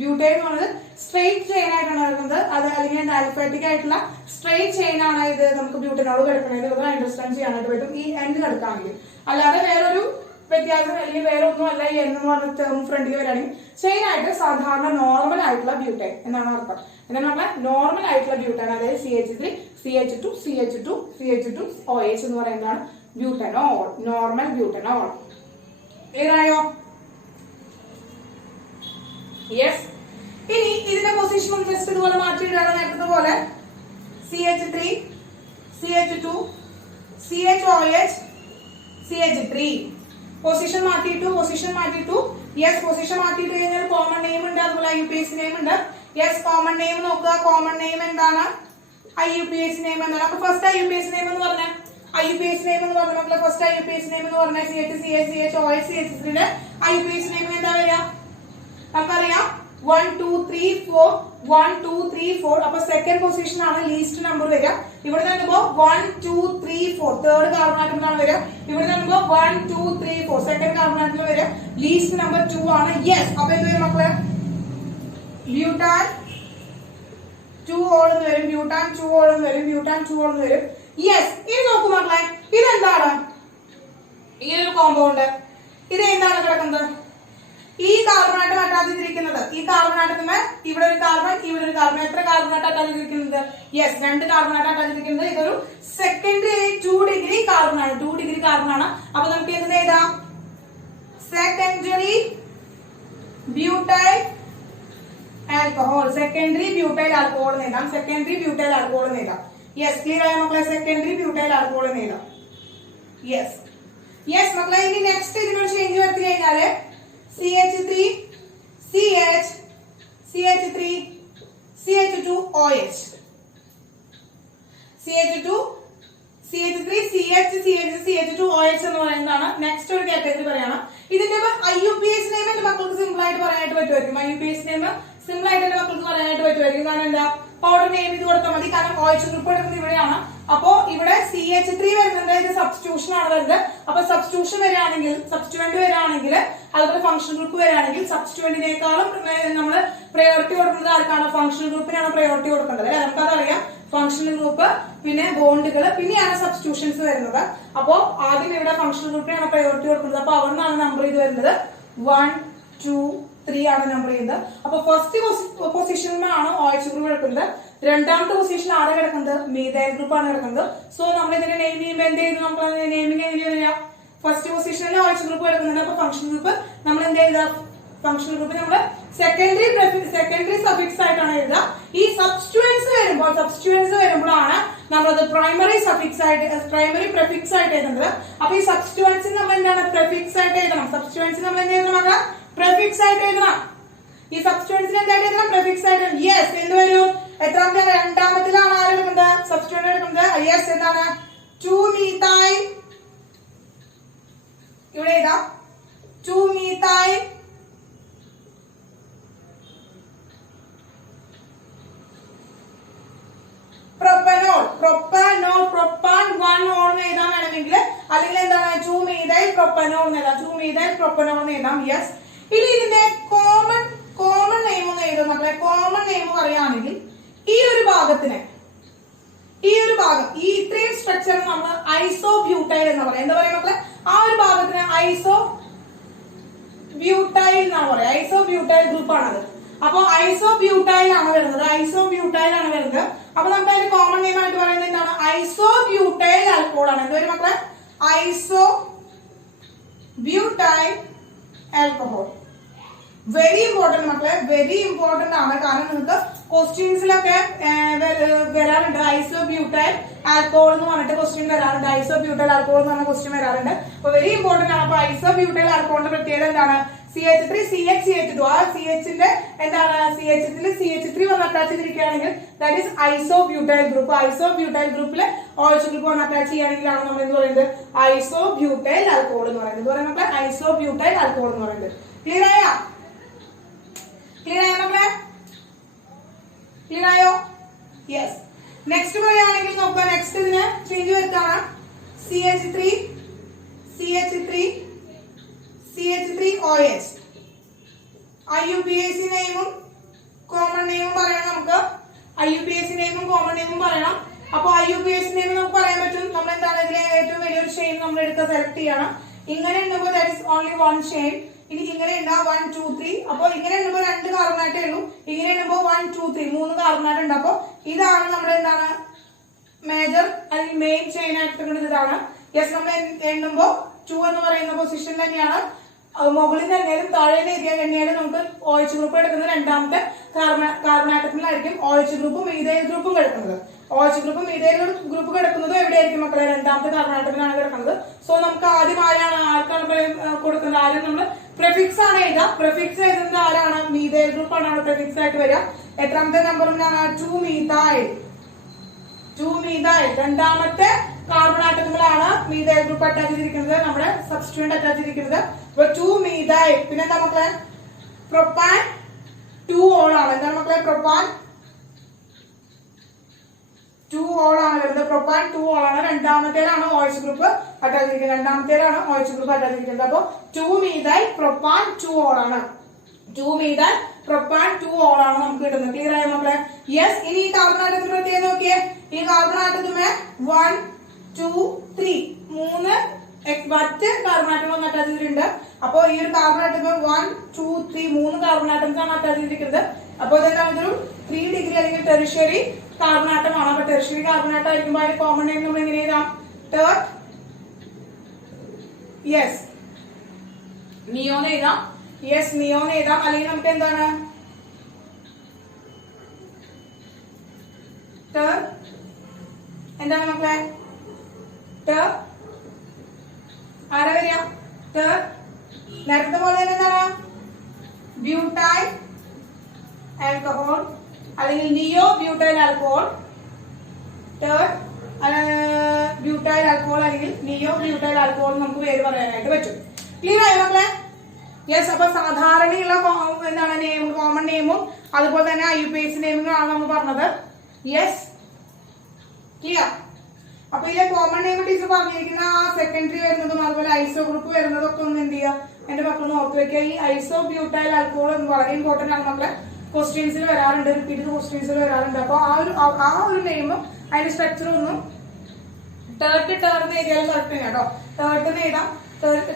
ബ്യൂട്ടൈൻ എന്ന് പറയുന്നത് സ്ട്രേറ്റ് ചെയിൻ ആയിട്ടാണ് വരുന്നത്. അത് അല്ലെങ്കിൽ ആൽഫാറ്റിക് ആയിട്ടുള്ള സ്ട്രേറ്റ് ചെയിൻ ആണ് ഇത് നമുക്ക് ബ്യൂട്ടനോൾ കിടക്കുന്നത്. അണ്ടർസ്റ്റാൻഡ് ചെയ്യാനായിട്ട് പറ്റും ഈ N കിടക്കാമെങ്കിൽ. അല്ലാതെ വേറൊരു വ്യത്യാസം അല്ലെങ്കിൽ വേറെ ഒന്നും അല്ല. ഈ എന്ന് പറഞ്ഞ ടേം ഫ്രണ്ടിൽ വരികയാണെങ്കിൽ ചെയിൻ ആയിട്ട് സാധാരണ നോർമൽ ആയിട്ടുള്ള ബ്യൂട്ടൈൻ എന്നാണ് അർത്ഥം. എന്താണ് പറഞ്ഞാൽ നോർമൽ ആയിട്ടുള്ള ബ്യൂട്ടൈൻ, അതായത് CH3 CH2 OH എന്ന് പറയുന്നതാണ് ബ്യൂട്ടനോൾ, നോർമൽ ബ്യൂട്ടനോൾ. ക്ലിയർ ആയോ? യെസ്. ഇനി ഇതിന്റെ പൊസിഷൻ ജസ്റ്റ് ഇതുപോലെ മാറ്റിയിട്ടാണ് നേരത്തെ പോലെ CH3 CH2 CHOH CH3 position മാറ്റിയിട്ടു യെസ് പൊസിഷൻ മാറ്റിയിട്ട് കഴിഞ്ഞാൽ കോമൺ നെയിം ഉണ്ട്, അതുപോലെ IUPAC നെയിം ഉണ്ട്. യെസ് കോമൺ നെയിം നോക്കുക, കോമൺ നെയിം എന്താണ്, IUPAC നെയിം എന്താണ്. അപ്പൊ ഫസ്റ്റ് IUPAC നെയിം എന്ന് പറഞ്ഞാൽ മക്കളെ ഫസ്റ്റ് IUPAC നെയിം എന്ന് പറഞ്ഞാൽ CH CH CHOH CH3 ന്റെ IUPAC നെയിം എന്താ വരിക, നമുക്കറിയാം 1 2 3 4 1 2 3 4. അപ്പൊ സെക്കൻഡ് പൊസിഷൻ ആണ് ലീസ്റ്റ് നമ്പർ വരിക. ഇവിടെ നിന്നുമ്പോ 1 2 3 4 തേർഡ് കാർബൺ ആറ്റത്തിലാണ് വരിക. ഇവിടെ നിന്നുമ്പോ 1 2 3 4 സെക്കൻഡ് കാർബൺ ആറ്റത്തിൽ വരിക. ലീസ്റ്റ് നമ്പർ 2 ആണ്. യെസ് അപ്പൊ എന്ത് വരും മക്കളെ, ബ്യൂട്ടാൻ 2 ഓൾ എന്ന് വരും, ബ്യൂട്ടാൻ 2 ഓൾ എന്ന് വരും, ബ്യൂട്ടാൻ 2 ഓൾ എന്ന് വരും. യെസ് ഇനി നോക്കൂ മക്കളെ, ഇതെന്താണ്, ഈ ഒരു കോമ്പൗണ്ട് ഇത് എന്താണ് കിടക്കുന്നത്, ഈ കാർബൺ ആറ്റം അറ്റാച്ച് ചെയ്തിരിക്കുന്നത്, ഈ കാർബൺ ആറ്റത്തിന് ഇവിടെ ഒരു കാർബൺ ഇവിടെ ഒരു കാർബൺ, എത്ര കാർബൺ ആറ്റം അറ്റാച്ച് ചെയ്തിരിക്കുന്നത്, യെസ് 2 കാർബൺ ആറ്റം അറ്റാച്ച് ചെയ്തിരിക്കുന്നത്. ഇതൊരു സെക്കൻഡറി 2 ഡിഗ്രി കാർബൺ ആണ്, 2 ഡിഗ്രി കാർബൺ ആണ്. അപ്പൊ നമുക്ക് എന്ത് എഴുതാം, secondary butyl alcohol, secondary butyl alcohol എന്ന് എഴുതാം, സെക്കൻഡറി ബ്യൂട്ടൈൽ ആൽക്കഹോൾ എന്ന് എഴുതാം. യെസ് ക്ലിയർ ആയ മക്കളെ, സെക്കൻഡറി ബ്യൂട്ടൈൽ ആൽക്കഹോൾ എന്ന് എഴുതാം. യെസ് മക്കളെ, ഇനി നെക്സ്റ്റ് ഇതിനൊരു ചേഞ്ച് വരുത്തി കഴിഞ്ഞാല് CH3 CH CH3 CH2OH CH2 CH3 CH CH CH2OH എന്ന് പറയുന്നതാണ് നെക്സ്റ്റ് ഒരു കാറ്റഗറി പറയണം. ഇതിന്റെ IUPAC നെയിം എന്റെ മക്കൾക്ക് സിമ്പിൾ ആയിട്ട് പറയാനായിട്ട് പറ്റുമായിരിക്കും. IUPAC നെയിം സിമ്പിൾ ആയിട്ട് എന്റെ മക്കൾക്ക് പറയാനായിട്ട് പറ്റുമായിരിക്കും. കാരണം എന്താ, പൗഡർ നെയിം ഇത് കൊടുത്താൽ മതി. കാരണം OH ഗ്രൂപ്പ് എടുക്കുന്നത് ഇവിടെയാണ്. അപ്പോ ഇവിടെ CH3 വരുന്നത് ഇത് സബ്സ്റ്റിറ്റ്യൂഷൻ ആണ് വരുന്നത്. അപ്പൊ സബ്സ്റ്റിറ്റ്യൂഷൻ വരികയാണെങ്കിൽ, സബ്സ്റ്റിറ്റ്യൂവന്റ് വരികയാണെങ്കിൽ, അതുപോലെ ഫംഗ്ഷൻ ഗ്രൂപ്പ് വരികയാണെങ്കിൽ സബ്സ്റ്റിറ്റ്യൂവന്റിനേക്കാളും നമ്മൾ പ്രയോറിറ്റി കൊടുക്കുന്നത് ആർക്കാണ്, ഫംഗ്ഷൻ ഗ്രൂപ്പിനാണ് പ്രയോറിറ്റി കൊടുക്കേണ്ടത് അല്ലെ. നമുക്കതറിയാം, ഫംഗ്ഷണൽ ഗ്രൂപ്പ് പിന്നെ ബോണ്ടുകൾ പിന്നെയാണ് സബ്സ്റ്റിറ്റ്യൂഷൻസ് വരുന്നത്. അപ്പോ ആദ്യം ഇവിടെ ഫംഗ്ഷണൽ ഗ്രൂപ്പിനാണ് പ്രയോറിറ്റി കൊടുക്കുന്നത്. അപ്പൊ അവിടെ നിന്നാണ് നമ്പർ ചെയ്ത് വരുന്നത് 1 2 3 ആണ് നമ്പർ ചെയ്യുന്നത്. അപ്പൊ ഫസ്റ്റ് പൊസിഷനിലാണ് OH ഗ്രൂപ്പ് എടുക്കുന്നത്. രണ്ടാമത്തെ പൊസിഷൻ ആരെ കിടക്കുന്നത്, മീഥൈൽ ഗ്രൂപ്പ് ആണ് കിടക്കുന്നത്. സോ നമ്മൾ ഇതിനെ നെയിം ചെയ്യുമ്പോൾ എന്ത് ചെയ്തു, നമ്മൾ നെയിമിംഗ് എങ്ങനെയാ, ഫസ്റ്റ് പൊസിഷനിൽ OH ഗ്രൂപ്പ് എടുക്കുന്നുണ്ട്. അപ്പൊ ഫംഗ്ഷൻ ഗ്രൂപ്പ് നമ്മൾ എന്ത് ചെയ്ത, ഫംഗ്ഷൻ ഗ്രൂപ്പ് നമ്മൾ സെക്കൻഡറി സഫിക്സ് ആയിട്ടാണ് എഴുതുക. ഈ സബ്സ്റ്റിറ്റ്യൂവൻസ് വരുമ്പോഴാണ് നമ്മളത് പ്രൈമറി സഫിക്സ് ആയിട്ട്, പ്രൈമറി പ്രിഫിക്സ് ആയിട്ട് എഴുതുന്നത്. അപ്പൊ ഈ സബ്സ്റ്റിറ്റ്യൂവൻസിന് നമ്മൾ എന്താണ്, പ്രിഫിക്സ് ആയിട്ട് എഴുതണം. സബ്സ്റ്റിറ്റ്യൂവൻസിന് നമ്മൾ എന്ത് എഴുതണം, പ്രിഫിക്സ് ആയിട്ട് എഴുതണം. ഈ സബ്സ്റ്റിറ്റ്യൂവൻസിന് എന്തായിട്ട് എഴുതണം, പ്രിഫിക്സ് ആയിട്ട്. യെസ് എന്ത് വരും, എത്രാമത്തെ, രണ്ടാമത്തിലാണ് ആര് എടുക്കുന്നത്, സബ്സ്റ്റിറ്റ്യൂവന്റ് എടുക്കുന്നത്. യെസ് എന്താണ്, 2 methyl, ഇവിടെ എഴുതാം 2 methyl പ്രൊപ്പനോൾ, പ്രൊപ്പാൻ 1 ഓൾ എന്ന് എഴുതാൻ വേണമെങ്കിൽ, അല്ലെങ്കിൽ എന്താണ് 2 methyl പ്രൊപ്പനോൾ എന്ന് എഴുതാം, 2 methyl പ്രൊപ്പനോൾ എന്ന് എഴുതാം. യെസ് ഇനി ഇതിന്റെ കോമൺ നെയിം ഒന്ന് എഴുതും മക്കളെ. കോമൺ നെയിം പറയുകയാണെങ്കിൽ ഈ ഒരു ഭാഗത്തിന്, ഈ ഒരു ഭാഗം, ഈ ഇത്രയും സ്ട്രക്ചർ നമ്മൾ ഐസോബ്യൂട്ടൈൽ എന്ന് പറയാം. എന്താ പറയാ മക്കളെ, ആ ഒരു ഭാഗത്തിന് ഐസോബ്യൂട്ടൈൽ എന്നാണ് പറയാ. ഐസോബ്യൂട്ടൈൽ ഗ്രൂപ്പ് ആണത്. അപ്പൊ ഐസോബ്യൂട്ടൈൽ ആണ് വരുന്നത്, ഐസോബ്യൂട്ടൈൽ ആണ് വരുന്നത്. അപ്പൊ നമുക്ക് അതിന്റെ കോമൺ നെയിം ആയിട്ട് പറയുന്നത് എന്താണ്, ഐസോബ്യൂട്ടൈൽ ആൽക്കഹോൾ ആണ്. എന്താ പറയുക മക്കളെ, ഐസോബ്യൂട്ടൈൽ ആൽക്കഹോൾ. വെരി ഇമ്പോർട്ടന്റ് മക്കളെ, വെരി ഇമ്പോർട്ടന്റ് ആണ്. കാരണം നിങ്ങൾക്ക് ക്വസ്റ്റ്യൻസിലൊക്കെ വരാറുണ്ട്, ഐസോബ്യൂട്ടൈൽ ആൽക്കഹോൾ എന്ന് പറഞ്ഞിട്ട് ക്വസ്റ്റ്യൻ വരാറുണ്ട്, ഐസോബ്യൂട്ടൈൽ ആൽക്കഹോൾ എന്ന് പറഞ്ഞ ക്വസ്റ്റ്യൻ വരാറുണ്ട്. അപ്പൊ വെരി ഇമ്പോർട്ടന്റ് ആണ്. അപ്പൊ ഐസോബ്യൂട്ടൈൽ ആൽക്കഹോളിന്റെ പ്രത്യേകത എന്താണ്, CH3 CH CH2, ആ CHന്റെ എന്താണ്, CH3 വന്ന് അറ്റാച്ച് ചെയ്തിരിക്കുകയാണെങ്കിൽ that is isobutyl group. Isobutyl ഗ്രൂപ്പില് OH ഗ്രൂപ്പ് വന്ന് അറ്റാച്ച് ചെയ്യുകയാണെങ്കിലാണ് നമ്മൾ എന്ത് പറയുന്നത്, ഐസോബ്യൂട്ടൈൽ ആൽക്കഹോൾ എന്ന് പറയുന്നത്. ഇത് പറയുന്നത് ഐസോബ്യൂട്ടൈൽ ആൽക്കഹോൾ എന്ന് പറയുന്നത്. ക്ലിയർ ആയോ, ക്ലിയർ ആയോ മക്കളെ, ക്ലിയർ ആയോ? യെസ്. നെക്സ്റ്റ് പറയുകയാണെങ്കിൽ നോക്കുക, നെക്സ്റ്റ് ഇതിന് ചേഞ്ച് വരുത്താണ് CH3 CH3OH. IUPAC നെയിമും കോമൺ നെയിമും പറയണം നമുക്ക്. IUPAC നെയിമും കോമൺ നെയിമും പറയണം. അപ്പൊ IUPAC നെയിം നമുക്ക് പറയാൻ പറ്റും. നമ്മൾ എന്താണ് ഇതിലെ ഏറ്റവും വലിയൊരു ചെയിൻ നമ്മൾ എടുത്ത് സെലക്ട് ചെയ്യണം. ഇങ്ങനെ ഉണ്ടപ്പോൾ ദാറ്റ് ഇസ് ഓൺലി 1 ചെയിൻ. ഇനി ഇങ്ങനെ ഉണ്ടാ 1 2 3. അപ്പൊ ഇങ്ങനെ ഉണ്ടപ്പോൾ 2 കാർബണായിട്ടേ ഉള്ളൂ. ഇങ്ങനെ ഉണ്ടപ്പോൾ 1 2 3 3 കാർബണായിട്ട് ഉണ്ട്. അപ്പൊ ഇതാണ് നമ്മുടെ എന്താണ് മേജർ അല്ലെങ്കിൽ മെയിൻ ചെയിൻ ആയിട്ട് ഇതാണ്. യെസ് നമ്മൾ എണ്ണുമ്പോ 2 എന്ന് പറയുന്ന പൊസിഷൻ തന്നെയാണ് മുകളിൽ തന്നെയാലും താഴെ ഏരിയ തന്നെയാലും നമുക്ക് OH ഗ്രൂപ്പ് എടുക്കുന്ന രണ്ടാമത്തെ കാർബൺ ആറ്റത്തിലായിരിക്കും OH ഗ്രൂപ്പും മീഥൈൽ ഗ്രൂപ്പും കിടക്കുന്നത്. OH ഗ്രൂപ്പും മീഥൈൽ ഗ്രൂപ്പ് കിടക്കുന്നത് എവിടെയായിരിക്കും മക്കളെ? രണ്ടാമത്തെ കാർബൺ ആറ്റത്തിലാണ് കിടക്കുന്നത്. സോ നമുക്ക് ആദ്യം ആർക്കാണ് കൊടുക്കുന്നത്? ആദ്യം നമ്മൾ പ്രിഫിക്സ് ആണ് എഴുതുക. പ്രിഫിക്സ് എഴുതുന്നത് ആരാണ്? മീഥൈൽ ഗ്രൂപ്പ് ആണ് പ്രിഫിക്സ് ആയിട്ട് വരിക. എത്രാമത്തെ നമ്പറിനാണ്? 2-methyl. 2-methyl രണ്ടാമത്തെ കാർബൺ ആറ്റത്തിലാണ് മീഥൈൽ ഗ്രൂപ്പ് അറ്റാച്ച് ചെയ്തിരിക്കുന്നത്, നമ്മുടെ സബ്സ്റ്റിറ്റ്യൂന്റ് അറ്റാച്ച് ചെയ്തിരിക്കുന്നത്. അപ്പൊ 2-methyl. പിന്നെ എന്താ മക്കളെ? പ്രൊപ്പാൻ 2-ol ആണ്. എന്താണ് മക്കളെ? പ്രൊപ്പാൻ 2-ol ആണ് വരുന്നത്. പ്രൊപ്പാൻ 2-ol ആണ്. രണ്ടാമത്തേലാണ് OH ഗ്രൂപ്പ് അറ്റാച്ച് ചെയ്തിരിക്കുന്നത്. രണ്ടാമത്തേലാണ് OH ഗ്രൂപ്പ് അറ്റാച്ച് ചെയ്തിരിക്കുന്നത്. അപ്പൊ 2-methyl പ്രൊപ്പാൻ 2-ol ആണ്. 2-methyl പ്രൊപ്പാൻ 2-ol ആണ് നമുക്ക് കിട്ടുന്നത്. ക്ലിയർ ആയോ മക്കളെ? യെസ്. ഇനി ഈ കാർബൺ ആറ്റത്തിന് പ്രത്യേകം നോക്കിയേ. ഈ കാർബൺ ആറ്റത്തിന് 1 2 3 3 മറ്റ് കാർബൺ ആറ്റങ്ങൾ അറ്റാച്ച് ചെയ്തിട്ടുണ്ട്. അപ്പൊ ഈ ഒരു കാർബൺ ആറ്റത്തിന് 1 2 3 3 കാർബൺ ആറ്റംസ് ആണ് അറ്റാച്ച് ചെയ്തിരിക്കുന്നത്. അപ്പൊ ഇതെന്താണ്? ഒരു 3 ഡിഗ്രി അല്ലെങ്കിൽ ടെറിഷ്യറി കാർബൺ ആറ്റമാണ്. അപ്പൊ ടെറിഷ്യറി കാർബൺ ആറ്റം ആയിരിക്കുമ്പോൾ അതിന്റെ കോമൺ നെയിം നമ്മൾ എങ്ങനെ എഴുതാം? ടേർട്ട്. യെസ്, നിയോൺ എഴുതാം. യെസ്, നിയോൺ എഴുതാം. അല്ലെങ്കിൽ നമുക്ക് എന്താണ്? എന്താണ് മക്കളെ? ആരാ വരിക? നേരത്തെ പോലെ തന്നെ എന്താണ്? ബ്യൂട്ടൈൽ ആൽക്കഹോൾ അല്ലെങ്കിൽ നിയോ ബ്യൂട്ടൈൽ ആൽക്കഹോൾ. ബ്യൂട്ടൈൽ ആൽക്കഹോൾ അല്ലെങ്കിൽ നിയോ ബ്യൂട്ടൈൽ ആൽക്കഹോൾ നമുക്ക് പേര് പറയാനായിട്ട് പറ്റും. ക്ലിയർ ആയോ മക്കളെ? യെസ്. അപ്പൊ സാധാരണയുള്ള എന്താണ് നെയിമും കോമൺ നെയിമും അതുപോലെ തന്നെ IUPAC നെയിമുകളാണ് നമ്മൾ പറഞ്ഞത്. Yes, clear. അപ്പൊ ഇതിലെ കോമൺ നെയിം ടീച്ചർ പറഞ്ഞിരിക്കുന്ന ആ സെക്കൻഡറി വരുന്നതും അതുപോലെ ഐസോ ഗ്രൂപ്പ് വരുന്നതും ഒക്കെ ഒന്ന് എന്ത് ചെയ്യുക? എന്റെ മക്കളൊന്ന് ഓർത്ത് വെക്കുക. ഈ ഐസോ ബ്യൂട്ടൈൽ ആൽക്കഹോൾ വളരെ ഇമ്പോർട്ടന്റ് ആണ് മക്കളെ. ക്വസ്റ്റ്യൻസിൽ വരാറുണ്ട്, റിപ്പീറ്റഡ് ക്വസ്റ്റ്യൻസിൽ വരാറുണ്ട്. അപ്പൊ ആ ഒരു നെയിമും അതിന്റെ സ്ട്രക്ചറും ഒന്നും ടേർട്ട് എഴുതിയാലും കറക്റ്റ് തന്നെയാണ് കേട്ടോ. ടേർട്ട് എഴുതാം. ടേർട്ട്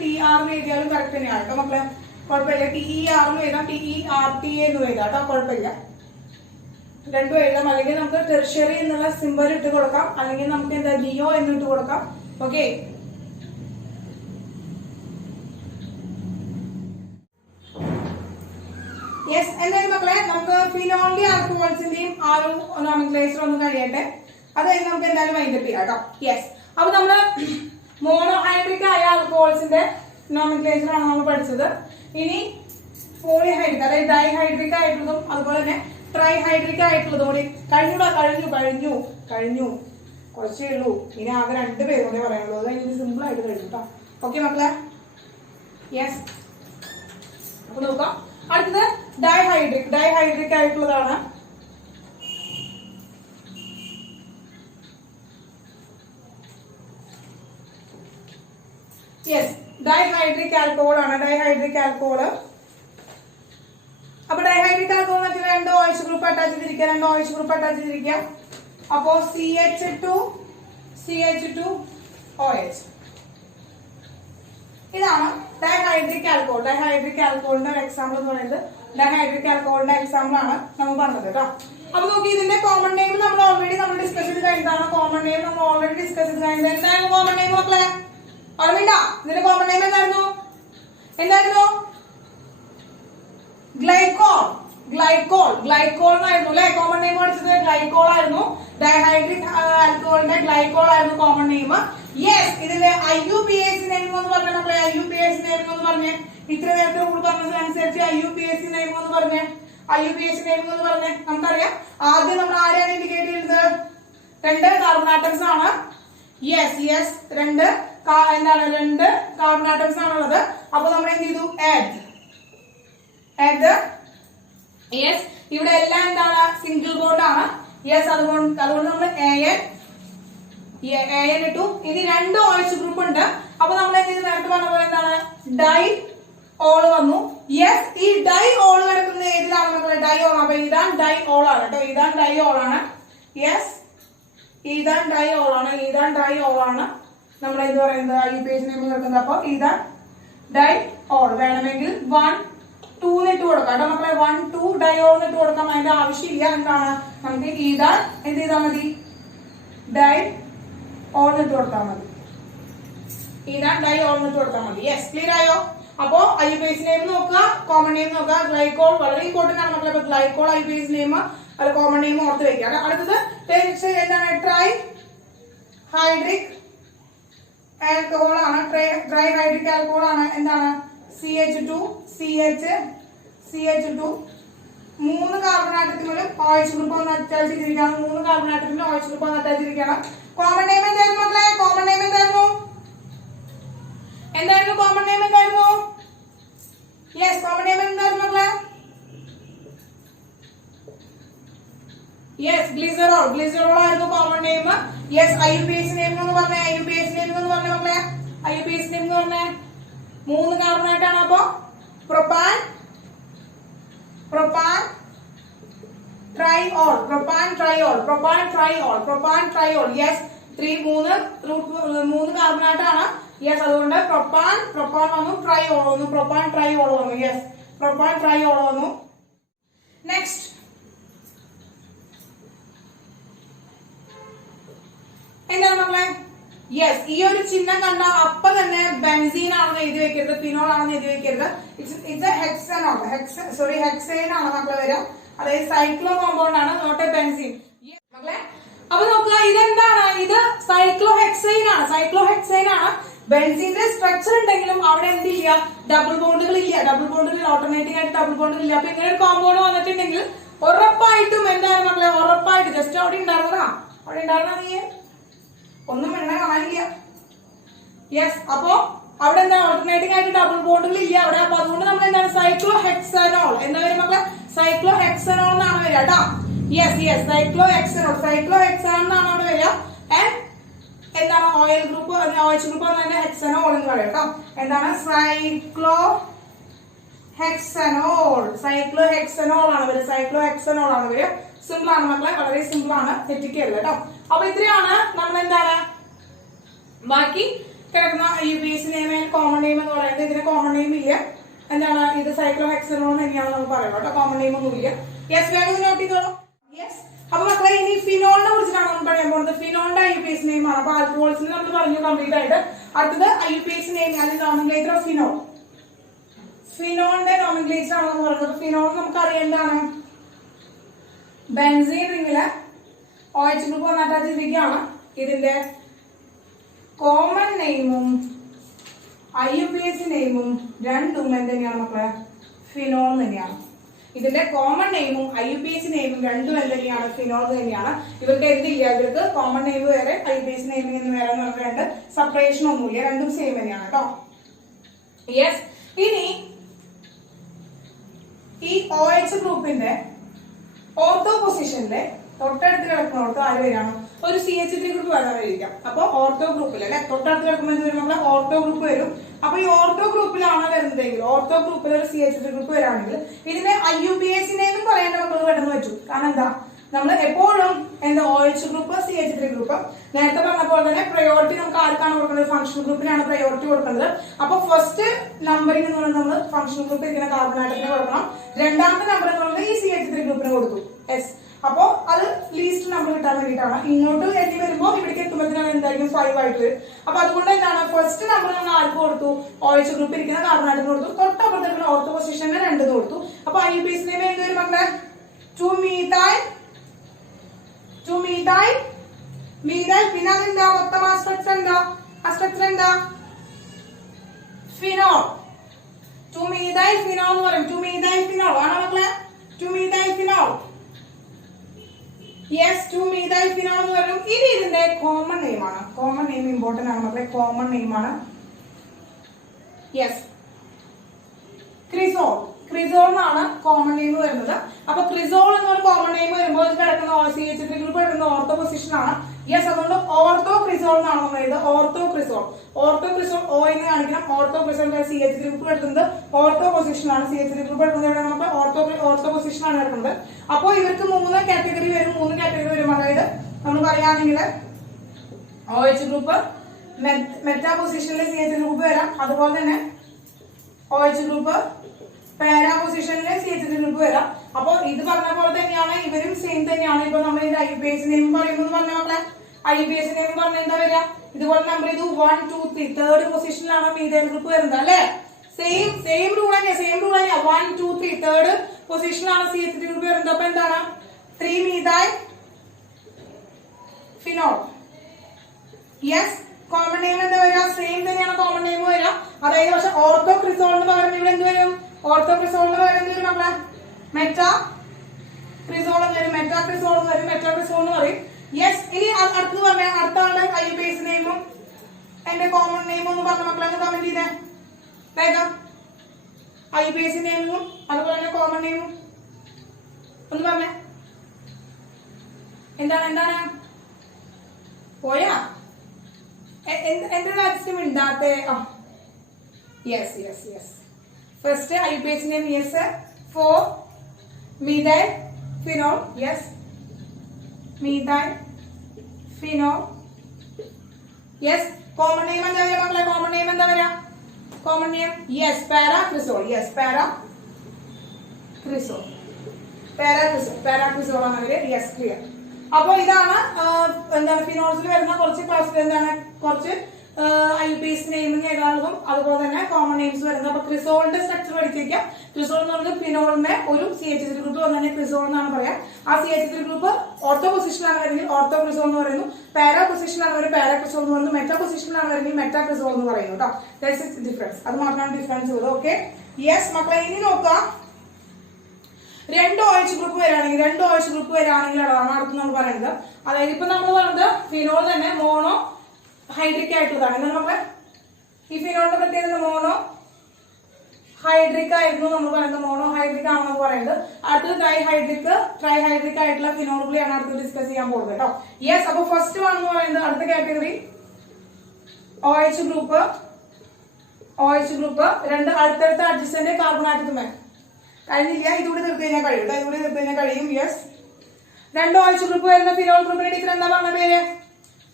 TR എഴുതിയാലും കറക്റ്റ് തന്നെയാണ് കേട്ടോ മക്കളെ. കുഴപ്പമില്ല. TER എഴുതാം, TERTA എന്ന് എഴുതാം കേട്ടോ. കുഴപ്പമില്ല, രണ്ടും എഴുതാം. അല്ലെങ്കിൽ നമുക്ക് ടെർഷ്യറി എന്നുള്ള സിമ്പൽ ഇട്ട് കൊടുക്കാം, അല്ലെങ്കിൽ നമുക്ക് എന്താ നിയോ എന്ന് ഇട്ട് കൊടുക്കാം. ഓക്കെ. യെസ്. എന്തായാലും മക്കളെ നമുക്ക് ഫിനോളിന്റെ ആൽക്കഹോൾസിന്റെയും ആ ഒരു നോമെൻക്ലേച്ചർ ഒന്ന് കഴിയട്ടെ. അത് കഴിഞ്ഞ് നമുക്ക് എന്തായാലും വൈൻഡപ്പ് ചെയ്യാം കേട്ടോ. യെസ്. അപ്പൊ നമ്മള് മോണോഹൈഡ്രിക് ആയ ആൽക്കഹോൾസിന്റെ നോമെൻക്ലേച്ചർ ആണ് നമ്മൾ പഠിച്ചത്. ഇനി പോളിഹൈഡ്രിക് അതായത് ഡൈഹൈഡ്രിക് ആയിട്ടുള്ളതും അതുപോലെ തന്നെ ട്രൈഹൈഡ്രിക് ആയിട്ടുള്ളതും കൂടി കഴിഞ്ഞു കുറച്ചേ ഉള്ളൂ. ഇനി ആകെ 2 പേരും കൂടെ പറയാനുള്ളൂ. അത് കഴിഞ്ഞ് സിമ്പിൾ ആയിട്ട് കഴിഞ്ഞു കേട്ടോ. ഓക്കെ മക്കളെ? യെസ്. അപ്പൊ നോക്കാം. അടുത്തത് ഡൈഹൈഡ്രിക് ആയിട്ടുള്ളതാണ്. യെസ്, ഡൈഹൈഡ്രിക് ആൽക്കഹോൾ ആണ്. ഡൈഹൈഡ്രിക് ആൽക്കഹോൾ. അപ്പൊ ഡൈഹൈഡ്രിക് ആൽക്കഹോൾ എന്ന് വെച്ചാൽ 2 OH ഗ്രൂപ്പ് അറ്റാച്ച് ചെയ്തിരിക്കുക. അപ്പോ CH2OH. ഇതാണ് ഡൈഹൈഡ്രിക് ആൽക്കഹോൾ. ഡൈഹൈഡ്രിക് ആൽക്കഹോളിന്റെ ഒരു എക്സാമ്പിൾ എന്ന് പറയുന്നത് ഡൈഹൈഡ്രിക് ആൽക്കഹോളിന്റെ എക്സാമ്പിൾ ആണ് നമ്മൾ പറഞ്ഞത് കേട്ടോ. അപ്പൊ നോക്കി, ഇതിന്റെ കോമൺ നെയിം നമ്മൾ ഓൾറെഡി ഡിസ്കസ് ചെയ്ത് കഴിഞ്ഞതാണ്. കോമൺ നെയിം നമ്മൾ ഓൾറെഡി ഡിസ്കസ് ചെയ്ത് കഴിഞ്ഞത്. എന്തായിരുന്നു കോമൺ നെയിം മക്കളെ? ഓർമ്മയില്ല? ഇതിന്റെ കോമൺ നെയിം എന്തായിരുന്നു? ഗ്ലൈക്കോൾ എന്നായിരുന്നു അല്ലെ കോമൺ നെയിം പഠിച്ചത്? ഗ്ലൈക്കോൾ ആയിരുന്നു. ഡൈഹൈഡ്രിക് ആൽക്കഹോളിന്റെ ഗ്ലൈക്കോൾ ആയിരുന്നു കോമൺ നെയിം. യെസ്. ഇതിന്റെ IUPAC നെയിം എന്ന് പറഞ്ഞ നമ്മളെ IUPAC നെയിം എന്ന് പറഞ്ഞേ. ഇത്ര നേരത്തെ റൂൾ പറഞ്ഞതനുസരിച്ച് IUPAC നെയിം എന്ന് പറഞ്ഞേ. നമുക്കറിയാം. ആദ്യം നമ്മൾ ആരെയാണ് ഇൻഡിക്കേറ്റ് ചെയ്യുന്നത്? 2 കാർബൺ ആറ്റംസ് ആണ്. യെസ്, 2 കാർബൺ ആറ്റംസ് ആണുള്ളത്. അപ്പൊ നമ്മൾ എന്ത് ചെയ്തു? ആഡ്. യെസ്. ഇവിടെ എല്ലാം എന്താണ്? സിംഗിൾ ബോണ്ട് ആണ്. യെസ്. അതുകൊണ്ട് നമ്മൾ AN ഇട്ടു. ഇനി 2 OH ഗ്രൂപ്പ് ഉണ്ട്. അപ്പൊ നമ്മൾ എന്ത് ചെയ്തു? നേരത്തെ പറഞ്ഞ പോലെ എന്താണ്? ഡൈ ഓൾ വന്നു. യെസ്. ഈ ഡൈ ഓൾ കിടക്കുന്നത് ഏതിലാണ് മക്കളെ? Diol. അപ്പൊ ഇതാണ് ഡൈ ഓൾ ആണ് കേട്ടോ. ഇതാണ് ഡൈ ഓൾ ആണ്. യെസ്, ഇതാണ് ഡൈ ഓൾ ആണ്. നമ്മൾ എന്ത് പറയുന്നത്? IUPAC നെയിം കിടക്കുന്നത്. അപ്പൊ ഇതാണ് ഡൈ ഓൾ. വേണമെങ്കിൽ 1 2 ഇട്ട് കൊടുക്കാം കേട്ടോ മക്കളെ. 1 2 ഡൈ ഓൾ ഇട്ട് കൊടുക്കാം. അതിന്റെ ആവശ്യമില്ല. എന്താണ്? നമുക്ക് ഇതാ എന്ത് ചെയ്താൽ മതി? ഡൈ ഓൾ ഇട്ട് കൊടുത്താൽ മതി. യെസ്, ക്ലിയർ ആയോ? അപ്പോ IUPAC നെയിം നോക്കുക, കോമൺ നെയിം നോക്കുക. ഗ്ലൈക്കോൾ വളരെ ഇമ്പോർട്ടന്റ് ആണ് മക്കളെ. അപ്പൊ ഗ്ലൈക്കോൾ IUPAC നെയിം അത് കോമൺ നെയിം ഓർത്ത് വെക്കുക. അടുത്തത് എന്താണ്? ട്രൈ ഹൈഡ്രിക് ആൽക്കഹോൾ ആണ്. ട്രൈ ഹൈഡ്രിക് ആൽക്കഹോൾ ആണ്. എന്താണ്? CH2 3 കാർബൺ ആറ്റത്തിലും OH ഗ്രൂപ്പ് ഒന്ന് അറ്റാച്ച് ചെയ്തിരിക്കുകയാണ്. 3 കാർബൺ ആറ്റത്തിലും OH ഗ്രൂപ്പ് ഒന്ന് അറ്റാച്ച് ചെയ്തിരിക്കുകയാണ്. കോമൺ നെയിം എന്തായിരുന്നു മക്കളെ? കോമൺ നെയിം എന്തായിരുന്നു? കോമൺ നെയിം എന്തായിരുന്നു? യെസ്, കോമൺ നെയിം എന്തായിരുന്നു മക്കളെ? യെസ്, ഗ്ലിസറോൾ ആയിരുന്നു common name. Yes, IUPAC name എന്ന് പറഞ്ഞേ. IUPAC നെയിം എന്ന് പറഞ്ഞേ മക്കളെ. IUPAC നെയിം എന്ന് പറഞ്ഞേ 3 കാർബൺ ആയിട്ടാണ്. അപ്പൊ പ്രൊപ്പാൻ ട്രൈഓൾ. യെസ്, 3 കാർബൺ ആയിട്ടാണ്. യെസ്, അതുകൊണ്ട് പ്രൊപ്പാൻ വന്നു, ട്രൈഓൾ വന്നു. പ്രൊപ്പാൻ ട്രൈഓൾ വന്നു. യെസ്, പ്രൊപ്പാൻ ട്രൈഓൾ വന്നു. നെക്സ്റ്റ് എന്താണ് മക്കളെ? യെസ്, ഈ ഒരു ചിഹ്നം കണ്ട അപ്പൊ തന്നെ ബെൻസീൻ ആണെന്ന് എഴുതി വെക്കരുത്, ഫിനോൾ ആണെന്ന് എഴുതി വെക്കരുത്. ഇറ്റ്സ് ഹെക്സൈൻ ആണ് മക്കളെ വരിക. അതായത് സൈക്ലോ കോമ്പൗണ്ട് ആണ്, നോട്ട് എ ബെൻസീൻ മക്കളെ. അപ്പൊ നോക്കുക, ഇതെന്താണ്? ഇത് സൈക്ലോഹെക്സൈൻ ആണ്. ബെൻസീന്റെ സ്ട്രക്ചർ ഉണ്ടെങ്കിലും അവിടെ എന്തില്ല? ഡബിൾ ബോണ്ടുകൾ ഇല്ല. ഓൾട്ടർനേറ്റിംഗ് ആയിട്ട് ഡബിൾ ബോണ്ടുകൾ ഇല്ല. അപ്പൊ ഇങ്ങനെ ഒരു കോമ്പൗണ്ട് വന്നിട്ടുണ്ടെങ്കിൽ ഉറപ്പായിട്ടും എന്താണ് മക്കളെ? ഉറപ്പായിട്ട് ജസ്റ്റ് അവിടെ ഉണ്ടായിരുന്നതാ നീ ഒന്നും എണ്ണ കാണാനില്ല. യെസ്, അപ്പോ അവിടെ എന്താ? ഓൾട്ടർനേറ്റിംഗ് ആയിട്ട് ഡബിൾ ബോണ്ടുകൾ ഇല്ല അവിടെ. അപ്പൊ അതുകൊണ്ട് നമ്മൾ എന്താണ്? സൈക്ലോഹെക്സനോൾ എന്താ വരും മക്കളെ? സൈക്ലോഹെക്സനോൾ എന്നാണ് വരിക കേട്ടോ. യെസ്, സൈക്ലോഹെക്സനോൾ എന്നാണ് അവിടെ വരിക. എന്താണ്? ഓയിൽ ഗ്രൂപ്പ്, OH ഗ്രൂപ്പ് തന്നെ ഹെക്സനോൾ എന്ന് പറയാം കേട്ടോ. എന്താണ്? സൈക്ലോഹെക്സനോൾ ആണ് വരിക. സിമ്പിൾ ആണ് മക്കളെ, വളരെ സിമ്പിൾ ആണ്, തെറ്റിക്കരുത് കേട്ടോ. അപ്പൊ ഇത്രയാണ് നമ്മൾ എന്താണ് ബാക്കി കിടക്കുന്ന IUPAC നെയിം കോമൺ നെയിം എന്ന് പറയുന്നത്. ഇതിന് കോമൺ നെയിം ഇല്ല. എന്താണ്? ഇത് സൈക്ലോഹെക്സനോൾ തന്നെയാണ് നമ്മൾ പറയുന്നത് കേട്ടോ. കോമൺ നെയിം ഒന്നും ഇല്ല. യെസ്, വേഗം നോട്ട് ചെയ്തോളൂ. യെസ്, അപ്പൊ മക്കളെ ഇനി ഫിനോളിനെ കുറിച്ചിട്ടാണ് നമ്മൾ പറയാൻ പോകുന്നത്. ഫിനോളിന്റെ IUPAC നെയിം ആണ്. അപ്പൊ ആൽക്കഹോൾസിന് നമ്മൾ പറഞ്ഞു കംപ്ലീറ്റ് ആയിട്ട്. അടുത്തത് IUPAC നെയിം, അത് നോമൻക്ലേച്ചർ ഓഫ് ഫിനോൾ. ഫിനോളിന്റെ നോമൻക്ലേച്ചർ ആണ് നമ്മൾ പറയുന്നത്. ഫിനോൾ നമുക്ക് അറിയേണ്ടതാണ് ബെൻസീൻ റിംഗില് OH ഗ്രൂപ്പ് ഒന്ന് അറ്റാച്ച് ചെയ്തിരിക്കുകയാണ്. ഇതിന്റെ കോമൺ നെയിമും IUPAC നെയിമും രണ്ടും എന്തെന്നെയാണ് മക്കളെ? ഫിനോൾ തന്നെയാണ്. ഇതിന്റെ കോമൺ നെയിമും IUPAC നെയിമും രണ്ടും എന്തെന്നെയാണ്? ഫിനോൾ തന്നെയാണ്. ഇവർക്ക് എന്തില്ല? ഇവർക്ക് കോമൺ നെയിം വേറെ, IUPAC നെയിമിൽ നിന്ന് വേറെ എന്ന് പറഞ്ഞിട്ട് സെപ്പറേഷൻ ഒന്നുമില്ല. രണ്ടും സെയിം തന്നെയാണ് കേട്ടോ. യെസ്, ഇനി ഈ OH ഗ്രൂപ്പിന്റെ ഓർത്തോ പൊസിഷനിലെ തൊട്ടടുത്ത് കിടക്കുന്നിടത്ത് ആര് വരികയാണ്? ഒരു CH3 ഗ്രൂപ്പ് വരാനിരിക്കാം. അപ്പൊ ഓർത്തോ ഗ്രൂപ്പിൽ അല്ലെ, തൊട്ടടുത്ത് കിടക്കുമ്പോൾ നമ്മളെ ഓർത്തോ ഗ്രൂപ്പ് വരും. അപ്പൊ ഈ ഓർത്തോ ഗ്രൂപ്പിലാണ് വരുന്നതെങ്കിൽ, ഓർത്തോ ഗ്രൂപ്പിൽ ഒരു CH3 ഗ്രൂപ്പ് വരാണെങ്കിൽ ഇതിനെ IUPAC നെയിം പറയേണ്ട മക്കൾ പെട്ടെന്ന് വെച്ചു. കാരണം എന്താ? നമ്മൾ എപ്പോഴും എന്താ OH ഗ്രൂപ്പ്, CH3 ഗ്രൂപ്പ് നേരത്തെ പറഞ്ഞ പോലെ തന്നെ പ്രയോറിറ്റി നമുക്ക് ആർക്കാണ് കൊടുക്കുന്നത്? ഫംഗ്ഷൻ ഗ്രൂപ്പിനാണ് പ്രയോറിറ്റി കൊടുക്കുന്നത്. അപ്പൊ ഫസ്റ്റ് നമ്പറിംഗ് എന്ന് പറയുന്നത് നമ്മൾ ഫംഗ്ഷൻ ഗ്രൂപ്പ് ഇരിക്കുന്ന കാർബൺ ആറ്റത്തിന് കൊടുക്കണം. രണ്ടാമത്തെ നമ്പർ എന്ന് പറയുന്നത് ഈ CH3 ഗ്രൂപ്പിന് കൊടുത്തു. യെസ്, അപ്പോ അത് ലീസ്റ്റ് നമ്പർ കിട്ടാൻ വേണ്ടിയിട്ടാണ്. ഇങ്ങോട്ട് എഴുതി വരുമ്പോൾ ഇവിടേക്ക് എത്തുമ്പോഴത്തേക്കാണ് എന്തായിരിക്കും 5 ആയിട്ട് വരും. അപ്പൊ അതുകൊണ്ട് എന്താണ്? ഫസ്റ്റ് നമ്പർ നമ്മൾ ആർക്ക് കൊടുത്തു? OH ഗ്രൂപ്പ് ഇരിക്കുന്ന കാർബൺ ആറ്റത്തിന് കൊടുത്തു. തൊട്ടപ്പുറത്തേക്കുള്ള ഓർത്തോ പൊസിഷന് 2 കൊടുത്തു. അപ്പൊ IUPAC നെയിം എന്ത് വരും മക്കളെ? 2-methyl. പിന്നെ അതെന്താ? മൊത്തം ആ സ്ട്രക്ചർ എന്താ? ഫിനോൾ. 2-methyl ഫിനോൾ എന്ന് പറയും. 2-methyl ഫിനോൾ ആണോ മക്കളെ? 2-methyl phenol. Yes, 2-methyl phenol എന്ന് പറയും. ഇത് ഇതിന്റെ കോമൺ നെയിം ആണ്. കോമൺ നെയിം ഇമ്പോർട്ടന്റ് ആണ് മക്കളെ. കോമൺ നെയിം ആണ്. യെസ്, ക്രിസോൾ എന്നാണ് കോമൺ നെയിം വരുന്നത്. അപ്പൊ ക്രിസോൾ എന്നൊരു കോമൺ നെയിം വരുമ്പോൾ ഇത് കിടക്കുന്ന CH3 ഗ്രൂപ്പ് കിടക്കുന്ന ഓർത്തോ പൊസിഷൻ ആണ്. യെസ്, അതുകൊണ്ട് ഓർത്തോ ക്രിസോൾ എന്നാണ് നമ്മൾ എഴുതുന്നത്. ഓർത്തോ ക്രിസോൾ O എന്ന് കാണിക്കണം. ഓർത്തോ ക്രിസോൾ CH3 ഗ്രൂപ്പ് കിടക്കുന്നത് ഓർത്തോ പൊസിഷൻ ആണ്. CH3 ഗ്രൂപ്പ് കിടക്കുന്നത് ഇവിടെ നമുക്ക് ഓർത്തോ പൊസിഷൻ ആണ് കിടക്കുന്നത്. അപ്പൊ ഇവർക്ക് 3 കാറ്റഗറി വരും. അതായത് നമ്മൾ പറയുകയാണെങ്കിൽ OH ഗ്രൂപ്പ് മെറ്റാ പൊസിഷനിൽ CH3 ഗ്രൂപ്പ് വരാം. അതുപോലെ തന്നെ OH ഗ്രൂപ്പ് പാരാ പൊസിഷനിൽ CH3 ഗ്രൂപ്പ് വരാം. അപ്പൊ ഇത് പറഞ്ഞ പോലെ തന്നെയാണ് ഇവരും സെയിം തന്നെയാണ്. ഇപ്പൊ നമ്മൾ IUPAC നെയിം പറയുമ്പോൾ പറഞ്ഞ മക്കളെ IUPAC നെയിം പറഞ്ഞ എന്താ വരിക? ഇതുപോലെ നമ്പർ ചെയ്തു 1, 2, 3 തേർഡ് പൊസിഷനിലാണ് മീഥൈൽ ഗ്രൂപ്പ് വരുന്നത് അല്ലെ. സെയിം റൂൾ തന്നെയാ 1 2 3 തേർഡ് പൊസിഷനിലാണ് CH3 ഗ്രൂപ്പ് വരുന്നത്. അപ്പൊ എന്താണ് 3 methyl phenol. Yes, common name എന്താ വരിക? സെയിം തന്നെയാണ് കോമൺ നെയിം വരിക. അതായത് പക്ഷെ ഓർത്തോക്രിസോളിന് പകരം ഇവിടെ എന്ത് വരും? ഓർത്തോക്രിസോളിന് പകരം എന്ത് വരും മക്കളെ? മെറ്റാക്രിസോൾ എന്ന് വരും. മെറ്റാക്രിസോൾ എന്ന് പറയും. യെസ്, ഇനി അടുത്ത് പറഞ്ഞ അടുത്ത ആളുടെ IUPAC നെയിമും എന്റെ കോമൺ നെയിമും എന്ന് പറഞ്ഞ മക്കളെ കമന്റ് ചെയ്തേ വേഗം. IUPAC നെയിമും അതുപോലെ തന്നെ കോമൺ നെയിമും ഒന്ന് പറഞ്ഞേ. എന്താണ് പോയാ? എന്താണ് അച്ഛനും ഉണ്ടാത്തേ? Yes. First IUPAC name yes, 4 methyl phenol. Yes, methyl phenol. Yes, common name എന്താ വരിക മക്കളെ? കോമൺ നെയിം എന്താ വരിക? Common name yes, para cresol. Yes, para cresol ആണ് അവര്. Yes, clear. അപ്പൊ ഇതാണ് എന്താണ് ഫിനോൾസിൽ വരുന്ന കുറച്ച് ക്ലാസ് എന്താണ് കുറച്ച് IUPAC നെയിമിങ് ഏതാളും അതുപോലെ തന്നെ കോമൺ നെയിംസ് വരുന്നത്. അപ്പൊ ക്രിസോളിന്റെ സ്ട്രക്ചർ പഠിച്ചിരിക്കാം. ക്രിസോൾ എന്ന് പറയുന്നത് ഫിനോളിന്റെ ഒരു CH3 ഗ്രൂപ്പ് വന്നാൽ ക്രിസോൾ എന്നാണ് പറയാം. ആ CH3 ഗ്രൂപ്പ് ഓർത്തോ പൊസിഷനിലാണ് വരുന്നത് ഓർത്തോ ക്രിസോൾ എന്ന് പറയുന്നു. പാരാ പൊസിഷനിലാണ് വരുന്നത് പാരാക്രിസോൾ എന്ന് പറയുന്നു. മെറ്റാ പൊസിഷനിലാണ് വരുന്നത് മെറ്റാക്രിസോൾ എന്ന് പറയുന്നു കേട്ടോ. That's difference. അത് മാത്രമാണ് ഡിഫറൻസ് ഉള്ളത്. ഓക്കെ, യെസ് മക്കളെ, ഇനി നോക്കാം. രണ്ട് OH ഗ്രൂപ്പ് വരാണെങ്കിൽ അതാണ് അടുത്ത് നമ്മൾ പറയുന്നത്. അതായത് ഇപ്പൊ നമ്മൾ പറഞ്ഞത് ഫിനോൾ തന്നെ മോണോ ഹൈഡ്രിക് ആയിട്ടുള്ളതാണ്. എന്നാൽ നമ്മള് ഈ ഫിനോളിന്റെ പ്രത്യേകത മോണോ ഹൈഡ്രിക് ആയിരുന്നു നമ്മൾ പറയുന്നത്. മോണോ ഹൈഡ്രിക് ആണെന്ന് പറയുന്നത്. അടുത്തത് ട്രൈഹൈഡ്രിക് ആയിട്ടുള്ള ഫിനോളുകളെയാണ് അടുത്ത് ഡിസ്കസ് ചെയ്യാൻ പോകുന്നത് കേട്ടോ. യെസ്, അപ്പൊ ഫസ്റ്റ് വൺ എന്ന് പറയുന്നത് അടുത്ത കാറ്റഗറി OH ഗ്രൂപ്പ് രണ്ട് അടുത്തടുത്ത അഡ്ജസ്റ്റന്റ് കാർബൺ ആറ്റത്തുമേ കഴിഞ്ഞില്ല. ഇതുകൂടി തീർത്ത് കഴിഞ്ഞാൽ കഴിയും. യെസ്, രണ്ട് OH ഗ്രൂപ്പ് വരുന്ന ഫിനോൾ ഗ്രൂപ്പിന്റെ ടീച്ചർ എന്താ പറഞ്ഞ പേര്?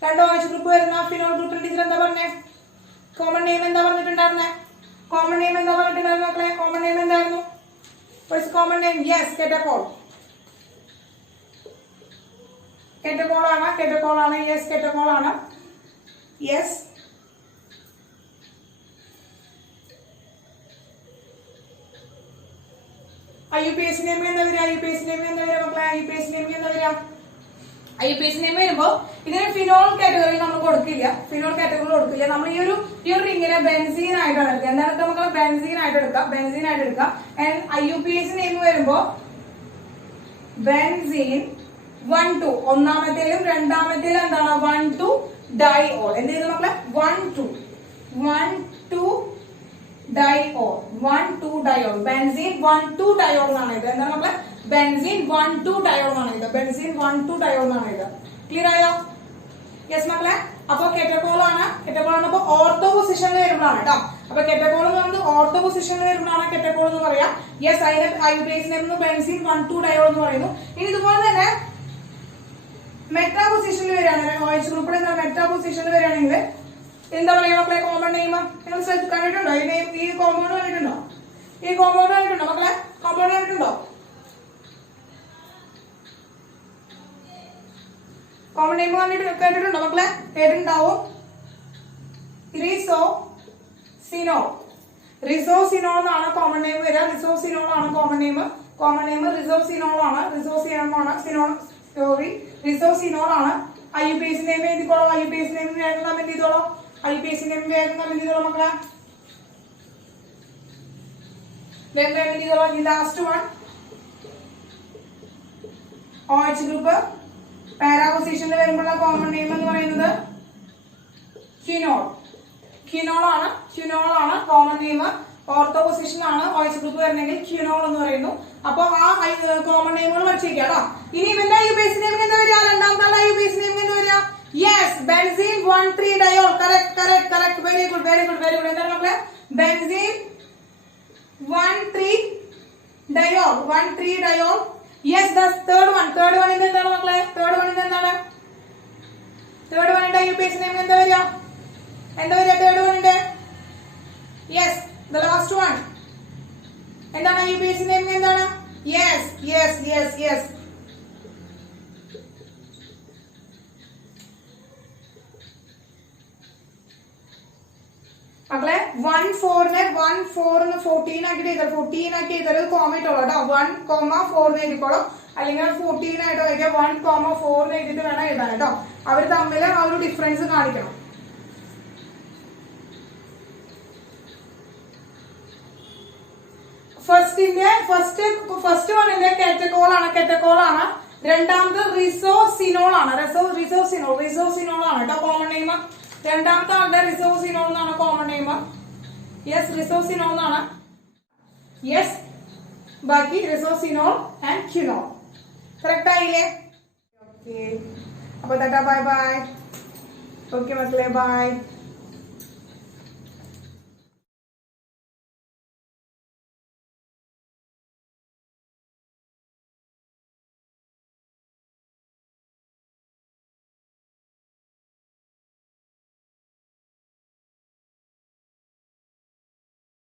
രണ്ട് OH ഗ്രൂപ്പ് വരുന്ന ഫിനോൾ ഗ്രൂപ്പിന്റെ ടീച്ചർ എന്താ പറഞ്ഞേ? കോമൺ നെയിം എന്താ പറഞ്ഞിട്ടുണ്ടായിരുന്നേ? മക്കളെ? കോമൺ നെയിം എന്തായിരുന്നു? കോമൺ നെയിം യെസ്, കെറ്റക്കോൾ ആണ്. യെസ്, കെറ്റക്കോൾ ആണ്. യെസ്, IUPAC നെയിം എന്താ വരിക? IUPAC നെയിം വരുമ്പോ ഇതിന് ഫിനോൾ കാറ്റഗറി നമ്മൾ കൊടുക്കില്ല. നമ്മൾ ഈ ഒരു റിങ്ങിനെ ബെൻസീൻ ആയിട്ടാണ് എടുക്കുക. എന്താണ് നമുക്ക് ബെൻസീൻ ആയിട്ട് എടുക്കാം. ആൻഡ് IUPAC നെയിം വരുമ്പോ ബെൻസീൻ 1 2 ഒന്നാമത്തേലും രണ്ടാമത്തേലും എന്താണ് 1 2 ഡൈഓൾ. എന്ത് ചെയ്തു മക്കളെ? 1 2 ഡൈഓൾ. ബെൻസീൻ 1 2 ഡൈഓൾ എന്നാണ് ഇത്. എന്താണ് നമ്മള് ബെൻസീൻ 1 2 ഡൈഓൾ എന്നാണ് ഇത്. ക്ലിയർ ആയോ? യെസ് മക്കളെ. അപ്പൊ കെറ്റക്കോൾ ആണ്. അപ്പൊ ഓർത്തോ പൊസിഷനിൽ വരുമ്പോഴാണ് കേട്ടോ. അപ്പൊ കെറ്റക്കോൾ എന്ന് പറയുന്നത് ഓർത്തോ പൊസിഷനിൽ വരുമ്പോഴാണ് കെറ്റക്കോൾ എന്ന് പറയാം. യെസ്, അതിന്റെ IUPAC നെയിം ബെൻസീൻ 1 2 ഡൈഓൾ എന്ന് പറയുന്നു. ഇനി ഇതുപോലെ തന്നെ മെറ്റാ പൊസിഷനിൽ വരികയാണെങ്കിൽ OH ഗ്രൂപ്പിൽ മെറ്റാ പൊസിഷനിൽ വരികയാണെങ്കിൽ എന്താ പറയാ മക്കളെ? കോമൺ നെയിം നിങ്ങൾ കണ്ടിട്ടുണ്ടോ? ഈ കോമ്പൗണ്ട് കണ്ടിട്ടുണ്ടോ മക്കളെ? കോമ്പൗണ്ട് കണ്ടിട്ടുണ്ടോ? കോമൺ നെയിം കേട്ടിട്ടുണ്ടോ മക്കളെ? കേട്ടിട്ടുണ്ടാവും. റിസോസിനോൾ എന്നാണ് കോമൺ നെയിം വരിക. റിസോസിനോൾ ആണ് കോമൺ നെയിം. റിസോസിനോൾ ആണ്. IUPAC നെയിം എഴുതിക്കോളാം. IUPAC നെയിം വേഗം കമന്റ് ചെയ്തോളാം. മക്കളെ last one OH group para പൊസിഷനിൽ വരുമ്പോഴുള്ള കോമൺ നെയിം എന്ന് പറയുന്നത് ക്വിനോൾ ആണ് കോമൺ നെയിം. ഓർത്തോ പൊസിഷൻ ആണ് OH ഗ്രൂപ്പ് വരണമെങ്കിൽ ക്വിനോൾ എന്ന് പറയുന്നു. അപ്പൊ ആ കോമൺ നെയിമുകൾ പഠിച്ചിരിക്കാം. ഇനി ഇവന്റെ IUPAC നെയിം എന്താ വരിക? രണ്ടാമത്തെ IUPAC നെയിം എന്താ വരിക? Yes, benzene 1 3 diol. Correct. Very good. എന്താണ് മക്കളെ? Benzene 1 3 diol. Yes, that's third one. Third വണ്ണിന്റെ എന്താണ് മക്കളെ? തേർഡ് വണ്ണിന്റെ IUPAC നെയിം എന്താ വരിക? തേർഡ് വണ്ണിന്റെ? Yes, the last one. എന്താണ് IUPAC നെയിം എന്താണ്? യെസ്. മക്കളെ 1,4 1,4 14 ആക്കിട്ട് എഴുതാം. 14 ആക്കി എഴുതാൻ കോമ ഇട്ടോളൂ കേട്ടോ. 1,4 എഴുതിക്കോളൂ. അല്ലെങ്കിൽ 14 ആയിട്ടോ എഴുതിയാൽ 1,4 എഴുതിയിട്ട് വേണം എഴുതാൻ കേട്ടോ. അവർ തമ്മിൽ ആ ഒരു ഡിഫറൻസ് കാണിക്കണം. ഫസ്റ്റ് വണ്ണിന്റെ കെറ്റക്കോൾ ആണ്. രണ്ടാമത് റിസോസിനോൾ ആണ്. റിസോസിനോൾ ആണ് കേട്ടോ കോമൺ നെയിം. രണ്ടാമത്തെ ആളുടെ റിസോസിനോൾ എന്നാണ് കോമൺ നെയിം. യെസ്, റിസോസിനോൾ എന്നാണ്. യെസ്, ബാക്കി റിസോസിനോൾ ആൻഡ് ക്യുനോൾ. കറക്റ്റ് ആയില്ലേ? ഓക്കെ, അപ്പൊ ബൈ ബൈ. ഓക്കെ മക്കളെ, ബൈ.